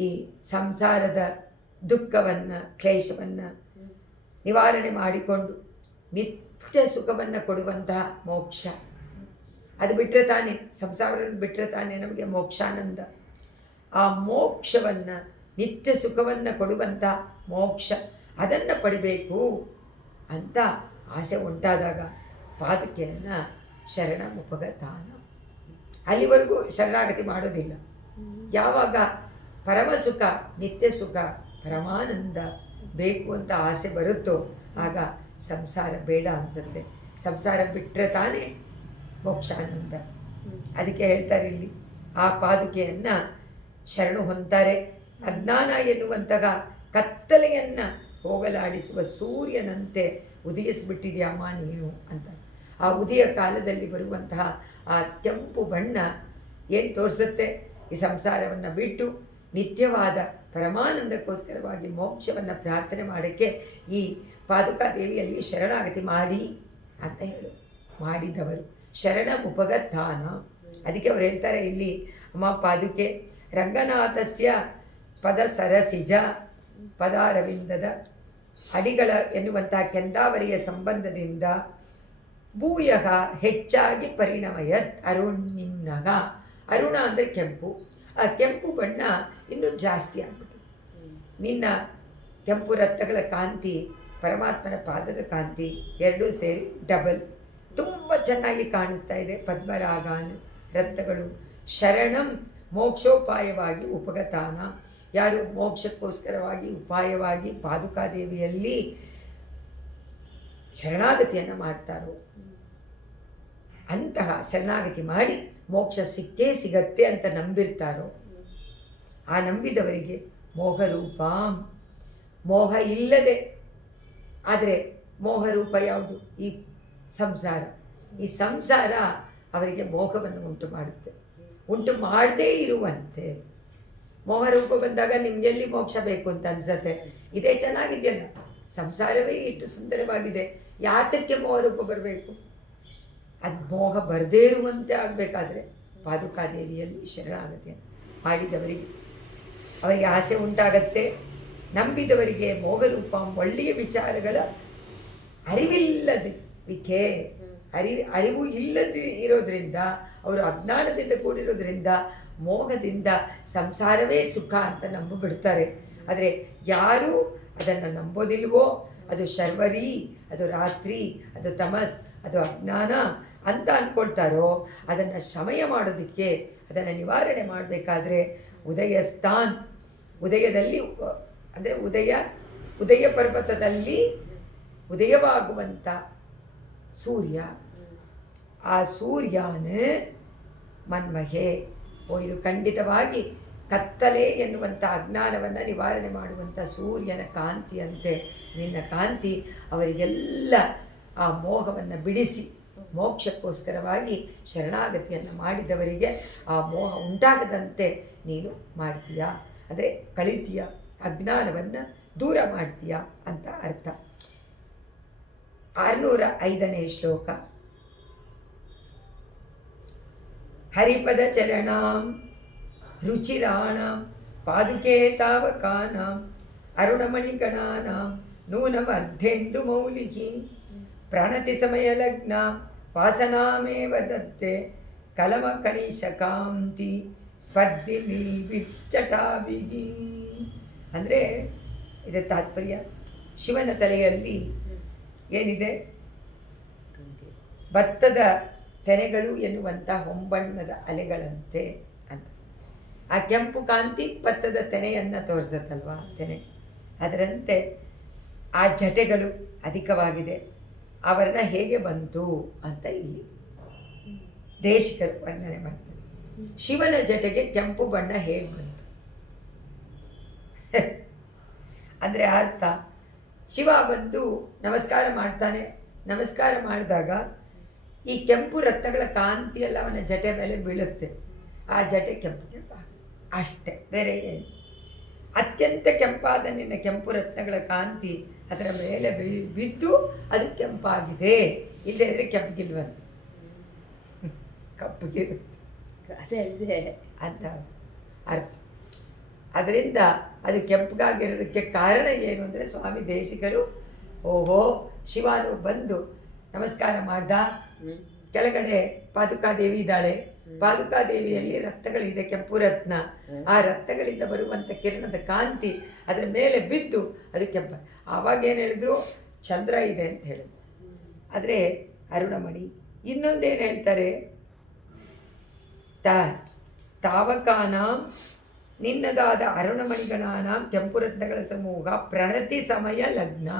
ಈ ಸಂಸಾರದ ದುಃಖವನ್ನು ಕ್ಲೇಶವನ್ನು ನಿವಾರಣೆ ಮಾಡಿಕೊಂಡು ನಿತ್ಯ ಸುಖವನ್ನು ಕೊಡುವಂತಹ ಮೋಕ್ಷ, ಅದು ಬಿಟ್ಟರೆ ತಾನೇ ಸಂಸಾರವನ್ನು ಬಿಟ್ಟರೆ ತಾನೇ ನಮಗೆ ಮೋಕ್ಷಾನಂದ. ಆ ಮೋಕ್ಷವನ್ನು ನಿತ್ಯ ಸುಖವನ್ನು ಕೊಡುವಂಥ ಮೋಕ್ಷ ಅದನ್ನು ಪಡಿಬೇಕು ಅಂತ ಆಸೆ ಉಂಟಾದಾಗ ಪಾದುಕೆಯನ್ನು ಶರಣ ಮುಪಗತಾನ. ಅಲ್ಲಿವರೆಗೂ ಶರಣಾಗತಿ ಮಾಡೋದಿಲ್ಲ. ಯಾವಾಗ ಪರಮ ಸುಖ ನಿತ್ಯ ಸುಖ ಪರಮಾನಂದ ಬೇಕು ಅಂತ ಆಸೆ ಬರುತ್ತೋ ಆಗ ಸಂಸಾರ ಬೇಡ ಅನಿಸುತ್ತೆ. ಸಂಸಾರ ಬಿಟ್ಟರೆ ತಾನೇ ಮೋಕ್ಷಾನಂದ. ಅದಕ್ಕೆ ಹೇಳ್ತಾರೆ ಇಲ್ಲಿ ಆ ಪಾದುಕೆಯನ್ನು ಶರಣು ಹೊಂತಾರೆ. ಅಜ್ಞಾನ ಎನ್ನುವಂತಹ ಕತ್ತಲೆಯನ್ನು ಹೋಗಲಾಡಿಸುವ ಸೂರ್ಯನಂತೆ ಉದಯಿಸಿಬಿಟ್ಟಿದೆಯಮ್ಮ ನೀನು ಅಂತ. ಆ ಉದಯ ಕಾಲದಲ್ಲಿ ಬರುವಂತಹ ಆ ಕೆಂಪು ಬಣ್ಣ ಏನು ತೋರಿಸುತ್ತೆ? ಈ ಸಂಸಾರವನ್ನು ಬಿಟ್ಟು ನಿತ್ಯವಾದ ಪರಮಾನಂದಕ್ಕೋಸ್ಕರವಾಗಿ ಮೋಕ್ಷವನ್ನು ಪ್ರಾರ್ಥನೆ ಮಾಡೋಕ್ಕೆ ಈ ಪಾದುಕಾದೇವಿಯಲ್ಲಿ ಶರಣಾಗತಿ ಮಾಡಿ ಅಂತ ಹೇಳು. ಮಾಡಿದವರು ಶರಣ ಉಪಗತಾನ. ಅದಕ್ಕೆ ಅವ್ರು ಹೇಳ್ತಾರೆ ಇಲ್ಲಿ, ಅಮ್ಮ ಪಾದುಕೆ ರಂಗನಾಥಸ್ಯ ಪದ ಸರಸಿಜ ಪದಾರವಿಂದದ ಅಡಿಗಳ ಎನ್ನುವಂತಹ ಕೆಂದಾವರಿಯ ಸಂಬಂಧದಿಂದ ಭೂಯಗ ಹೆಚ್ಚಾಗಿ ಪರಿಣಮಯತ್ ಅರುಣಿನ್ನಗ. ಅರುಣ ಅಂದರೆ ಕೆಂಪು. ಆ ಕೆಂಪು ಬಣ್ಣ ಇನ್ನೂ ಜಾಸ್ತಿ ಆಗ್ಬಿಟ್ಟು ನಿನ್ನ ಕೆಂಪು ರಕ್ತಗಳ ಕಾಂತಿ ಪರಮಾತ್ಮನ ಪಾದದ ಕಾಂತಿ ಎರಡೂ ಸೇರಿ ಡಬಲ್ ತುಂಬ ಚೆನ್ನಾಗಿ ಕಾಣಿಸ್ತಾ ಇದೆ. ಪದ್ಮರಾಗಾನ್ ರಕ್ತಗಳು ಶರಣಂ ಮೋಕ್ಷೋಪಾಯವಾಗಿ ಉಪಗತಾನ. ಯಾರು ಮೋಕ್ಷಕ್ಕೋಸ್ಕರವಾಗಿ ಉಪಾಯವಾಗಿ ಪಾದುಕಾದೇವಿಯಲ್ಲಿ ಶರಣಾಗತಿಯನ್ನು ಮಾಡ್ತಾರೋ ಅಂತಹ ಶರಣಾಗತಿ ಮಾಡಿ ಮೋಕ್ಷ ಸಿಕ್ಕೇ ಸಿಗತ್ತೆ ಅಂತ ನಂಬಿರ್ತಾರೋ ಆ ನಂಬಿದವರಿಗೆ ಮೋಹರೂಪಾಂ, ಮೋಹ ಇಲ್ಲದೆ, ಆದರೆ ಮೋಹರೂಪ ಯಾವುದು? ಈ ಸಂಸಾರ. ಈ ಸಂಸಾರ ಅವರಿಗೆ ಮೋಹವನ್ನು ಉಂಟು ಮಾಡುತ್ತೆ. ಉಂಟು ಮಾಡದೇ ಇರುವಂತೆ ಮೋಹರೂಪ ಬಂದಾಗ ನಿಮಗೆಲ್ಲಿ ಮೋಕ್ಷ ಬೇಕು ಅಂತ ಅನಿಸುತ್ತೆ. ಇದೇ ಚೆನ್ನಾಗಿದೆಯಲ್ಲ, ಸಂಸಾರವೇ ಇಷ್ಟು ಸುಂದರವಾಗಿದೆ, ಯಾತಕ್ಕೆ ಮೋಹರೂಪ ಬರಬೇಕು? ಅದು ಮೋಹ ಬರದೇ ಇರುವಂತೆ ಆಗಬೇಕಾದ್ರೆ ಪಾದುಕಾದೇವಿಯಲ್ಲಿ ಶರಣಾಗತಿ ಮಾಡಿದವರಿಗೆ ಅವರಿಗೆ ಆಸೆ ಉಂಟಾಗತ್ತೆ. ನಂಬಿದವರಿಗೆ ಮೋಹರೂಪ ಒಳ್ಳೆಯ ವಿಚಾರಗಳ ಅರಿವಿಲ್ಲದಿಕ್ಕೆ ಅರಿವು ಇಲ್ಲದೆ ಇರೋದ್ರಿಂದ ಅವರು ಅಜ್ಞಾನದಿಂದ ಕೂಡಿರೋದ್ರಿಂದ ಮೋಹದಿಂದ ಸಂಸಾರವೇ ಸುಖ ಅಂತ ನಂಬಿಬಿಡ್ತಾರೆ. ಆದರೆ ಯಾರು ಅದನ್ನು ನಂಬೋದಿಲ್ವೋ ಅದು ಶರ್ವರಿ, ಅದು ರಾತ್ರಿ, ಅದು ತಮಸ್, ಅದು ಅಜ್ಞಾನ ಅಂತ ಅಂದ್ಕೊಳ್ತಾರೋ ಅದನ್ನು ಶಮಯ ಮಾಡೋದಕ್ಕೆ, ಅದನ್ನು ನಿವಾರಣೆ ಮಾಡಬೇಕಾದ್ರೆ ಉದಯಸ್ಥಾನ್, ಉದಯದಲ್ಲಿ ಅಂದರೆ ಉದಯ ಪರ್ವತದಲ್ಲಿ ಉದಯವಾಗುವಂಥ ಸೂರ್ಯ, ಆ ಸೂರ್ಯನ ಮನ್ಮಹೆ. ಇದು ಖಂಡಿತವಾಗಿ ಕತ್ತಲೆ ಎನ್ನುವಂಥ ಅಜ್ಞಾನವನ್ನು ನಿವಾರಣೆ ಮಾಡುವಂಥ ಸೂರ್ಯನ ಕಾಂತಿಯಂತೆ ನಿನ್ನ ಕಾಂತಿ ಅವರಿಗೆಲ್ಲ ಆ ಮೋಹವನ್ನು ಬಿಡಿಸಿ ಮೋಕ್ಷಕ್ಕೋಸ್ಕರವಾಗಿ ಶರಣಾಗತಿಯನ್ನು ಮಾಡಿದವರಿಗೆ ಆ ಮೋಹ ಉಂಟಾಗದಂತೆ ನೀನು ಮಾಡ್ತೀಯಾ, ಅಂದರೆ ಕಳೀತೀಯ, ಅಜ್ಞಾನವನ್ನು ದೂರ ಮಾಡ್ತೀಯ ಅಂತ ಅರ್ಥ. 605ನೇ ಶ್ಲೋಕ. ಹರಿಪದ ಚರಣಾಂ ರುಚಿರಾಣಾಂ ಪಾದುಕೆ ತಾವಕಾನಾಂ ಅರುಣಮಣಿಗಣಾನಾಂ ನೂನಮರ್ಧೇಂದು ಮೌಲಿಹಿ ಪ್ರಣತಿ ಸಮಯ ಲಗ್ನಾಂ ವಾಸನಾಮೇವ ದತ್ತೆ ಕಲಮಕಣಿಶಕಾಂತಿ ಸ್ಪರ್ಧಿನಿ ವಿಚ್ಚಟಾಭಿಹಿ. ಅಂದರೆ ಇದರ ತಾತ್ಪರ್ಯ, ಶಿವನ ತಲೆಯಲ್ಲಿ ಏನಿದೆ, ಭತ್ತದ ತೆನೆಗಳು ಎನ್ನುವಂಥ ಹೊಂಬಣ್ಣದ ಅಲೆಗಳಂತೆ ಅಂತ. ಆ ಕೆಂಪು ಕಾಂತಿ ಭತ್ತದ ತೆನೆಯನ್ನು ತೋರಿಸುತ್ತಲ್ವ, ತೆನೆ, ಅದರಂತೆ ಆ ಜಟೆಗಳು ಅಧಿಕವಾಗಿದೆ. ಆ ವರ್ಣ ಹೇಗೆ ಬಂತು ಅಂತ ಇಲ್ಲಿ ದೇಶಿಕರು ವರ್ಣನೆ ಮಾಡ್ತಾರೆ. ಶಿವನ ಜಟೆಗೆ ಕೆಂಪು ಬಣ್ಣ ಹೇಗೆ ಬಂತು ಅಂದರೆ ಅರ್ಥ, ಶಿವ ಬಂದು ನಮಸ್ಕಾರ ಮಾಡ್ತಾನೆ. ನಮಸ್ಕಾರ ಮಾಡಿದಾಗ ಈ ಕೆಂಪು ರತ್ನಗಳ ಕಾಂತಿಯೆಲ್ಲ ಅವನ ಜಟೆ ಮೇಲೆ ಬೀಳುತ್ತೆ. ಆ ಜಟೆ ಕೆಂಪು ಅಷ್ಟೇ, ಬೇರೆ ಏನು. ಅತ್ಯಂತ ಕೆಂಪಾದ ನಿನ್ನ ಕೆಂಪು ರತ್ನಗಳ ಕಾಂತಿ ಅದರ ಮೇಲೆ ಬಿದ್ದು ಅದು ಕೆಂಪಾಗಿದೆ. ಇಲ್ಲದೇ ಇದ್ರೆ ಕೆಂಪಗಿಲ್ವಂತ, ಕಪ್ಪಗಿರುತ್ತೆ ಅಂತ ಅರ್ಥ. ಅದರಿಂದ ಅದು ಕೆಂಪಗಾಗಿರೋದಕ್ಕೆ ಕಾರಣ ಏನು ಅಂದರೆ ಸ್ವಾಮಿ ದೇಶಿಕರು, ಓಹೋ ಶಿವನು ಬಂದು ನಮಸ್ಕಾರ ಮಾಡ್ದ, ಕೆಳಗಡೆ ಪಾದುಕಾದೇವಿ ಇದ್ದಾಳೆ, ಪಾದುಕಾದೇವಿಯಲ್ಲಿ ರತ್ನಗಳಿದೆ, ಕೆಂಪು ರತ್ನ. ಆ ರತ್ನಗಳಿಂದ ಬರುವಂಥ ಕಿರಣದ ಕಾಂತಿ ಅದರ ಮೇಲೆ ಬಿದ್ದು ಅದು ಕೆಂಪ. ಆವಾಗ ಏನು ಹೇಳಿದ್ರು, ಚಂದ್ರ ಇದೆ ಅಂತ ಹೇಳಿದ್ರು. ಆದರೆ ಅರುಣಮಣಿ ಇನ್ನೊಂದೇನು ಹೇಳ್ತಾರೆ, ತಾವಕಾನಾಂ ನಿನ್ನದಾದ ಅರುಣಮಣಿಗಣಾನಾಂ ಕೆಂಪು ರತ್ನಗಳ ಸಮೂಹ ಪ್ರಣತಿ ಸಮಯ ಲಗ್ನ.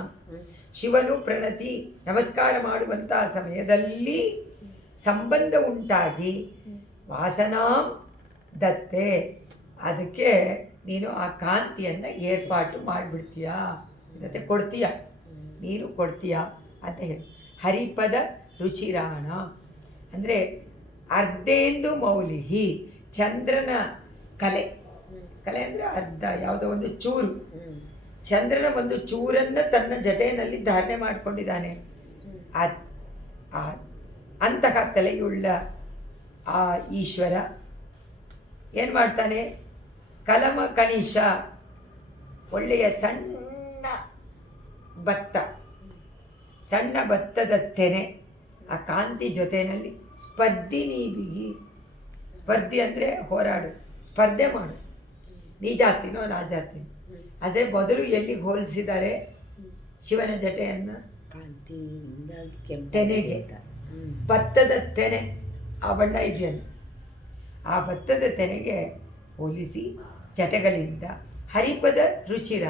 ಶಿವನು ಪ್ರಣತಿ ನಮಸ್ಕಾರ ಮಾಡುವಂತಹ ಸಮಯದಲ್ಲಿ ಸಂಬಂಧ ಉಂಟಾಗಿ ವಾಸನಾಂ ದತ್ತೆ, ಅದಕ್ಕೆ ನೀನು ಆ ಕಾಂತಿಯನ್ನು ಏರ್ಪಾಟು ಮಾಡಿಬಿಡ್ತೀಯ, ಜೊತೆ ಕೊಡ್ತೀಯ, ನೀನು ಕೊಡ್ತೀಯ ಅಂತ ಹೇಳಿ. ಹರಿಪದ ರುಚಿರಾಣ ಅಂದರೆ ಅರ್ಧೇಂದು ಮೌಲಿಹಿ, ಚಂದ್ರನ ಕಲೆ. ಕಲೆ ಅಂದರೆ ಅರ್ಧ, ಯಾವುದೋ ಒಂದು ಚೂರು, ಚಂದ್ರನ ಒಂದು ಚೂರನ್ನು ತನ್ನ ಜಟೆಯಲ್ಲಿ ಧಾರಣೆ ಮಾಡಿಕೊಂಡಿದ್ದಾನೆ. ಅಂತಹ ತಲೆಯುಳ್ಳ ಆ ಈಶ್ವರ ಏನು ಮಾಡ್ತಾನೆ, ಕಲಮ ಕಣಿಶ, ಒಳ್ಳೆಯ ಸಣ್ಣ ಭತ್ತ, ಸಣ್ಣ ಭತ್ತದ ತೆನೆ, ಆ ಕಾಂತಿ ಜೊತೆಯಲ್ಲಿ ಸ್ಪರ್ಧಿನಿ ಬಿಗಿ. ಸ್ಪರ್ಧಿ ಅಂದರೆ ಹೋರಾಡು, ಸ್ಪರ್ಧೆ ಮಾಡು, ನೀ ಜಾತಿನೋ ನಾ ಜಾತಿನೋ. ಅದೇ ಮೊದಲು ಎಲ್ಲಿಗೆ ಹೋಲಿಸಿದ್ದಾರೆ ಶಿವನ ಜಟೆಯನ್ನು, ತೆನೆಗೆ. ಭತ್ತದ ತೆನೆ ಆ ಬಣ್ಣ ಇದೆಯಲ್ಲ, ಆ ಭತ್ತದ ತೆನೆಗೆ ಹೋಲಿಸಿ ಜಟೆಗಳಿಂದ. ಹರಿಪದ ರುಚಿರ,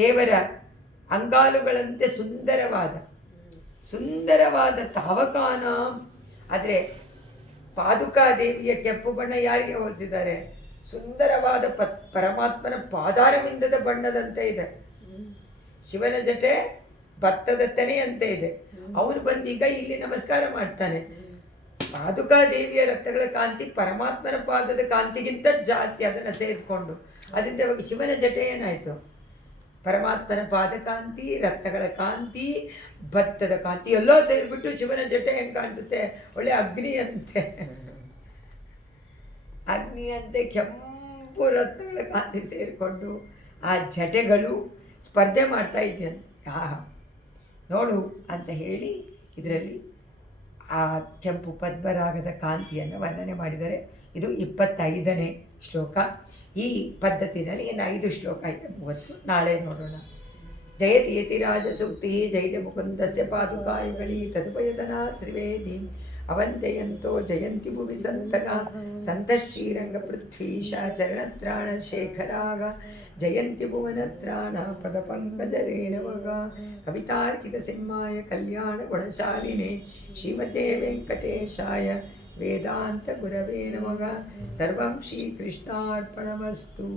ದೇವರ ಅಂಗಾಲುಗಳಂತೆ ಸುಂದರವಾದ ತಾವಕಾನ. ಆದರೆ ಪಾದುಕಾದೇವಿಯ ಕೆಂಪು ಬಣ್ಣ ಯಾರಿಗೆ ಹೋಲಿಸಿದ್ದಾರೆ, ಸುಂದರವಾದ ಪರಮಾತ್ಮನ ಪಾದಾರವಿಂದದ ಬಣ್ಣದಂತೆ ಇದೆ. ಶಿವನ ಜಟೆ ಭತ್ತದ ತೆನೆಯಂತೆ ಇದೆ. ಅವನು ಬಂದೀಗ ಇಲ್ಲಿ ನಮಸ್ಕಾರ ಮಾಡ್ತಾನೆ. ಪಾದುಕಾದೇವಿಯ ರಕ್ತಗಳ ಕಾಂತಿ ಪರಮಾತ್ಮನ ಪಾದದ ಕಾಂತಿಗಿಂತ ಜಾಸ್ತಿ, ಅದನ್ನು ಸೇರಿಸ್ಕೊಂಡು. ಅದರಿಂದ ಇವಾಗ ಶಿವನ ಜಟೆ ಏನಾಯಿತು, ಪರಮಾತ್ಮನ ಪಾದಕಾಂತಿ, ರಕ್ತಗಳ ಕಾಂತಿ, ಭತ್ತದ ಕಾಂತಿ ಎಲ್ಲೋ ಸೇರಿಬಿಟ್ಟು ಶಿವನ ಜಟೆ ಹೆಂಗೆ ಕಾಣಿಸುತ್ತೆ, ಒಳ್ಳೆ ಅಗ್ನಿಯಂತೆ ಕೆಂಪು ರತ್ನಗಳ ಕಾಂತಿ ಸೇರಿಕೊಂಡು ಆ ಜಟೆಗಳು ಸ್ಪರ್ಧೆ ಮಾಡ್ತಾ ಇದೆಯಂತೆ. ನೋಡು ಅಂತ ಹೇಳಿ ಇದರಲ್ಲಿ ಆ ಕೆಂಪು ಪದ್ಮರಾಗದ ಕಾಂತಿಯನ್ನು ವರ್ಣನೆ ಮಾಡಿದರೆ. ಇದು 25ನೇ ಶ್ಲೋಕ. ಈ ಪದ್ಧತಿನಲ್ಲಿ ಇನ್ನು 5 ಶ್ಲೋಕ ಐತೆ, 30 ನಾಳೆ ನೋಡೋಣ. ಜಯತಿ ಯತಿರಾಜ ಸೂಕ್ತಿ ಜಯತಿ ಮುಕುಂದಸ್ಯ ಪಾದುಕಾಯುಗಳಿ ತದುಪಯದನಾ ತ್ರಿವೇದಿ ಅವಂತೆಯಂತೋ ಜಯಂತಿ ಭುವಿ ಸಂತಗ ಸಂತ ಶ್ರೀರಂಗ ಪೃಥ್ವೀಶ ಚರಣತ್ರಾಣ ಶೇಖರಾಗ ಜಯಂತಿ ಭುವನತ್ರಾಣ ಪದ ಪಂಕಜ ರೇಣವಗ ಕವಿತಾರ್ಕಿಕ ಸಿಂಹಾಯ ಕಲ್ಯಾಣ ಗುಣಶಾಲಿನೇ ಶ್ರೀಮತೆ ವೆಂಕಟೇಶಾಯ ವೇದಾಂತ ಗುರವೇ ನಮಃ. ಸರ್ವಂ ಶ್ರೀಕೃಷ್ಣಾರ್ಪಣಮಸ್ತು.